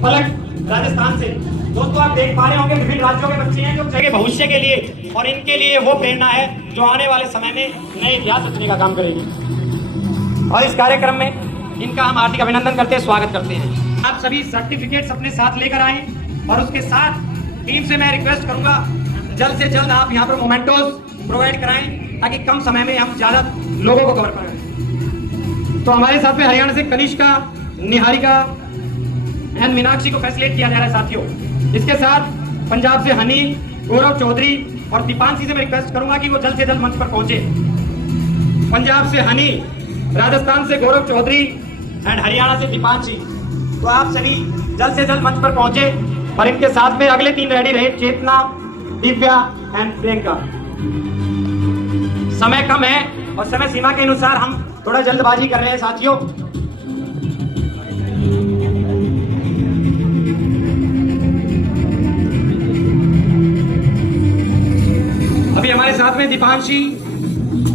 पलक राजस्थान से। दोस्तों, आप देख पा रहे होंगे विभिन्न राज्यों के बच्चे हैं जो जगह भविष्य के लिए और इनके लिए वो प्रेरणा है जो आने वाले समय में नए इतिहास रचने का काम करेगी। और इस कार्यक्रम में इनका हम हार्दिक अभिनंदन करते हैं, स्वागत करते हैं। आप सभी सर्टिफिकेट्स अपने साथ लेकर आए और उसके साथ टीम से मैं रिक्वेस्ट करूंगा जल्द से जल्द आप यहाँ पर मोमेंटोस प्रोवाइड कराएं ताकि कम समय में हम ज्यादा लोगों को कवर कराएं। तो हमारे साथ में हरियाणा से कनिष्का, निहारिका एंड मीनाक्षी को फैसिलिटेट किया जा रहा है साथियों। इसके साथ पंजाब से हनी, गौरव चौधरी और दीपांशी से मैं रिक्वेस्ट करूंगा कि वो जल्द से जल्द मंच पर पहुंचे। पंजाब से हनी, राजस्थान से गौरव चौधरी एंड हरियाणा से दीपांशी, तो आप सभी जल्द से जल्द मंच पर पहुंचे। और इनके साथ में अगले 3 रेडी रहे, चेतना, दिव्या एंड प्रियंका। समय कम है और समय सीमा के अनुसार हम थोड़ा जल्दबाजी कर रहे हैं साथियों। अभी हमारे साथ में दीपांशी,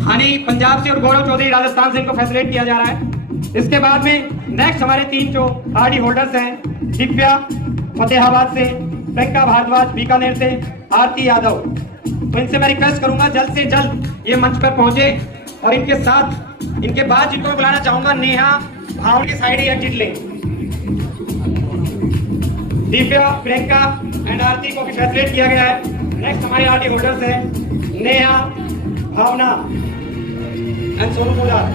हनी पंजाब से और गौरव चौधरी राजस्थान से, इनको फैसिलिटेट किया जा रहा है। इसके बाद में नेक्स्ट हमारे 3 जो आरडी होल्डर्स हैं, दिव्या फतेहाबाद से, प्रियंका भारद्वाज बीकानेर से, आरती यादव, तो इनसे मैं रिक्वेस्ट करूंगा जल्द से जल्द ये मंच पर पहुंचे। और इनके साथ इनके बाद जिनको मैं बुलाना चाहूंगा, नेहा भावल के साइड ही एग्जिट लें, दिव्या, प्रियंका एंड आरती को भी फैसिलिटेट किया गया है। नेक्स्ट हमारे आरटी होल्डर्स हैं नेहा, भावना एंड सोनू पोदार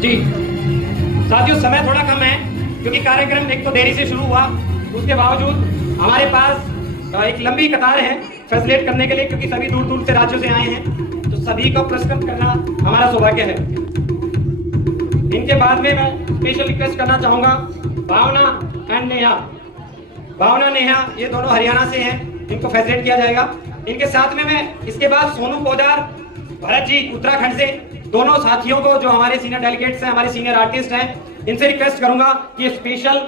जी। साथियों, समय थोड़ा कम है क्योंकि कार्यक्रम एक तो देरी से शुरू हुआ, उसके बावजूद हमारे पास एक लंबी कतार है फैसिलिटेट करने के लिए, क्योंकि सभी दूर दूर से राज्यों से आए हैं, तो सभी को पुरस्कृत करना हमारा सौभाग्य है। इनके बाद में मैं स्पेशल रिक्वेस्ट करना चाहूंगा भावना एंड नेहा। भावना, नेहा ये दोनों हरियाणा से हैं, इनको फैसिलिटेट किया जाएगा। इनके साथ में मैं इसके बाद सोनू पोदार, भरत जी उत्तराखंड से, दोनों साथियों को जो हमारे सीनियर डेलीगेट्स हैं, हमारे सीनियर आर्टिस्ट हैं, इनसे रिक्वेस्ट करूंगा कि स्पेशल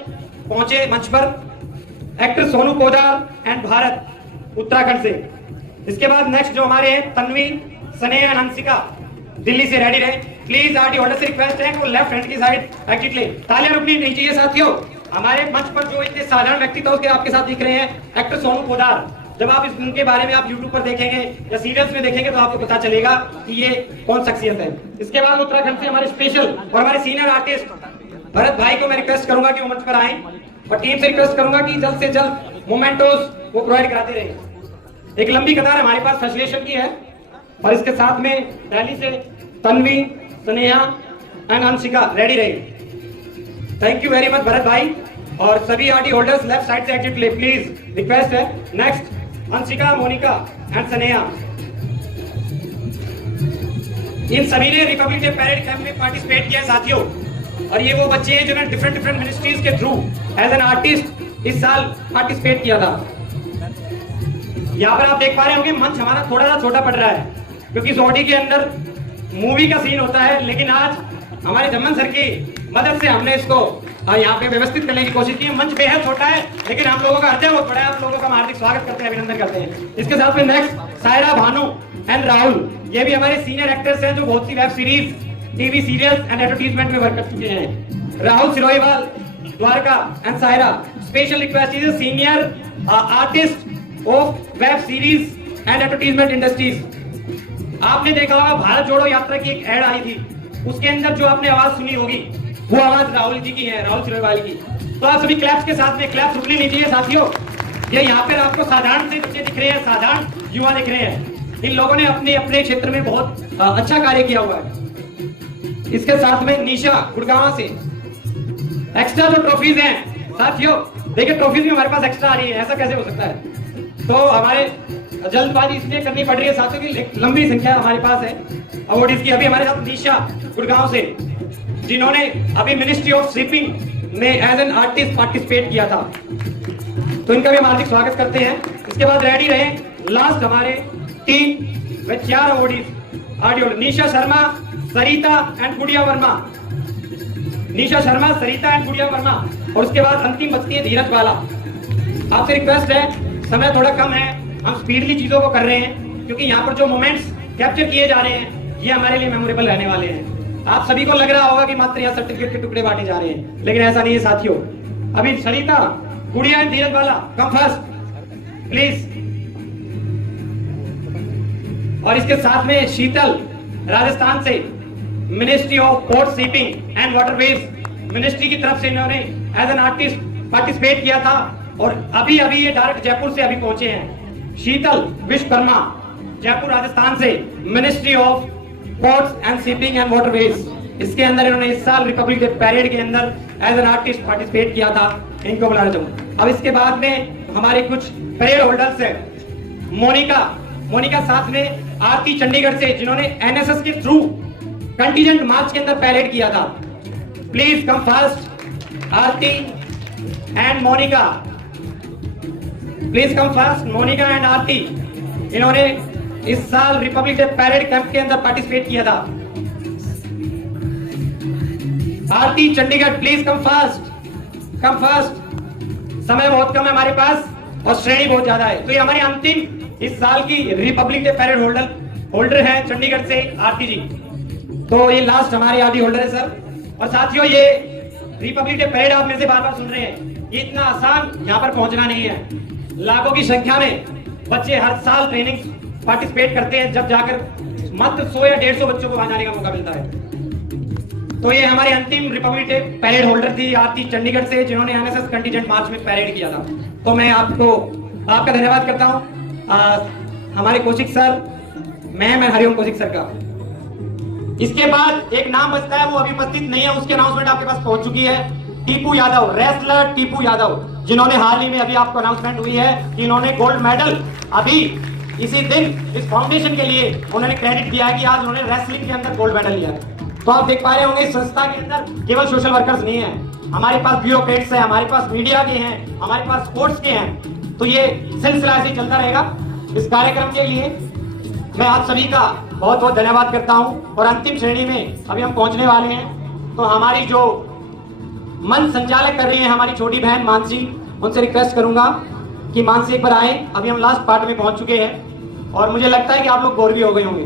पहुंचे मंच पर। एक्टर सोनू पोदार एंड भारत उत्तराखंड से। इसके बाद नेक्स्ट जो हमारे हैं तन्वी, स्नेहा, हंसिका दिल्ली से रेडी रहे। प्लीज आरटी होल्डर से रिक्वेस्ट है कि वो लेफ्ट हैंड की साइड एग्जिट ले। तालियां रुकनी नहीं चाहिए साथियों। हमारे मंच पर जो इतने साधारण व्यक्ति था उसके आपके साथ दिख रहे हैं, एक्टर सोनू पोदार। जब आप इनके बारे में आप यूट्यूब पर देखेंगे या सीरियल्स में देखेंगे तो आपको पता चलेगा कि ये कौन शख्सियत है। इसके बाद उत्तराखंड से हमारे स्पेशल और हमारे सीनियर आर्टिस्ट भरत भाई को मैं रिक्वेस्ट करूंगा कि वो मंच पर आए और टीम से रिक्वेस्ट करूंगा कि जल्द से जल्द मोमेंटोस वो प्रोवाइड कराते रहे। एक लंबी कतार हमारे पास फैसिलिटेशन की है। और इसके साथ में दिल्ली से तन्वी, स्नेहा एंड हंसिका रेडी रही। Thank you very much Bharat भाई। और सभी आरटी होल्डर्स लेफ्ट साइड से एग्जिट ले, प्लीज रिक्वेस्ट है। नेक्स्ट हंसिका, मोनिका एंड स्नेहा, इन सभी ने रिपब्लिक डे पैरेड कैंप में पार्टिसिपेट किया है साथियों। और ये वो बच्चे हैं जिन्होंने डिफरेंट मिनिस्ट्रीज के थ्रू एज एन आर्टिस्ट इस साल पार्टिसिपेट किया था। यहाँ पर आप देख पा रहे होंगे मंच हमारा थोड़ा सा छोटा पड़ रहा है क्योंकि सोडी के अंदर मूवी का सीन होता है, लेकिन आज हमारे जमन सर की मदद से हमने इसको यहाँ पे व्यवस्थित करने की कोशिश की है। मंच बेहद छोटा है लेकिन हम लोगों का हृदय बहुत बड़ा है। आप लोगों का हम हार्दिक स्वागत करते हैं, अभिनंदन करते हैं। इसके साथ में नेक्स्ट सायरा भानु एंड राहुल, ये भी हमारे सीनियर एक्टर्स हैं जो बहुत सी web series, TV serials and advertisement में वर्क कर चुके हैं। Rahul Sirohiwal, Dwarka and Saira, special request is senior artist of web series and advertisement industries. आपने देखा होगा भारत जोड़ो यात्रा की एक एड आई थी, उसके अंदर जो आपने आवाज सुनी होगी वो आवाज राहुल जी की है, राहुल सिरोहीवाल की। तो आप सभी क्लैप्स के साथ में, क्लैप्स रुकनी नहीं चाहिए साथियों। ये यहाँ पर आपको साधारण से बच्चे दिख रहे हैं, साधारण युवा दिख रहे हैं। इन लोगों ने अपने अपने क्षेत्र में बहुत अच्छा कार्य किया हुआ है। इसके साथ में निशा गुड़गांव से। एक्स्ट्रा जो ट्रॉफीज हैं साथियों, देखिए ट्रॉफीज भी हमारे पास एक्स्ट्रा आ रही है, ऐसा कैसे हो सकता है? तो हमारे जल्दबाजी इसलिए करनी पड़ रही है साथियों की लंबी संख्या हमारे पास है अवार्डीज की। अभी हमारे साथ निशा गुड़गांव से, जिन्होंने अभी मिनिस्ट्री ऑफ शिपिंग में एज एन आर्टिस्ट पार्टिसिपेट किया था, तो इनका भी हम हार्दिक स्वागत करते हैं। इसके बाद रेडी रहे लास्ट हमारे टीम में 4 awardees. Nisha Sharma, Sarita and गुड़िया वर्मा। निशा शर्मा, सरिता एंड गुड़िया वर्मा। और उसके बाद अंतिम बचती है धीरज बाला। आपसे रिक्वेस्ट है, समय थोड़ा कम है, हम स्पीडली चीजों को कर रहे हैं क्योंकि यहाँ पर जो मोमेंट्स कैप्चर किए जा रहे हैं ये हमारे लिए मेमोरेबल रहने वाले हैं। आप सभी को लग रहा होगा कि मात्र यहाँ सर्टिफिकेट के टुकड़े बांटे जा रहे हैं, लेकिन ऐसा नहीं है साथियों। अभी सरिता, गुड़िया and Dheeraj Bala, come first please. और इसके साथ में शीतल राजस्थान से, ministry of port shipping and waterways ministry की तरफ से इन्होंने एज एन आर्टिस्ट पार्टिसिपेट किया था और अभी अभी ये डायरेक्ट जयपुर से अभी पहुंचे हैं। शीतल विश्वकर्मा, जयपुर राजस्थान से, ministry of ports and shipping and waterways. इसके अंदर इन्होंने इस साल रिपब्लिक डे पैरेड के अंदर एज एन आर्टिस्ट पार्टिसिपेट किया था। इनको बुलाना चाहूंगा। अब इसके बाद में हमारे कुछ परेड होल्डर्स है। मोनिका साथ में आरती चंडीगढ़ से, जिन्होंने एनएसएस के थ्रू कंटीजेंट मार्च के अंदर पैरेड किया था। Please come fast Aarti and Monica, please come fast Monica and Aarti. इन्होंने इस साल रिपब्लिक डे पैरेड कैंप के अंदर पार्टिसिपेट किया था। आरती चंडीगढ़, प्लीज कम फास्ट। समय बहुत कम है हमारे पास और श्रेणी बहुत ज्यादा है। तो ये हमारी अंतिम इस साल की रिपब्लिक डे पैरेड होल्डर है चंडीगढ़ से आरती जी। तो ये लास्ट हमारे आरती होल्डर है सर। और साथियों, ये रिपब्लिक डे परेड आप में से बार बार सुन रहे हैं, ये इतना आसान यहाँ पर पहुंचना नहीं है। लाखों की संख्या में बच्चे हर साल ट्रेनिंग पार्टिसिपेट करते हैं, जब जाकर मात्र 100 या 150 बच्चों को वहां जाने का मौका मिलता है। तो ये हमारी अंतिम रिपब्लिक डे परेड होल्डर थी आरती चंडीगढ़ से, जिन्होंने एनएसएस कंटीजेंट मार्च में परेड किया था। तो मैं आपका धन्यवाद करता हूँ। हमारे Kaushik sir, ma'am Hariom Kaushik sir का। इसके बाद एक नाम बचता है, वो अभी उपस्थित नहीं है, उसकी अनाउंसमेंट आपके पास पहुंच चुकी है। टीपू यादव, रेसलर टीपू यादव, जिन्होंने हाल ही में अभी आपको अनाउंसमेंट हुई है कि इन्होंने गोल्ड मेडल अभी इसी दिन इस फाउंडेशन के लिए उन्होंने क्रेडिट दिया है कि आज उन्होंने रेसलिंग के अंदर गोल्ड मेडल लिया है। तो आप देख पा रहे होंगे इस संस्था के अंदर केवल सोशल वर्कर्स नहीं है, हमारे पास ब्यूरोक्रेट्स है, हमारे पास मीडिया के हैं, हमारे पास स्पोर्ट्स के हैं। तो ये सिलसिला ऐसे चलता रहेगा। इस कार्यक्रम के लिए मैं आप सभी का बहुत बहुत धन्यवाद करता हूं। और अंतिम श्रेणी में अभी हम पहुंचने वाले हैं। तो हमारी जो मंच संचालक कर रही है हमारी छोटी बहन मानसी, उनसे रिक्वेस्ट करूंगा कि मानसी एक बार आए। अभी हम लास्ट पार्ट में पहुंच चुके हैं और मुझे लगता है कि आप लोग बोर भी हो गए होंगे।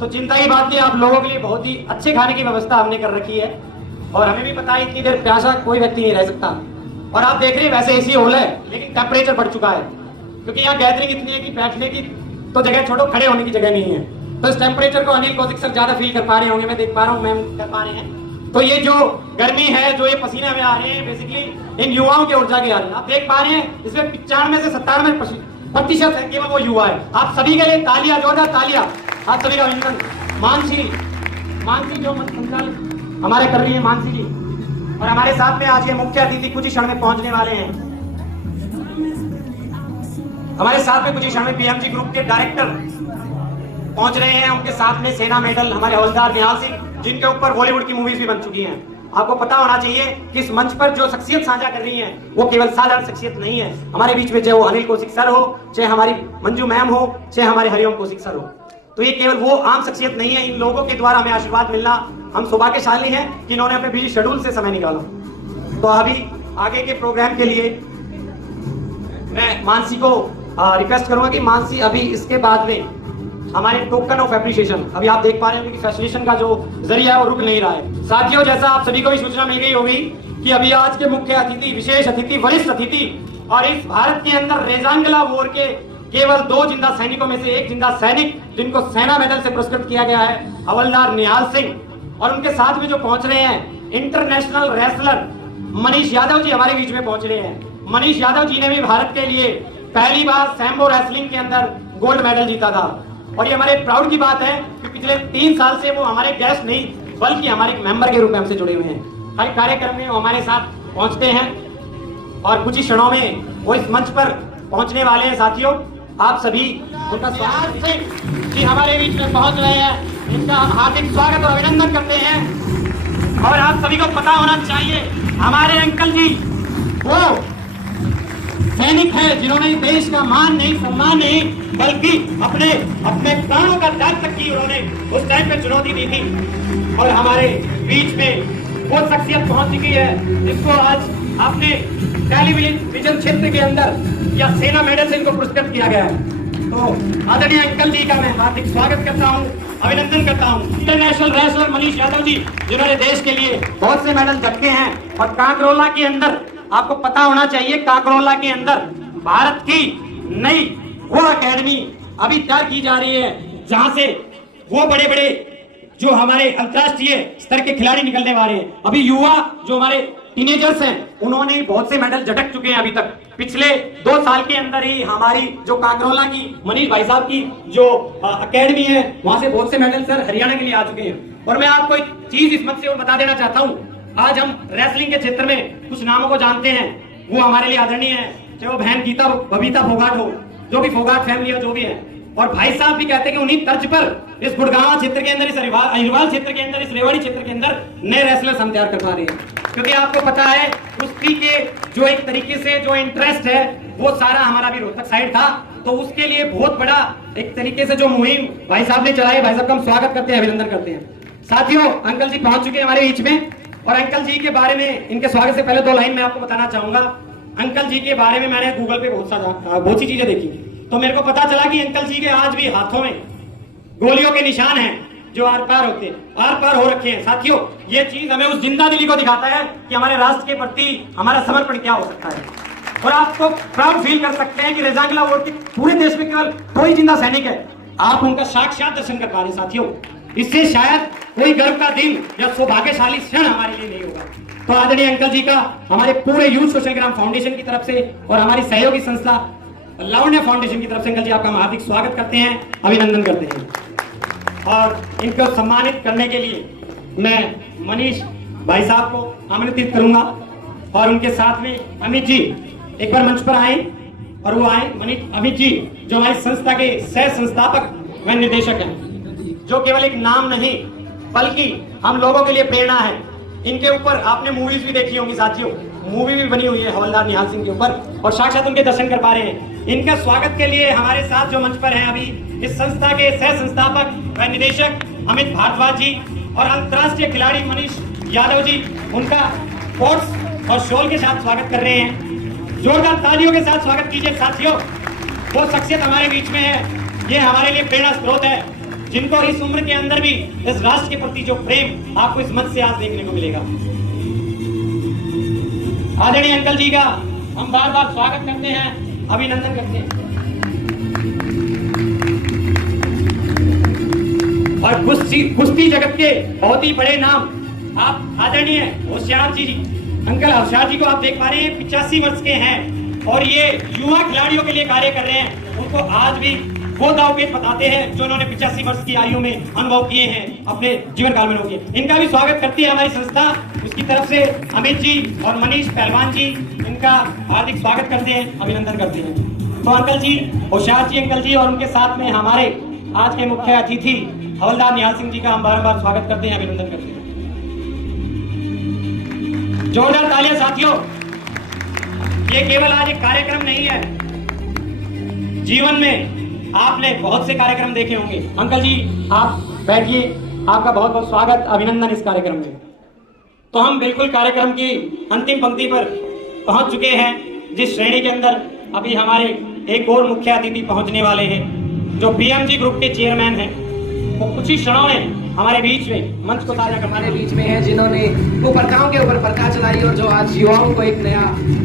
तो चिंता की बात नहीं, आप लोगों के लिए बहुत ही अच्छे खाने की व्यवस्था हमने कर रखी है और हमें भी पता है इतनी देर प्यासा कोई व्यक्ति नहीं रह सकता। और आप देख रहे हैं वैसे एसी हॉल है, लेकिन टेम्परेचर बढ़ चुका है क्योंकि यहाँ गैदरिंग इतनी है कि बैठने की तो जगह छोड़ो, खड़े होने की जगह नहीं है। तो इस टेम्परेचर को अनिल कौशिक सर ज्यादा फील कर पा रहे होंगे, मैं देख पा रहा हूँ, मैम कर पा रहे हैं। तो ये जो गर्मी है, जो ये पसीने हमें आ रहे हैं, बेसिकली इन युवाओं के ऊर्जा के आ रहे हैं। आप देख पा रहे हैं इसमें 95 से 97% है केवल वो युवा है। आप सभी के लिए तालियां, जोरदार तालियां, आप सभी का अभिनंदन। मानसी जो संचालक हमारे कर रही है, मानसी जी। और हमारे साथ में आज ये मुख्य अतिथि कुछ ही क्षण में पहुंचने वाले हैं। हमारे साथ में कुछ ही क्षण में पीएमजी ग्रुप के डायरेक्टर पहुंच रहे हैं। उनके साथ में सेना मेडल हमारे हवलदार निहाल सिंह, जिनके ऊपर बॉलीवुड की मूवीज भी बन चुकी हैं। आपको पता होना चाहिए कि इस मंच पर जो शख्सियत साझा कर रही है वो केवल साधारण शख्सियत नहीं है। हमारे बीच में चाहे वो अनिल कौशिक सर हो, चाहे हमारी मंजू मैम हो, चाहे हमारे हरिओम कौशिक सर हो। तो ये केवल वो आम शख्सियत नहीं है, इन लोगों के द्वारा हमें आशीर्वाद मिलना हम सौभाग्यशाली हैं कि इन्होंने अपने बिजी शेड्यूल से समय निकाला। तो अभी आगे के प्रोग्राम के लिए मैं मानसी को रिक्वेस्ट करूंगा कि मानसी अभी इसके बाद में हमारे टोकन ऑफ एप्रिसिएशन, अभी आप देख पा रहे हैं कि फैसिलिटेशन का जो जरिया है वो रुक नहीं रहा है। साथियों, जैसा आप सभी को भी सूचना मिल गई होगी कि अभी आज के मुख्य अतिथि, विशेष अतिथि, वरिष्ठ अतिथि और इस भारत के अंदर रेजांगला वॉर के केवल 2 जिंदा सैनिकों में से एक जिंदा सैनिक जिनको सेना मेडल से पुरस्कृत किया गया है, हवलदार निहाल सिंह, और उनके साथ में जो पहुंच रहे हैं इंटरनेशनल रेसलर मनीष यादव जी हमारे बीच में पहुंच रहे हैं। मनीष यादव जी ने भी भारत के लिए पहली बार सैम्बो रेसलिंग के अंदर गोल्ड मेडल जीता था, और ये हमारे प्राउड की बात है कि पिछले 3 साल से वो हमारे गेस्ट नहीं बल्कि हमारे मेंबर के रूप में हमसे जुड़े हुए हैं। हर कार्यक्रम में वो हमारे साथ पहुंचते हैं और कुछ ही क्षणों में वो इस मंच पर पहुंचने वाले हैं। साथियों, आप सभी उनका स्वागत से कि हमारे बीच में पहुंच रहे हैं, इनका हार्दिक स्वागत और अभिनंदन करते हैं। और आप सभी को पता होना चाहिए, हमारे अंकल जी वो सैनिक है जिन्होंने देश का मान नहीं, सम्मान नहीं, बल्कि अपने प्राणों का त्याग तक की उन्होंने उस टाइम पे चुनौती दी थी। और हमारे बीच में वो शख्सियत पहुंच चुकी है जिसको आज आपने टेलीविजन क्षेत्र के अंदर या सेना मेडल से इनको पुरस्कृत किया गया है। तो आदरणीय अंकल जी का मैं हार्दिक स्वागत करता हूं, अभिनंदन करता हूं। इंटरनेशनल रेसलर मनीष यादव जी जिन्होंने देश के लिए बहुत से मेडल जीते हैं, और कांकरोला के अंदर आपको पता होना चाहिए, कांकरोला के अंदर भारत की नई वो एकेडमी अभी तैयार की जा रही है जहां से वो बड़े बड़े जो हमारे अंतर्राष्ट्रीय स्तर के खिलाड़ी निकलने वाले हैं। अभी युवा जो हमारे टीनेजर्स हैं उन्होंने बहुत से मेडल झटक चुके हैं अभी तक। पिछले 2 साल के अंदर ही हमारी जो कांकरोला की मनीष भाई साहब की जो एकेडमी है वहां से बहुत से मेडल सर हरियाणा के लिए आ चुके हैं। और मैं आपको एक चीज इस मंच से बता देना चाहता हूँ, आज हम रेसलिंग के क्षेत्र में कुछ नामों को जानते हैं, वो हमारे लिए आदरणीय है, चाहे वो बहन गीता बबीता फोगाट हो, जो भी फोगाट फैमिली हो, जो भी है। और भाई साहब भी कहते हैं कि उन्हीं तर्ज पर इस गुड़गांव क्षेत्र के अंदर, इस अहिरवाल क्षेत्र के अंदर, इस रेवाड़ी क्षेत्र के अंदर नए रेसलर्स हम तैयार कर पा रहे हैं। क्योंकि आपको पता है कुश्ती के जो एक तरीके से जो इंटरेस्ट है वो सारा हमारा भी रोहतक साइड था, तो उसके लिए बहुत बड़ा एक तरीके से जो मुहिम भाई साहब ने चलाई, भाई साहब का हम स्वागत करते हैं, अभिनंदन करते हैं। साथियों, अंकल जी पहुंच चुके हैं हमारे बीच में, और अंकल जी के बारे में, इनके स्वागत से पहले 2 लाइन मैं आपको बताना चाहूंगा। अंकल जी के बारे में मैंने गूगल पे बहुत सी चीजें देखी, तो मेरे को पता चला कि अंकल जी के आज भी हाथों में गोलियों के निशान हैं जो आर पार होते हैं, आर पार हो रखे हैं। साथियों, ये चीज हमें उस जिंदा दिली को दिखाता है कि हमारे राष्ट्र के प्रति हमारा समर्पण क्या हो सकता है। और आप तो प्राउड फील कर सकते हैं कि रेजांगला वॉर के पूरे देश में केवल 2 ही जिंदा सैनिक है, आप उनका साक्षात दर्शन कर पा रहे हैं। साथियों, इससे शायद कोई गर्व का दिन या सौभाग्यशाली क्षण हमारे लिए नहीं होगा। तो आदरणीय अंकल जी का हमारे पूरे यूथ सोशल ग्राम फाउंडेशन की तरफ से और हमारी सहयोगी संस्था लावण्य फाउंडेशन की तरफ से अंकल जी आपका हम हार्दिक स्वागत करते हैं, अभिनंदन करते हैं। और इनको सम्मानित करने के लिए मैं मनीष भाई साहब को आमंत्रित करूंगा, और उनके साथ में अमित जी एक बार मंच पर आए, और वो आए अमित जी जो हमारी संस्था के सह संस्थापक व निर्देशक हैं, जो केवल एक नाम नहीं बल्कि हम लोगों के लिए प्रेरणा है। इनके ऊपर आपने मूवीज भी देखी होंगी साथियों, मूवी भी बनी हुई है हवलदार निहाल सिंह के ऊपर, और साक्षात उनके दर्शन कर पा रहे हैं। इनका स्वागत के लिए हमारे साथ जो मंच पर हैं अभी इस संस्था के सह संस्थापक व निदेशक अमित भारद्वाज जी और अंतर्राष्ट्रीय खिलाड़ी मनीष यादव जी, उनका कोट्स और शॉल के साथ स्वागत कर रहे हैं। जोरदार तालियों के साथ स्वागत कीजिए। साथियों, वो शख्सियत हमारे बीच में है, ये हमारे लिए प्रेरणा स्रोत है, जिनको इस उम्र के अंदर भी इस राष्ट्र के प्रति जो प्रेम आपको इस मंच से आज देखने को मिलेगा। आदरणीय अंकल जी का हम बार बार स्वागत करते हैं, अभिनंदन करते हैं। और कुश्ती जगत के बहुत ही बड़े नाम आप आदरणीय होशियार जी, अंकल होशियार जी को आप देख पा रहे हैं, 85 वर्ष के हैं, और ये युवा खिलाड़ियों के लिए कार्य कर रहे हैं। उनको आज भी वो दावपेच बताते हैं जो उन्होंने 85 वर्ष की आयु में अनुभव किए हैं, अपने जीवन काल में अनुभव किए। इनका भी स्वागत करती है हमारी संस्था, उसकी तरफ से अमित जी और मनीष पहलवान जी, इनका हार्दिक स्वागत करते हैं, अभिनंदन करते हैं। तो अंकल जी, होशियार जी अंकल जी, और उनके साथ में हमारे आज के मुख्य अतिथि हवलदार निहाल सिंह जी का हम बार स्वागत करते हैं, अभिनंदन करते हैं। जोरदार तालियां साथियों। ये केवल आज एक कार्यक्रम नहीं है, जीवन में आपने बहुत से कार्यक्रम देखे होंगे। अंकल जी आप बैठिए, आपका बहुत बहुत स्वागत, अभिनंदन इस कार्यक्रम में। तो हम बिल्कुल कार्यक्रम की अंतिम पंक्ति पर पहुंच चुके हैं, जिस श्रेणी के अंदर अभी हमारे एक और मुख्य अतिथि पहुंचने वाले हैं, जो बीएमजी ग्रुप के चेयरमैन हैं। वो कुछ ही क्षणों में हमारे बीच में मंच को ताजा हमारे बीच में हैं, जिन्होंने कुप्रथाओं के ऊपर पर्दा चलाई और जो आज युवाओं को एक नया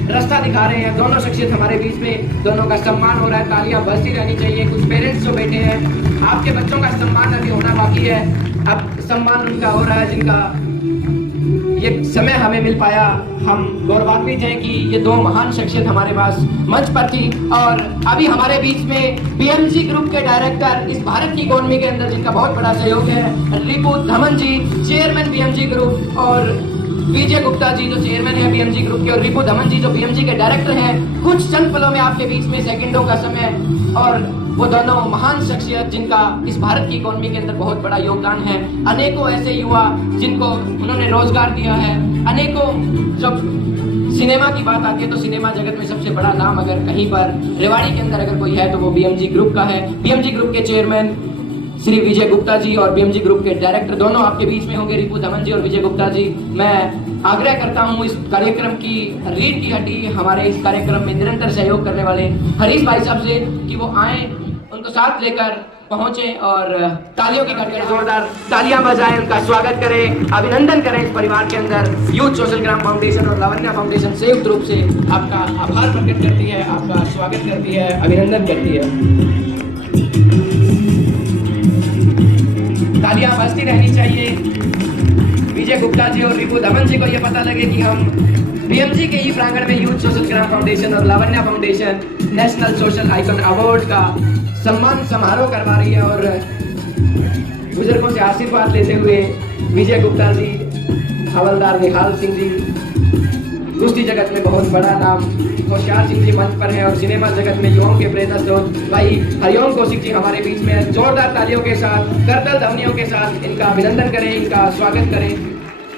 रास्ता दिखा रहे हैं। दोनों शख्सियत हमारे बीच में, दोनों का सम्मान हो रहा है, तालियां बजती रहनी चाहिए। कुछ पेरेंट्स जो बैठे हैं, आपके बच्चों का सम्मान अभी होना बाकी है, अब सम्मान उनका हो रहा है जिनका ये समय हमें मिल पाया। हम गौरवान्वित हैं कि ये दो महान शख्सियत हमारे पास मंच पर थी। और अभी हमारे बीच में बीएमजी ग्रुप के डायरेक्टर, इस भारत की इकोनॉमी के अंदर जिनका बहुत बड़ा सहयोग है, रिपु धमन जी, चेयरमैन बीएमजी ग्रुप, और विजय गुप्ता जी जो चेयरमैन है बीएमजी ग्रुप के, और रिपु धमन जी जो बीएमजी के डायरेक्टर हैं। कुछ चंद पलों में आपके बीच में, सेकंडों का समय, और वो दोनों महान शख्सियत जिनका इस भारत की इकोनॉमी के अंदर बहुत बड़ा योगदान है। अनेकों ऐसे युवा जिनको उन्होंने रोजगार दिया है, अनेकों। जब सिनेमा की बात आती है तो सिनेमा जगत में सबसे बड़ा नाम अगर कहीं पर रेवाड़ी के अंदर अगर कोई है तो वो बीएमजी ग्रुप का है। बीएमजी ग्रुप के चेयरमैन श्री विजय गुप्ता जी और बीएमजी ग्रुप के डायरेक्टर दोनों आपके बीच में होंगे, रिपु धमन जी और विजय गुप्ता जी। मैं आग्रह करता हूं, इस कार्यक्रम की रीढ़ की हड्डी, हमारे इस कार्यक्रम में निरंतर सहयोग करने वाले हरीश भाई साहब से कि वो आए, उनको साथ लेकर पहुंचे और तालियों की गड़गड़ जोरदार तालियां बजाएं, उनका स्वागत करें, अभिनंदन करें। इस परिवार के अंदर यूथ सोशल ग्राम फाउंडेशन और लावण्या फाउंडेशन संयुक्त रूप से आपका आभार प्रकट करती है, आपका स्वागत करती है, अभिनंदन करती है। तालियां बजती रहनी चाहिए। विजय गुप्ता जी और रिपु धमन जी को यह पता लगे कि हम बीएमजी के ही प्रांगण में यूथ सोशल ग्राम फाउंडेशन और Lavanya foundation national social icon award का सम्मान समारोह करवा रही है। और बुजुर्गों से आशीर्वाद लेते हुए विजय गुप्ता जी, हवलदार निहाल सिंह जी, कुश्ती जगत में बहुत बड़ा नाम होशियार सिंह जी मंच पर है, और सिनेमा जगत में युवाओं के प्रेरक स्रोत भाई हरिओम कौशिक जी हमारे बीच में है। जोरदार तालियों के साथ, करतल ध्वनियों के साथ इनका अभिनंदन करें, इनका स्वागत करें।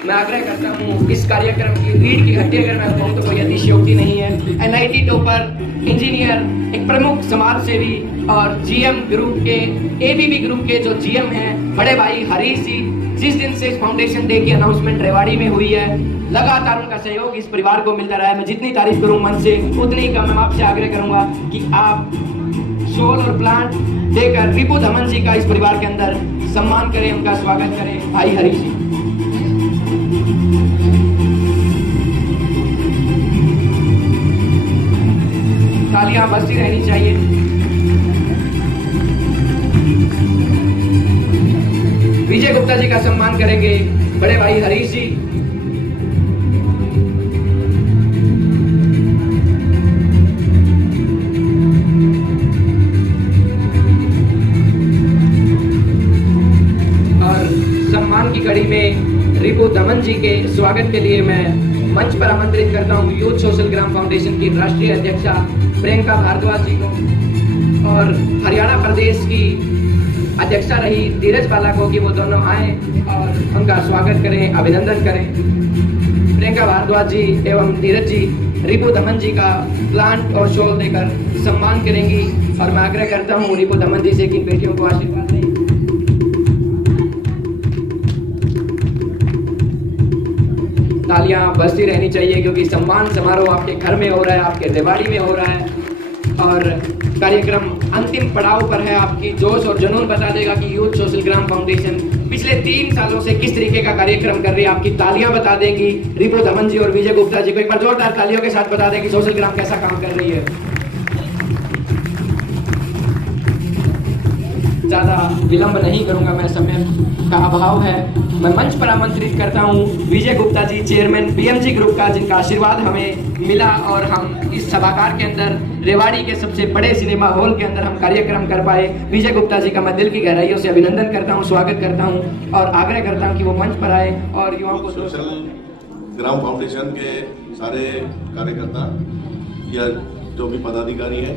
मैं आग्रह करता हूँ, इस कार्यक्रम की रीढ़ की हड्डी अगर मैं कहूँ तो कोई अतिशयोक्ति नहीं है। एनआईटी टॉपर, इंजीनियर, एक प्रमुख समाज सेवी और जीएम ग्रुप के, एबीबी ग्रुप के जो जीएम हैं बड़े भाई हरीश जी, जिस दिन से इस फाउंडेशन डे की अनाउंसमेंट रेवाड़ी में हुई है, लगातार उनका सहयोग इस परिवार को मिलता रहा है। मैं जितनी तारीफ करूँ मन से उतनी ही कम। मैं आपसे आग्रह करूंगा कि आप शॉल और प्लांट देकर रिपु धमन जी का इस परिवार के अंदर सम्मान करें, उनका स्वागत करें। भाई हरीश जी, तालियां बजती रहनी चाहिए। विजय गुप्ता जी का सम्मान करेंगे बड़े भाई हरीश जी। और सम्मान की कड़ी में रिपु धमन जी के स्वागत के लिए मैं मंच पर आमंत्रित करता हूं यूथ सोशल ग्राम फाउंडेशन की राष्ट्रीय अध्यक्षा प्रियंका भारद्वाज जी को, और हरियाणा प्रदेश की अध्यक्षा रही धीरज बाला को कि वो दोनों आए और उनका स्वागत करें, अभिनंदन करें। प्रियंका भारद्वाज जी एवं धीरज जी रिपु धमन जी का प्लांट और शॉल देकर सम्मान करेंगी। और मैं आग्रह करता हूँ रिपु धमन जी से कि बेटियों को आशीर्वाद दें। तालियां बजती रहनी चाहिए क्योंकि सम्मान समारोह आपके घर में हो रहा है, आपके रेवाड़ी में हो रहा है, और कार्यक्रम अंतिम पड़ाव पर है। आपकी जोश और जुनून बता देगा कि यूथ सोशल ग्राम फाउंडेशन पिछले 3 सालों से किस तरीके का कार्यक्रम कर रही है। आपकी तालियां बता देंगी। रिपु धमन जी और विजय गुप्ता जी को एक बार जोरदार तालियों के साथ बता दें कि सोशल ग्राम कैसा काम कर रही है। ज्यादा विलंब नहीं करूंगा मैं, समय का अभाव है। मैं मंच पर आमंत्रित करता हूं विजय Gupta ji, chairman BMG group का, जिनका आशीर्वाद हमें मिला और हम इस सभागार के अंदर, रेवाड़ी के सबसे बड़े सिनेमा हॉल के अंदर हम कार्यक्रम कर पाए। विजय गुप्ता जी का मैं दिल की गहराइयों से अभिनंदन करता हूं, स्वागत करता हूं और आग्रह करता हूं कि वो मंच पर आए और युवाओं को। सोशल ग्राम फाउंडेशन के सारे कार्यकर्ता या जो भी पदाधिकारी हैं,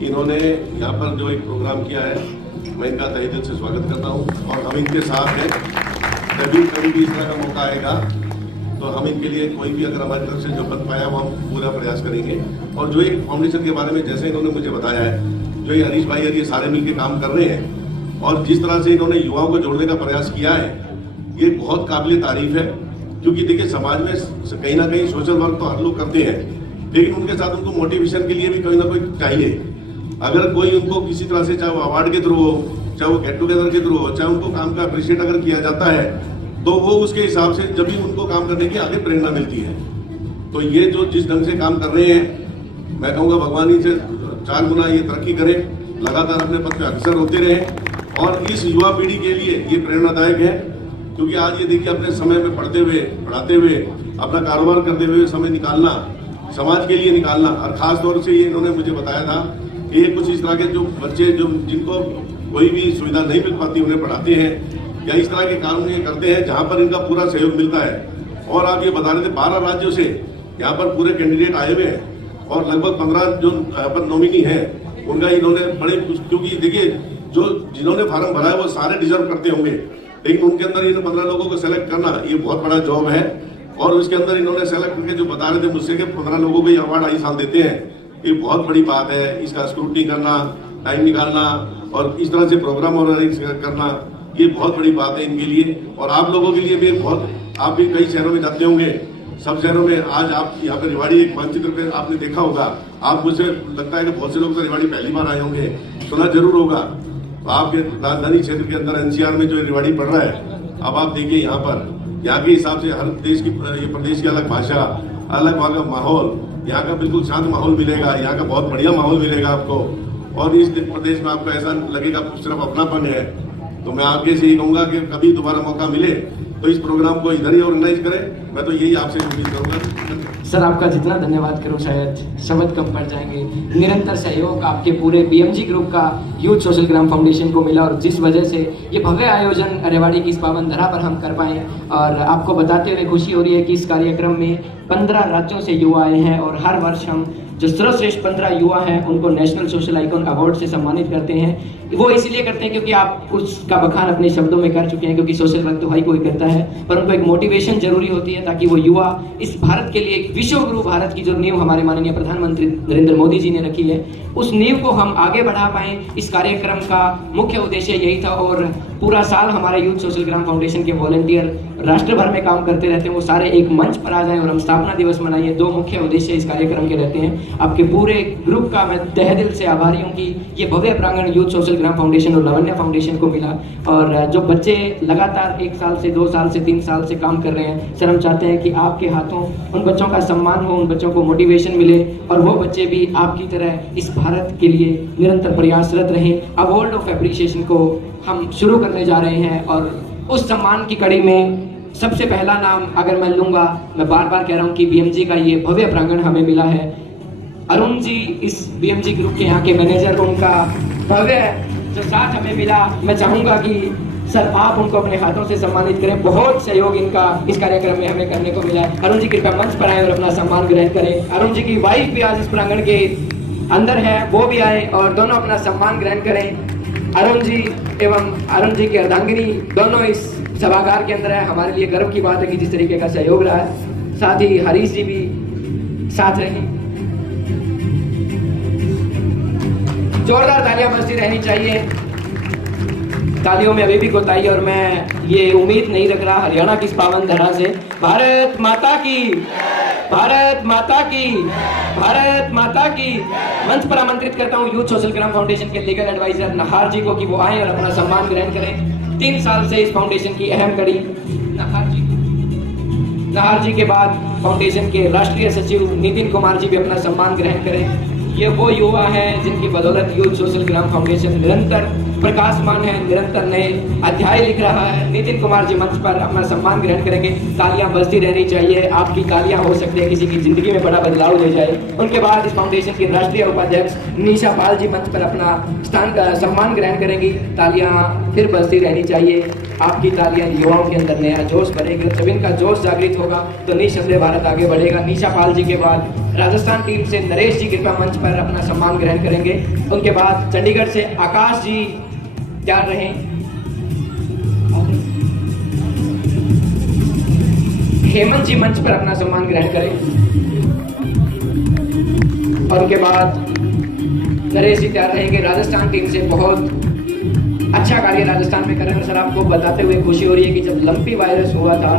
इन्होंने यहाँ पर जो एक प्रोग्राम किया है, मैं इनका तहे दिल से स्वागत करता हूँ। और हम इनके साथ हैं, कभी भी इस तरह का मौका आएगा तो हम इनके लिए कोई भी अगर हमारी तरफ से जो बन पाया वो हम पूरा प्रयास करेंगे। और जो एक फाउंडेशन के बारे में जैसे इन्होंने मुझे बताया है, जो ये हरीश भाई और ये सारे मिलकर काम कर रहे हैं और जिस तरह से इन्होंने युवाओं को जोड़ने का प्रयास किया है, ये बहुत काबिल तारीफ है। क्योंकि देखिए समाज में कहीं ना कहीं सोशल वर्क तो हर लोग करते हैं, लेकिन उनके साथ उनको मोटिवेशन के लिए भी कोई ना कोई चाहिए। अगर कोई उनको किसी तरह से, चाहे वो अवार्ड के थ्रू हो, चाहे वो गेट टुगेदर के थ्रू हो, चाहे उनको काम का अप्रिशिएट अगर किया जाता है, तो वो उसके हिसाब से जब भी उनको काम करने की आगे प्रेरणा मिलती है। तो ये जो जिस ढंग से काम कर रहे हैं, मैं कहूँगा भगवान इनसे 4 गुना ये तरक्की करे, लगातार अपने पद पे अग्रसर होते रहे। और इस युवा पीढ़ी के लिए ये प्रेरणादायक है, क्योंकि आज ये देखिए अपने समय में पढ़ते हुए, पढ़ाते हुए, अपना कारोबार करते हुए समय निकालना, समाज के लिए निकालना। और खास तौर से ये इन्होंने मुझे बताया था कि ये कुछ इस तरह के जो बच्चे जो जिनको कोई भी सुविधा नहीं मिल पाती उन्हें पढ़ाते हैं, या इस तरह के काम ये करते हैं जहाँ पर इनका पूरा सहयोग मिलता है। और आप ये बता रहे थे 12 राज्यों से यहाँ पर पूरे कैंडिडेट आए हुए हैं और लगभग 15 जो यहाँ पर नॉमिनी है उनका इन्होंने बड़े, क्योंकि देखिए जो जिन्होंने फार्म भरा है वो सारे डिजर्व करते होंगे, लेकिन उनके अंदर इन 15 लोगों को सेलेक्ट करना ये बहुत बड़ा जॉब है। और उसके अंदर इन्होंने सेलेक्ट करके जो बता रहे थे मुझसे कि 15 लोगों को ये अवार्ड आई साल देते हैं, ये बहुत बड़ी बात है। इसका स्क्रूटनी करना, टाइम निकालना और इस तरह से प्रोग्राम ऑर्गेनाइज करना, ये बहुत बड़ी बात है इनके लिए। और आप लोगों के लिए भी बहुत, आप भी कई शहरों में जाते होंगे, सब शहरों में आज आप यहाँ पे रेवाड़ी एक मानचित्र पे आपने देखा होगा। आप मुझे लगता है कि बहुत से लोग तो रेवाड़ी पहली बार आए होंगे, सुना जरूर होगा। तो आपके राजधानी क्षेत्र के अंदर एनसीआर में जो रेवाड़ी पड़ रहा है, अब आप देखिए यहाँ पर, यहाँ के हिसाब से हर देश की, ये प्रदेश की अलग भाषा, अलग वहाँ का माहौल, यहाँ का बिल्कुल शांत माहौल मिलेगा, यहाँ का बहुत बढ़िया माहौल मिलेगा आपको। और इस प्रदेश में आपको ऐसा लगेगा सिर्फ अपनापन है। तो मैं आपके से यही कहूँगा कि कभी दोबारा मौका मिले तो इस प्रोग्राम को इधर ही ऑर्गेनाइज करें। मैं तो यही आपसे उम्मीद करूँगा। सर आपका जितना धन्यवाद करूं शायद शब्द कम पड़ जाएंगे। निरंतर सहयोग आपके पूरे बीएमजी ग्रुप का यूथ सोशल ग्राम फाउंडेशन को मिला, और जिस वजह से ये भव्य आयोजन रेवाड़ी की इस पावन धरा पर हम कर पाए। और आपको बताते हुए खुशी हो रही है कि इस कार्यक्रम में 15 राज्यों से युवा आए हैं, और हर वर्ष हम जो सर्वश्रेष्ठ 15 युवा हैं उनको नेशनल सोशल आइकॉन अवार्ड से सम्मानित करते हैं। वो इसलिए करते हैं क्योंकि आप उसका बखान अपने शब्दों में कर चुके हैं, क्योंकि सोशल वर्क तो हर कोई करता है, पर उनको एक मोटिवेशन जरूरी होती है ताकि वो युवा इस भारत के लिए एक विश्व गुरु भारत की जो नींव हमारे माननीय प्रधानमंत्री नरेंद्र मोदी जी ने रखी है, उस नींव को हम आगे बढ़ा पाएं। इस कार्यक्रम का मुख्य उद्देश्य यही था। और पूरा साल हमारे यूथ सोशल ग्राम फाउंडेशन के वॉलंटियर राष्ट्र भर में काम करते रहते हैं, वो सारे एक मंच पर आ जाएं और हम स्थापना दिवस मनाइए। 2 मुख्य उद्देश्य इस कार्यक्रम के रहते हैं। आपके पूरे ग्रुप का मैं तहे दिल से आभारी हूँ कि ये भव्य प्रांगण यूथ सोशल ग्राम फाउंडेशन और लावण्य फाउंडेशन को मिला। और जो बच्चे लगातार 1 साल से 2 साल से 3 साल से काम कर रहे हैं, सर हम चाहते हैं कि आपके हाथों उन बच्चों का सम्मान हो, उन बच्चों को मोटिवेशन मिले, और वो बच्चे भी आपकी तरह इस भारत के लिए निरंतर प्रयासरत रहें। अवार्ड ऑफ एप्रिसिएशन को हम शुरू करने जा रहे हैं, और उस सम्मान की कड़ी में सबसे पहला नाम अगर मैं लूंगा, मैं बार बार कह रहा हूँ कि बीएमजी का ये भव्य प्रांगण हमें मिला है। अरुण जी इस बीएमजी ग्रुप के यहाँ के मैनेजर, उनका भव्य जो साथ हमें मिला, मैं चाहूँगा कि सर आप उनको अपने हाथों से सम्मानित करें। बहुत सहयोग इनका इस कार्यक्रम में हमें करने को मिला है। अरुण जी कृपया मंच पर आए और अपना सम्मान ग्रहण करें। अरुण जी की वाइफ भी आज इस प्रांगण के अंदर है, वो भी आए और दोनों अपना सम्मान ग्रहण करें। अरुण जी एवं अरुण जी की अर्धांगिनी दोनों इस सभागार के अंदर है। हमारे लिए गर्व की बात है कि जिस तरीके का सहयोग रहा है। साथ ही हरीश जी भी साथ रहे। जोरदार तालियां बजती रहनी चाहिए। तालियों में अभी भी कोताही, और मैं ये उम्मीद नहीं रख रहा हरियाणा की इस पावन धरा से। भारत माता की, भारत माता की, भारत माता की। मंच पर आमंत्रित करता हूँ यूथ सोशल ग्राम फाउंडेशन के लीगल एडवाइजर नहार जी को कि वो आए और अपना सम्मान ग्रहण करें। 3 साल से इस फाउंडेशन की अहम कड़ी नहार जी के बाद फाउंडेशन के राष्ट्रीय सचिव नितिन कुमार जी भी अपना सम्मान ग्रहण करें। ये वो युवा हैं जिनकी बदौलत यूथ सोशल ग्राम फाउंडेशन निरंतर प्रकाशमान है, निरंतर नए अध्याय लिख रहा है। नितिन कुमार जी मंच पर अपना सम्मान ग्रहण करेंगे। तालियां बजती रहनी चाहिए। आपकी तालियां हो सकते हैं किसी की जिंदगी में बड़ा बदलाव ले जाए। उनके बाद इस फाउंडेशन की राष्ट्रीय उपाध्यक्ष निशा पाल जी मंच पर अपना स्थान का सम्मान ग्रहण करेंगी। तालियां फिर बजती रहनी चाहिए। आपकी तालियां युवाओं के अंदर नया जोश भरेगी। जब इनका जोश जागृत होगा तो निःसंदेह भारत आगे बढ़ेगा। निशा पाल जी के बाद राजस्थान टीम से नरेश जी कृपया मंच पर अपना सम्मान ग्रहण करेंगे। उनके बाद चंडीगढ़ से आकाश जी तैयार रहें। हेमंत जी मंच पर अपना सम्मान ग्रहण करें। और उनके बाद नरेश जी तैयार रहेंगे। राजस्थान टीम से बहुत अच्छा कार्य राजस्थान में कर रहे हैं सर। आपको बताते हुए खुशी हो रही है कि जब लंपी वायरस हुआ था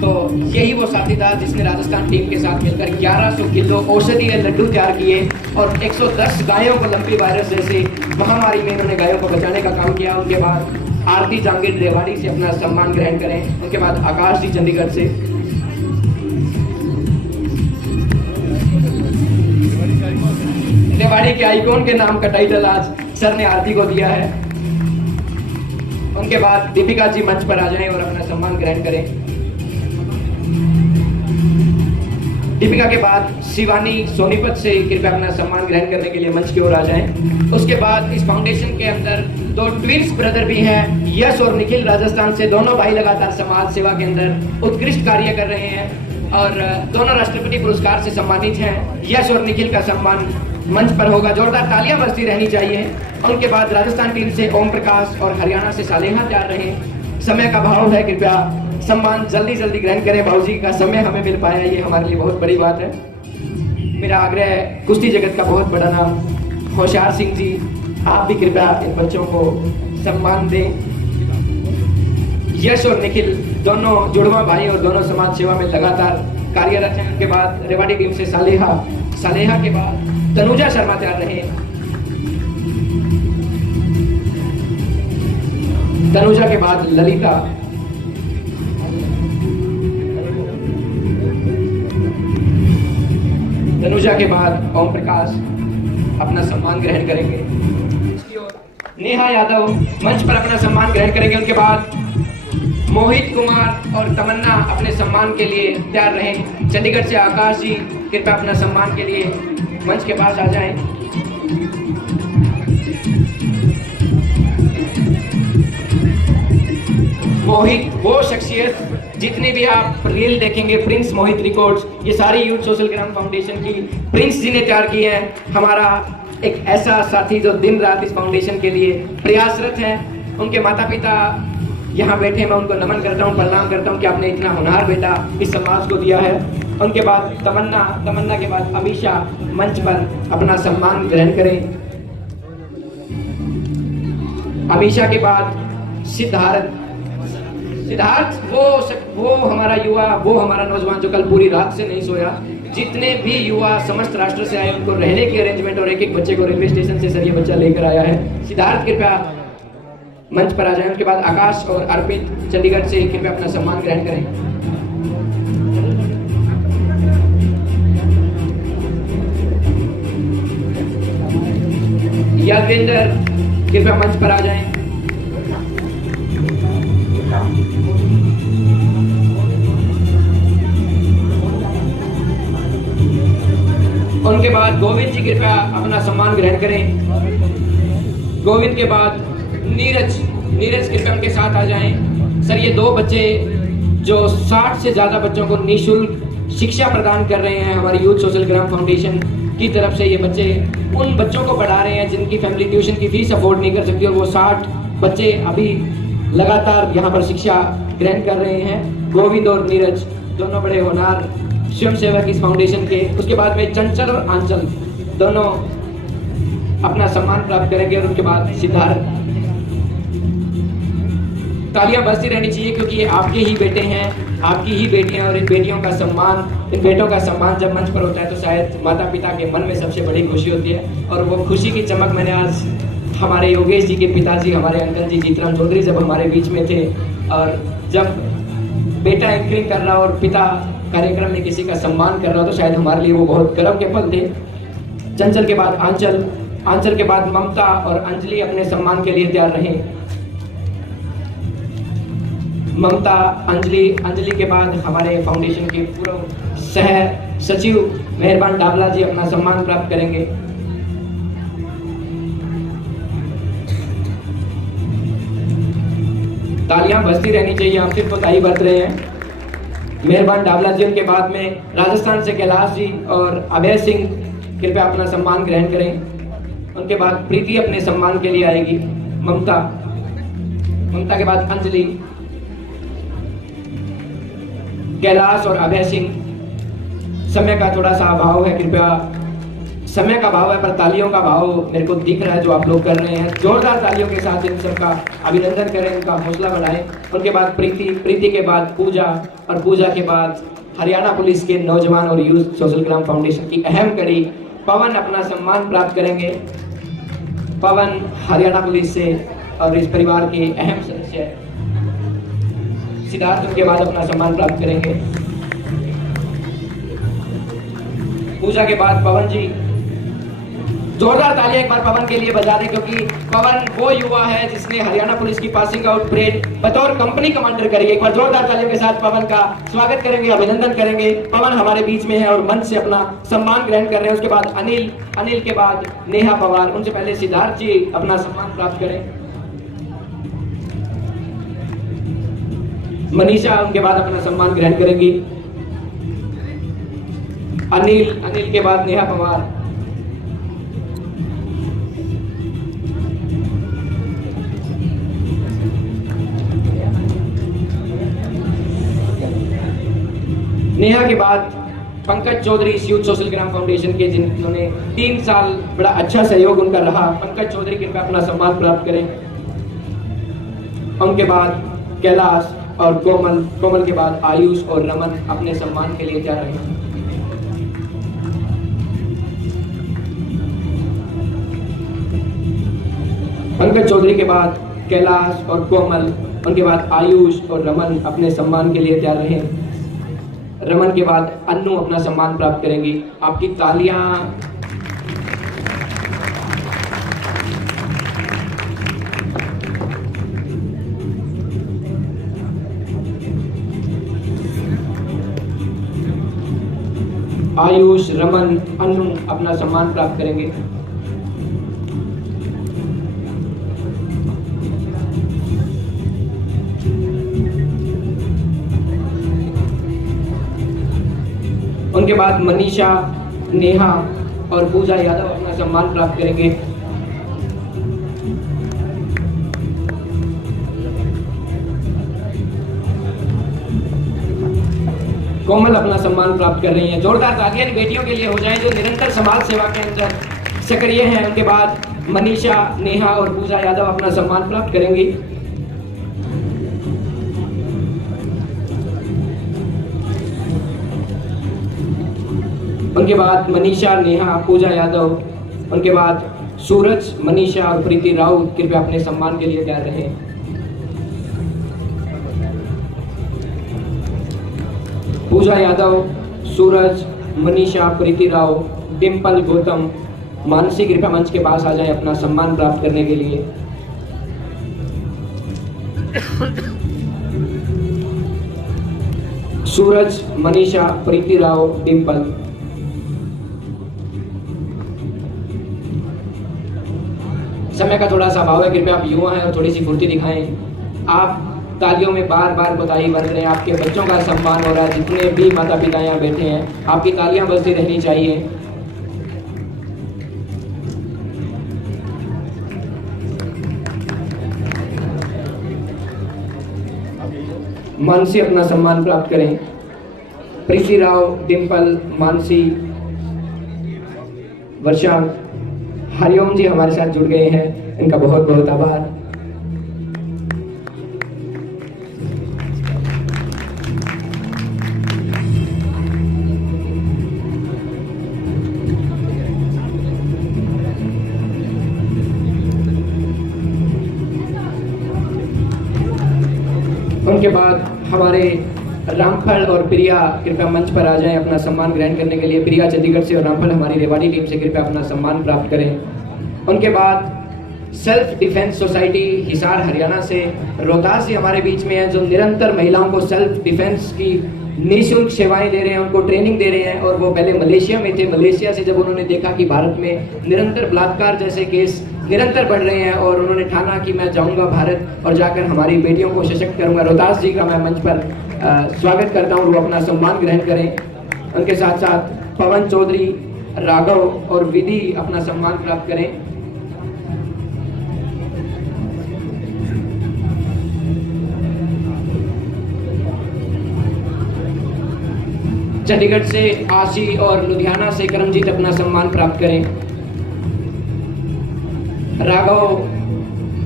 तो यही वो साथी था जिसने राजस्थान टीम के साथ मिलकर 1100 किलो औषधीय लड्डू तैयार किए और 110 गायों को लंपी वायरस जैसी महामारी में इन्होंने गायों को बचाने का काम किया। उनके बाद आरती जांगीर रेवाड़ी से अपना सम्मान ग्रहण करें। उनके बाद आकाश जी चंडीगढ़ से। रेवाड़ी के आइकॉन के नाम का टाइटल आज सर ने आरती को दिया है। उनके बाद दीपिका जी मंच पर आ जाएं और अपना सम्मान ग्रहण करें। दीपिका के बाद शिवानी सोनीपत से कृपया अपना सम्मान ग्रहण करने के लिए मंच की ओर आ जाएं। उसके बाद इस फाउंडेशन के अंदर 2 ट्विंस ब्रदर भी हैं, यश और निखिल राजस्थान से। दोनों भाई लगातार समाज सेवा के अंदर उत्कृष्ट कार्य कर रहे हैं और दोनों राष्ट्रपति पुरस्कार से सम्मानित हैं। यश और निखिल का सम्मान मंच पर होगा, जोरदार तालियां बजती रहनी चाहिए। उनके बाद राजस्थान टीम से ओम प्रकाश और हरियाणा से सालेहा तैयार रहे। समय का भाव है, कृपया सम्मान जल्दी जल्दी ग्रहण करें। बाबूजी का समय हमें मिल पाया, ये हमारे लिए बहुत बड़ी बात है। मेरा आग्रह है, कुश्ती जगत का बहुत बड़ा नाम होशियार सिंह जी, आप भी कृपया इन बच्चों को सम्मान दें। यश और निखिल दोनों जुड़वा भाई और दोनों समाज सेवा में लगातार कार्यरत हैं। उनके बाद रेवाड़ी टीम से सालेहा के बाद तनुजा शर्मा तैयार रहे। तनुजा के बाद ललिता। तनुजा के बाद ओम प्रकाश अपना सम्मान ग्रहण करेंगे। नेहा यादव मंच पर अपना सम्मान ग्रहण करेंगे। उनके बाद मोहित कुमार और तमन्ना अपने सम्मान के लिए तैयार रहें। चंडीगढ़ से आकाश जी कृपया अपना सम्मान के लिए मंच के पास आ जाएं। मोहित वो शख्सियत, जितनी भी आप रील देखेंगे प्रिंस मोहित रिकॉर्ड्स, ये सारी यूथ सोशल ग्राम फाउंडेशन की प्रिंस जी ने तैयार की है। हमारा एक ऐसा साथी जो दिन रात इस फाउंडेशन के लिए प्रयासरत है। उनके माता पिता यहाँ बैठे, मैं उनको नमन करता हूँ, प्रणाम करता हूँ कि आपने इतना होनहार बेटा इस समाज को दिया है। उनके बाद तमन्ना के बाद अमीशा मंच पर अपना सम्मान ग्रहण करें। अमीशा के बाद सिद्धार्थ वो हमारा युवा, वो हमारा नौजवान जो कल पूरी रात से नहीं सोया। जितने भी युवा समस्त राष्ट्र से आए उनको रहने की अरेंजमेंट और एक बच्चे को रेलवे स्टेशन से सर ये बच्चा लेकर आया है। सिद्धार्थ कृपया मंच पर आ जाएं। उनके बाद आकाश और अर्पित चंडीगढ़ से कृपया अपना सम्मान ग्रहण करें। यादवेंद्र कृपया मंच पर आ जाएं। उनके बाद गोविंद जी कृपया अपना सम्मान ग्रहण करें। गोविंद के बाद नीरज कृपया उनके साथ आ जाएं। सर ये 2 बच्चे जो 60 से ज़्यादा बच्चों को निःशुल्क शिक्षा प्रदान कर रहे हैं हमारी यूथ सोशल ग्राम फाउंडेशन की तरफ से। ये बच्चे उन बच्चों को पढ़ा रहे हैं जिनकी फैमिली ट्यूशन की फीस अफोर्ड नहीं कर सकती और वो 60 बच्चे अभी लगातार यहाँ पर शिक्षा ग्रहण कर रहे हैं। गोविंद और नीरज दोनों बड़े होनहार स्वयं सेवक इस फाउंडेशन के। उसके बाद में चंचल और आंचल दोनों अपना सम्मान प्राप्त करेंगे। और उनके बाद सिद्धार्थ। तालियां बजती रहनी चाहिए क्योंकि ये आपके ही बेटे हैं, आपकी ही बेटियां, और इन बेटियों का सम्मान, इन बेटों का सम्मान जब मंच पर होता है तो शायद माता पिता के मन में सबसे बड़ी खुशी होती है। और वो खुशी की चमक मैंने आज हमारे योगेश जी के पिताजी, हमारे अंकल जी जीतराम चौधरी जब हमारे बीच में थे, और जब बेटा एंकरिंग कर रहा और पिता कार्यक्रम में किसी का सम्मान कर रहा तो शायद हमारे लिए वो बहुत गर्व के पल थे। चंचल के बाद आंचल के बाद ममता और अंजलि अपने सम्मान के लिए तैयार रहे। ममता, अंजलि के बाद हमारे फाउंडेशन के पूर्व सह सचिव मेहरबान डाबला जी अपना सम्मान प्राप्त करेंगे। तालियां बजती रहनी चाहिए, आप सिर्फ ताली बरत रहे हैं। मेहरबान डाबला जी, उनके बाद में राजस्थान से कैलाश जी और अभय सिंह कृपया अपना सम्मान ग्रहण करें। उनके बाद प्रीति अपने सम्मान के लिए आएगी। ममता के बाद अंजलि, कैलाश और अभय सिंह। समय का थोड़ा सा अभाव है, कृपया, समय का भाव है पर तालियों का भाव मेरे को दिख रहा है जो आप लोग कर रहे हैं। जोरदार तालियों के साथ इन सबका अभिनंदन करें, इनका हौसला बढ़ाएं। उनके बाद प्रीति के बाद पूजा, और पूजा के बाद हरियाणा पुलिस के नौजवान और यूथ सोशल ग्राम फाउंडेशन की अहम कड़ी पवन अपना सम्मान प्राप्त करेंगे। पवन हरियाणा पुलिस से और इस परिवार के अहम सदस्य सिद्धार्थ उनके बाद अपना सम्मान प्राप्त करेंगे। पूजा के बाद पवन जी, जोरदार तालियां एक बार पवन के लिए बजा दें, क्योंकि पवन वो युवा है जिसने हरियाणा पुलिस की पासिंग आउट परेड बतौर कंपनी कमांडर करी। एक बार जोरदार तालियों के साथ पवन का स्वागत करेंगे, अभिनंदन करेंगे। पवन हमारे बीच में है और मंच से अपना सम्मान ग्रहण कर रहे हैं। उसके बाद अनिल के बाद नेहा पवार। उनसे पहले सिद्धार्थ जी अपना सम्मान प्राप्त करें। मनीषा उनके बाद अपना सम्मान ग्रहण करेंगी। अनिल के बाद नेहा पवार। नेहा के बाद Pankaj Chaudhary youth social Gram foundation के, जिन्होंने 3 साल बड़ा अच्छा सहयोग उनका रहा। पंकज चौधरी कृपया अपना सम्मान प्राप्त करें। उनके बाद कैलाश और कोमल के बाद आयुष और रमन अपने सम्मान के लिए जा रहे हैं। पंकज चौधरी के बाद कैलाश और कोमल, उनके बाद आयुष और रमन अपने सम्मान के लिए जा रहे हैं। रमन के बाद अन्नू अपना सम्मान प्राप्त करेंगी। आपकी तालियां आयुष, रमन, अन्नू अपना सम्मान प्राप्त करेंगे। उनके बाद मनीषा, नेहा और पूजा यादव अपना सम्मान प्राप्त करेंगे। कोमल अपना सम्मान प्राप्त कर रही हैं। जोरदार तालियां बेटियों के लिए हो जाएं जो निरंतर समाज सेवा के अंदर सक्रिय हैं। उनके बाद मनीषा, नेहा और पूजा यादव अपना सम्मान प्राप्त करेंगी। उनके बाद मनीषा, नेहा, पूजा यादव। उनके बाद सूरज, मनीषा और प्रीति राउत कृपया अपने सम्मान के लिए तैयार रहे। पूजा यादव, सूरज, मनीषा, प्रीति राव, डिम्पल, गौतम, मानसी कृपया मंच के पास आ जाएं अपना सम्मान प्राप्त करने के लिए। सूरज, मनीषा, प्रीति राव, डिम्पल। समय का थोड़ा सा अभाव है, कृपया आप युवा हैं और थोड़ी सी फुर्ती दिखाएं। आप तालियों में बार बार बधाई बन रहे हैं, आपके बच्चों का सम्मान हो रहा है। जितने भी माता पिता यहाँ बैठे हैं, आपकी तालियां बजती रहनी चाहिए। मानसी अपना सम्मान प्राप्त करें। प्रीति राव, डिम्पल, मानसी, वर्षा, हरिओम जी हमारे साथ जुड़ गए हैं, इनका बहुत बहुत आभार। उनके बाद हमारे रामफल और प्रिया कृपया मंच पर आ जाएं अपना सम्मान ग्रहण करने के लिए। प्रिया चंडीगढ़ से और रामफल हमारी रेवाड़ी टीम से कृपया अपना सम्मान प्राप्त करें। उनके बाद self defence society Hisar Haryana से रोहतास जी हमारे बीच में है, जो निरंतर महिलाओं को सेल्फ डिफेंस की निःशुल्क सेवाएं दे रहे हैं, उनको ट्रेनिंग दे रहे हैं। और वो पहले मलेशिया में थे। मलेशिया से जब उन्होंने देखा कि भारत में निरंतर बलात्कार जैसे केस निरंतर बढ़ रहे हैं, और उन्होंने ठाना कि मैं जाऊंगा भारत और जाकर हमारी बेटियों को सशक्त करूंगा। रोहतास जी का मैं मंच पर स्वागत करता हूं, वो अपना सम्मान ग्रहण करें। उनके साथ साथ पवन चौधरी, राघव और विधि अपना सम्मान प्राप्त करें। चंडीगढ़ से आशी और लुधियाना से करमजीत अपना सम्मान प्राप्त करें। राघव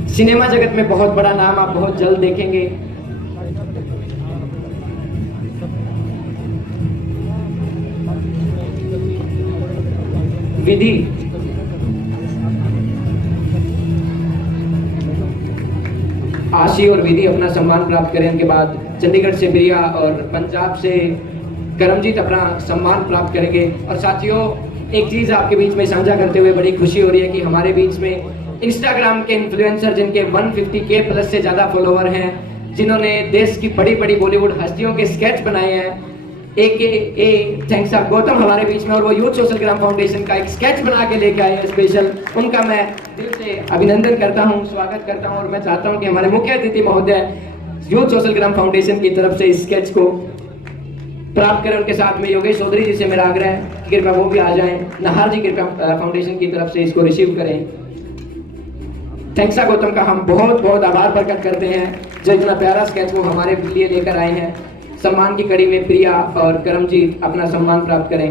सिनेमा जगत में बहुत बड़ा नाम आप बहुत जल्द देखेंगे। विधि आशी और विधि अपना सम्मान प्राप्त करें। उनके बाद चंडीगढ़ से प्रिया और पंजाब से करमजीत अपना सम्मान प्राप्त करेंगे। और साथियों, एक चीज आपके बीच में साझा करते हुए बड़ी खुशी हो रही है कि हमारे बीच में इंस्टाग्राम के इन्फ्लुएंसर जिनके 150K प्लस से ज्यादा फॉलोवर हैं, जिन्होंने देश की बड़ी बड़ी बॉलीवुड हस्तियों के स्केच बनाए हैं, थैंक्स आप गौतम हमारे बीच में, और वो यूथ सोशल ग्राम फाउंडेशन का एक स्केच बना के लेके आए हैं स्पेशल। उनका मैं दिल से अभिनंदन करता हूं, स्वागत करता हूं, और मैं चाहता हूं कि हमारे मुख्य अतिथि महोदय यूथ सोशल ग्राम फाउंडेशन की तरफ से इस स्केच को प्राप्त करें। उनके साथ में योगेश चौधरी जी से मेरा आग्रह है कि कृपया वो भी आ जाएं। नाहर जी कृपया फाउंडेशन की तरफ से इसको रिसीव करें। थैंक्स गौतम का हम बहुत बहुत आभार प्रकट करते हैं जो इतना प्यारा स्केच को हमारे लिए लेकर आए हैं। सम्मान की कड़ी में प्रिया और करमजीत अपना सम्मान प्राप्त करें।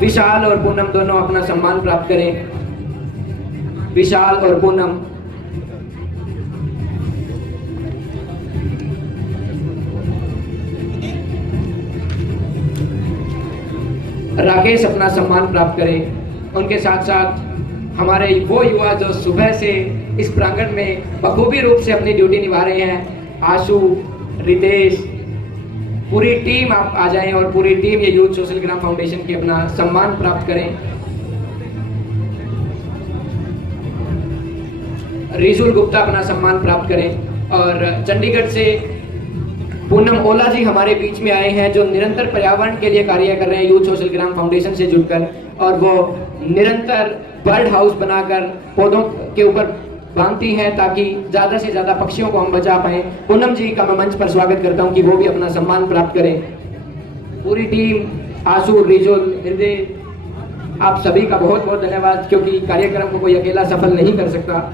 विशाल और पूनम दोनों अपना सम्मान प्राप्त करें। विशाल और पूनम, राकेश अपना सम्मान प्राप्त करें। उनके साथ साथ हमारे वो युवा जो सुबह से इस प्रांगण में बखूबी रूप से अपनी ड्यूटी निभा रहे हैं, आशु, रितेश, पूरी टीम आप आ जाएं और पूरी टीम ये यूथ सोशल ग्राम फाउंडेशन के अपना सम्मान प्राप्त करें। रिजुल गुप्ता अपना सम्मान प्राप्त करें। और चंडीगढ़ से पूनम ओला जी हमारे बीच में आए हैं जो निरंतर पर्यावरण के लिए कार्य कर रहे हैं यूथ सोशल ग्राम फाउंडेशन से जुड़कर, और वो निरंतर बर्ड हाउस बनाकर पौधों के ऊपर बांधती हैं ताकि ज्यादा से ज्यादा पक्षियों को हम बचा पाए। पूनम जी का मैं मंच पर स्वागत करता हूं कि वो भी अपना सम्मान प्राप्त करें। पूरी टीम, आशु, रिजुल, हृदय, आप सभी का बहुत बहुत धन्यवाद, क्योंकि कार्यक्रम को कोई अकेला सफल नहीं कर सकता।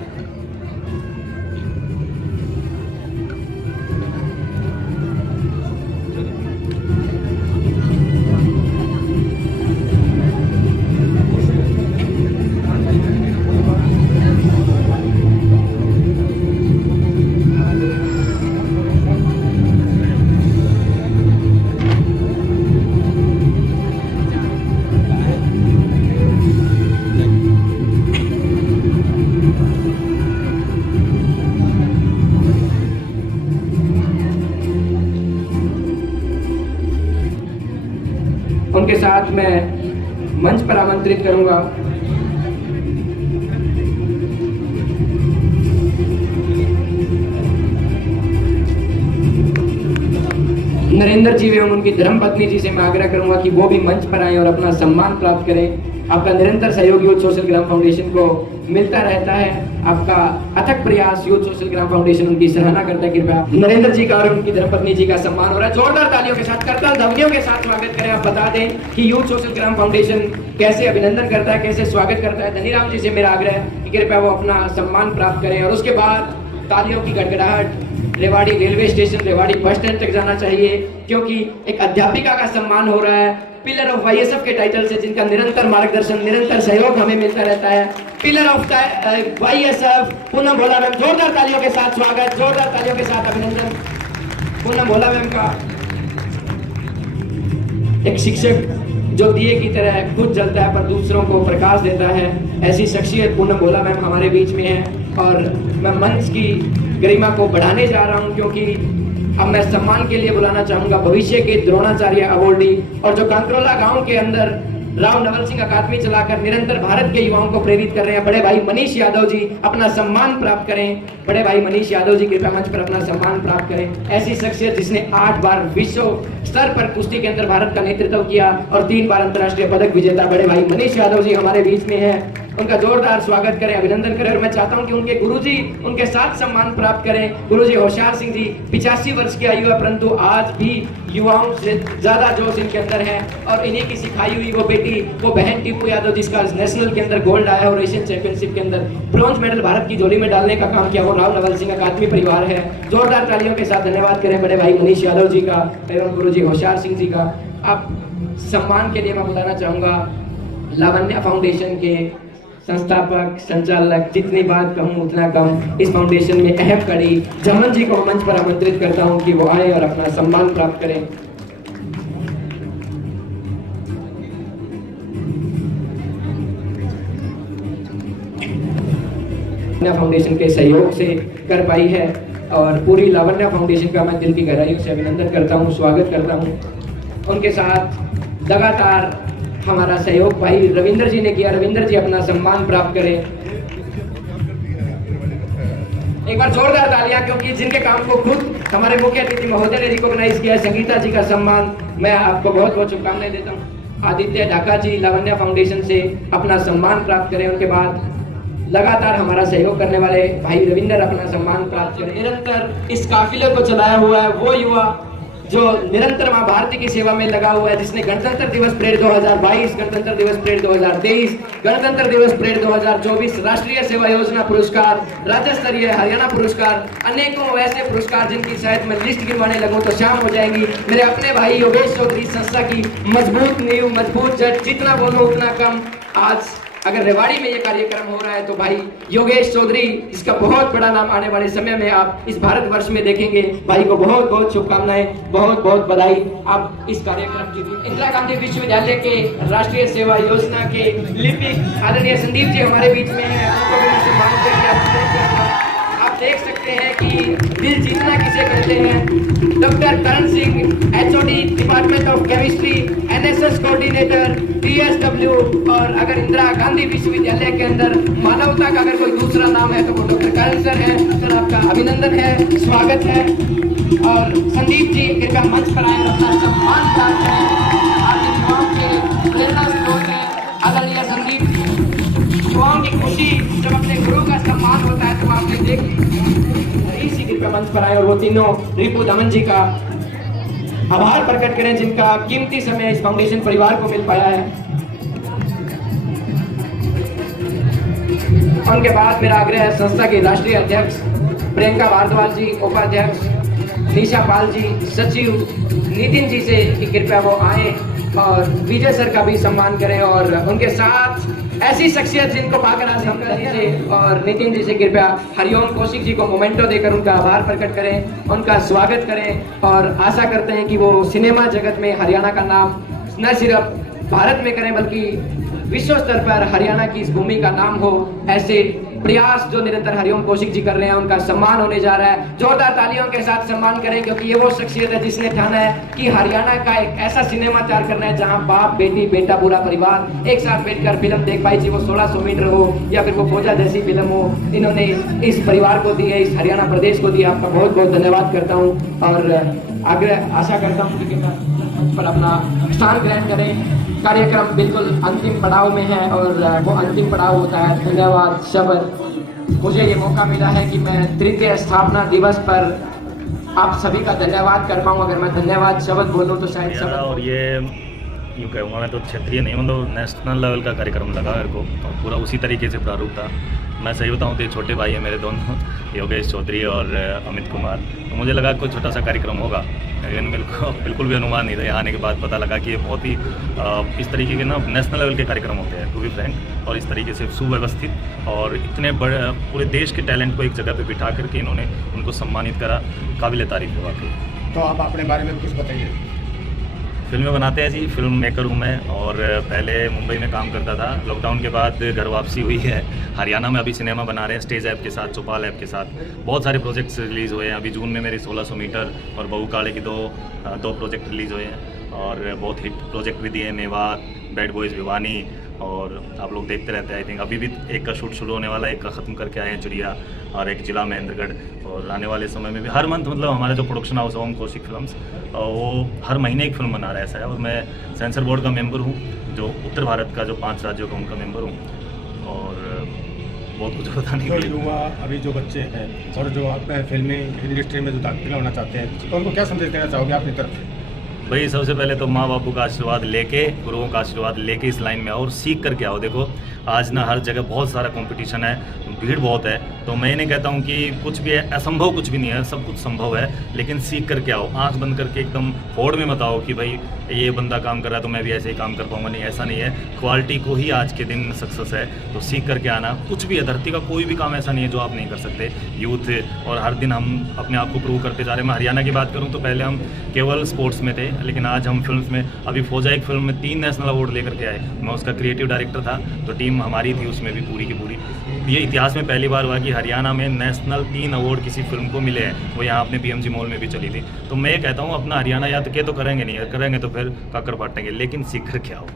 उनके साथ मैं मंच पर आमंत्रित करूंगा नरेंद्र जी एवं उनकी धर्मपत्नी जी से मैं आग्रह करूंगा कि वो भी मंच पर आए और अपना सम्मान प्राप्त करें। आपका निरंतर सहयोग यूथ सोशल ग्राम फाउंडेशन को मिलता रहता है। आपका अथक प्रयास यूथ सोशल ग्राम फाउंडेशन उनकी सराहना करता है। कृपया नरेंद्र जी का और उनकी धर्मपत्नी जी का सम्मान हो रहा है। जोरदार तालियों के साथ, करताल ध्वनियों के साथ स्वागत करें। आप बता दें कि यूथ सोशल ग्राम फाउंडेशन कैसे अभिनंदन करता है, कैसे स्वागत करता है। धनीराम जी से मेरा आग्रह है कि कृपया वो अपना सम्मान प्राप्त करें। और उसके बाद तालियों की गड़गड़ाहट Rewari railway station, Rewari bus stand तक जाना चाहिए, क्योंकि एक अध्यापिका का सम्मान हो रहा है पिलर ऑफ वाईएसएफ के टाइटल से, जिनका निरंतर मार्गदर्शन, निरंतर सहयोग हमें मिलता रहता है। Pillar of YSF Poonam Bhola ma'am, जोरदार तालियों के साथ स्वागत, जोरदार तालियों के साथ अभिनंदन पूनम भोला मैम का। एक शिक्षक जो दिए की तरह खुद जलता है पर दूसरों को प्रकाश देता है, ऐसी शख्सियत पूनम भोला मैम हमारे बीच में है। और मैं मंच की गरिमा को बढ़ाने जा रहा हूं, क्योंकि अब मैं सम्मान के लिए बुलाना चाहूंगा भविष्य के द्रोणाचार्य अवॉर्डी और जो कांकरोला गांव के अंदर राव नवल सिंह अकादमी चलाकर निरंतर भारत के युवाओं को प्रेरित कर रहे हैं, बड़े भाई मनीष यादव जी अपना सम्मान प्राप्त करें। बड़े भाई मनीष यादव जी कृपया मंच पर अपना सम्मान प्राप्त करें। ऐसी शख्सियत जिसने 8 बार विश्व स्तर पर कुश्ती के अंदर भारत का नेतृत्व किया और 3 बार अंतर्राष्ट्रीय पदक विजेता बड़े भाई मनीष यादव जी हमारे बीच में है। उनका जोरदार स्वागत करें, अभिनंदन करें। और मैं चाहता हूं कि उनके गुरुजी उनके साथ सम्मान प्राप्त करें। गुरुजी होशियार सिंह जी 85 वर्ष की आयु है, परंतु आज भी युवाओं से ज्यादा जोश इनके अंदर है और इन्हीं की सिखाई हुई वो बेटी, वो बहन टीपू यादव जिसका नेशनल के अंदर गोल्ड आया और एशियन चैंपियनशिप के अंदर ब्रॉन्ज मेडल भारत की झोली में डालने का काम किया, वो राव नवल सिंह अकादमी परिवार है। जोरदार तालियों के साथ धन्यवाद करें बड़े भाई मनीष यादव जी का एवं गुरुजी होशियार सिंह जी का। अब सम्मान के लिए मैं बुलाना चाहूंगा लावण्य फाउंडेशन के संस्थापक संचालक, जितनी बात कहूँ उतना कम, इस फाउंडेशन में अहम कड़ी जमन जी को मंच पर आमंत्रित करता हूँ कि वो आए और अपना सम्मान प्राप्त करें। फाउंडेशन के सहयोग से कर पाई है और पूरी लावण्य फाउंडेशन का मैं दिल की गहराइयों से अभिनंदन करता हूँ, स्वागत करता हूँ। उनके साथ लगातार हमारा सहयोग भाई रविंदर जी ने किया। रविंदर जी अपना सम्मान प्राप्त करें। एक बार जोरदार तालियां, क्योंकि जिनके काम को खुद हमारे मुख्य अतिथि महोदय ने रिकॉग्नाइज किया है, संगीता जी का सम्मान। मैं आपको बहुत बहुत शुभकामनाएं देता हूं। आदित्य ढाका जी लावण्य फाउंडेशन से अपना सम्मान प्राप्त करें। उनके बाद लगातार हमारा सहयोग करने वाले भाई रविंदर अपना सम्मान प्राप्त करें। निरंतर इस काफिले को चलाया हुआ है वो युवा जो निरंतर मां भारती की सेवा में लगा हुआ है, जिसने गणतंत्र दिवस परेड 2022, गणतंत्र दिवस परेड 2023, गणतंत्र दिवस परेड 2024, राष्ट्रीय सेवा योजना पुरस्कार, राज्य स्तरीय हरियाणा पुरस्कार, अनेकों ऐसे पुरस्कार जिनकी शायद मैं लिस्ट गिनवाने लगूं तो शाम हो जाएगी। मेरे अपने भाई योगेश चौधरी संस्था की मजबूत नींव, मजबूत जड़, जितना बोलो उतना कम। आज अगर रेवाड़ी में ये कार्यक्रम हो रहा है तो भाई योगेश चौधरी, इसका बहुत बड़ा नाम आने वाले समय में आप इस भारतवर्ष में देखेंगे। भाई को बहुत बहुत शुभकामनाएं, बहुत बहुत बधाई। आप इस कार्यक्रम की इंदिरा गांधी विश्वविद्यालय के राष्ट्रीय सेवा योजना के लिपिक आदरणीय संदीप जी हमारे बीच में है, उनको भी मैं सम्मानित करके आप देख सकते हैं कि दिल जीतना किसे कहते हैं। Doctor Karan Singh HOD department of chemistry, NSS coordinator, TSW, और अगर इंदिरा गांधी विश्वविद्यालय के अंदर मानवता का अगर कोई दूसरा नाम है तो वो डॉक्टर करण सर है। सर आपका अभिनंदन है, स्वागत है। और संदीप जी कृपया मंच पर आए, अपना सम्मान प्राप्त करें। आप युवाओं के प्रेरणा स्रोत हैं आदरणीय संदीप जी। युवाओं की खुशी जब अपने गुरु का सम्मान होता है तो आपने देख इसी कृपया मंच पर आए और वो तीनों रिपु दमन जी का आभार प्रकट करें जिनका कीमती समय इस फाउंडेशन परिवार को मिल पाया है। उनके बाद मेरा आग्रह है संस्था के राष्ट्रीय अध्यक्ष प्रियंका भारद्वाज जी, उपाध्यक्ष निशा पाल जी, सचिव नितिन जी से कि कृपया वो आए और विजय सर का भी सम्मान करें और उनके साथ ऐसी शख्सियत जिनको पाकर आज हम कर दीजिए। और नितिन जी से कृपया हरिओम कौशिक जी को मोमेंटो देकर उनका आभार प्रकट करें, उनका स्वागत करें और आशा करते हैं कि वो सिनेमा जगत में हरियाणा का नाम न सिर्फ भारत में करें बल्कि विश्व स्तर पर हरियाणा की इस भूमि का नाम हो। ऐसे प्रयास जो निरंतर हरिओम कौशिक जी कर रहे हैं उनका सम्मान होने जा रहा है। जोरदार तालियों के साथ सम्मान करें, क्योंकि ये वो शख्सियत है जिसने ठाना है कि हरियाणा का एक ऐसा सिनेमा तैयार करना है जहां बाप बेटी बेटा पूरा परिवार एक साथ बैठकर फिल्म देख पाई, जी वो 1600 मीटर हो या फिर वो फौजा जैसी फिल्म हो। इन्होंने इस परिवार को दी है, इस हरियाणा प्रदेश को दिया। आपका बहुत बहुत धन्यवाद करता हूँ और आग्रह आशा करता हूँ कि पर अपना स्थान ग्रहण करें। कार्यक्रम बिल्कुल अंतिम पड़ाव में है और वो अंतिम पड़ाव होता है धन्यवाद शब्द। मुझे ये मौका मिला है कि मैं तृतीय स्थापना दिवस पर आप सभी का धन्यवाद कर पाऊँ। अगर मैं धन्यवाद शब्द बोलूँ तो शायद शब्द, और ये यूँ कहूँगा मैं तो क्षेत्रीय नहीं मतलब नेशनल लेवल का कार्यक्रम लगा मेरे को और पूरा उसी तरीके से प्रारूप था। मैं सही बताऊँ तो छोटे भाई हैं मेरे दोनों, योगेश चौधरी और अमित कुमार। तो मुझे लगा कोई छोटा सा कार्यक्रम होगा, लेकिन बिल्कुल भी अनुमान नहीं था। यहाँ आने के बाद पता लगा कि ये बहुत ही इस तरीके के ना नेशनल लेवल के कार्यक्रम होते हैं टू बी फ्रैंक, और इस तरीके से सुव्यवस्थित और इतने बड़े पूरे देश के टैलेंट को एक जगह पे बिठा करके इन्होंने उनको सम्मानित करा, काबिल तारीफ है वाकई। तो आप अपने बारे में कुछ बताइए। फिल्में बनाते हैं जी, फिल्म मेकर हूँ मैं और पहले मुंबई में काम करता था। लॉकडाउन के बाद घर वापसी हुई है। हरियाणा में अभी सिनेमा बना रहे हैं स्टेज ऐप के साथ, चौपाल ऐप के साथ। बहुत सारे प्रोजेक्ट्स रिलीज़ हुए हैं। अभी जून में मेरे 1600 मीटर और बहू काले की दो प्रोजेक्ट रिलीज़ हुए हैं और बहुत हिट प्रोजेक्ट भी दिए, मेवात, बैड बॉयज़ भिवानी, और आप लोग देखते रहते हैं। आई थिंक अभी भी एक का शूट शुरू होने वाला है, एक का ख़त्म करके आए हैं चुरिया और एक जिला महेंद्रगढ़। और आने वाले समय में भी हर मंथ मतलब हमारे जो प्रोडक्शन हाउस है ओम कौशिक फिल्म्स, वो हर महीने एक फिल्म बना रहा है ऐसा है। और मैं सेंसर बोर्ड का मेंबर हूँ, जो उत्तर भारत का जो 5 राज्यों का उनका मेंबर हूँ। और बहुत कुछ बताने जो के लिए। युवा अभी जो बच्चे हैं और जो अपने फिल्मी इंडस्ट्री में जो दाखिला होना चाहते हैं तो उनको क्या संदेश देना चाहोगे अपनी तरफ से? भाई सबसे पहले तो माँ बापू का आशीर्वाद लेके, गुरुओं का आशीर्वाद लेके इस लाइन में आओ और सीख करके आओ। देखो आज ना हर जगह बहुत सारा कंपटीशन है, भीड़ बहुत है, तो मैं नहीं कहता हूँ कि कुछ भी है असंभव, कुछ भी नहीं है, सब कुछ संभव है, लेकिन सीख करके आओ। आंख बंद करके एकदम होड़ में मत आओ कि भाई ये बंदा काम कर रहा है तो मैं भी ऐसे ही काम कर पाऊंगा। नहीं, ऐसा नहीं है। क्वालिटी को ही आज के दिन सक्सेस है, तो सीख करके आना। कुछ भी है, धरती का कोई भी काम ऐसा नहीं है जो आप नहीं कर सकते। यूथ और हर दिन हम अपने आप को प्रूव करते जा रहे हैं। मैं हरियाणा की बात करूँ तो पहले हम केवल स्पोर्ट्स में थे, लेकिन आज हम फिल्म में, अभी फौजा एक फिल्म में 3 नेशनल अवार्ड लेकर के आए। मैं उसका क्रिएटिव डायरेक्टर था, तो टीम हमारी थी उसमें भी पूरी की पूरी। ये इतिहास में पहली बार हुआ कि हरियाणा में नेशनल 3 अवार्ड किसी फिल्म को मिले हैं, वो यहाँ अपने PMG मॉल में भी चली थी। तो मैं ये कहता हूँ अपना हरियाणा याद के तो करेंगे नहीं, करेंगे तो फिर काकर पाटेंगे, लेकिन सीख कर के आओ।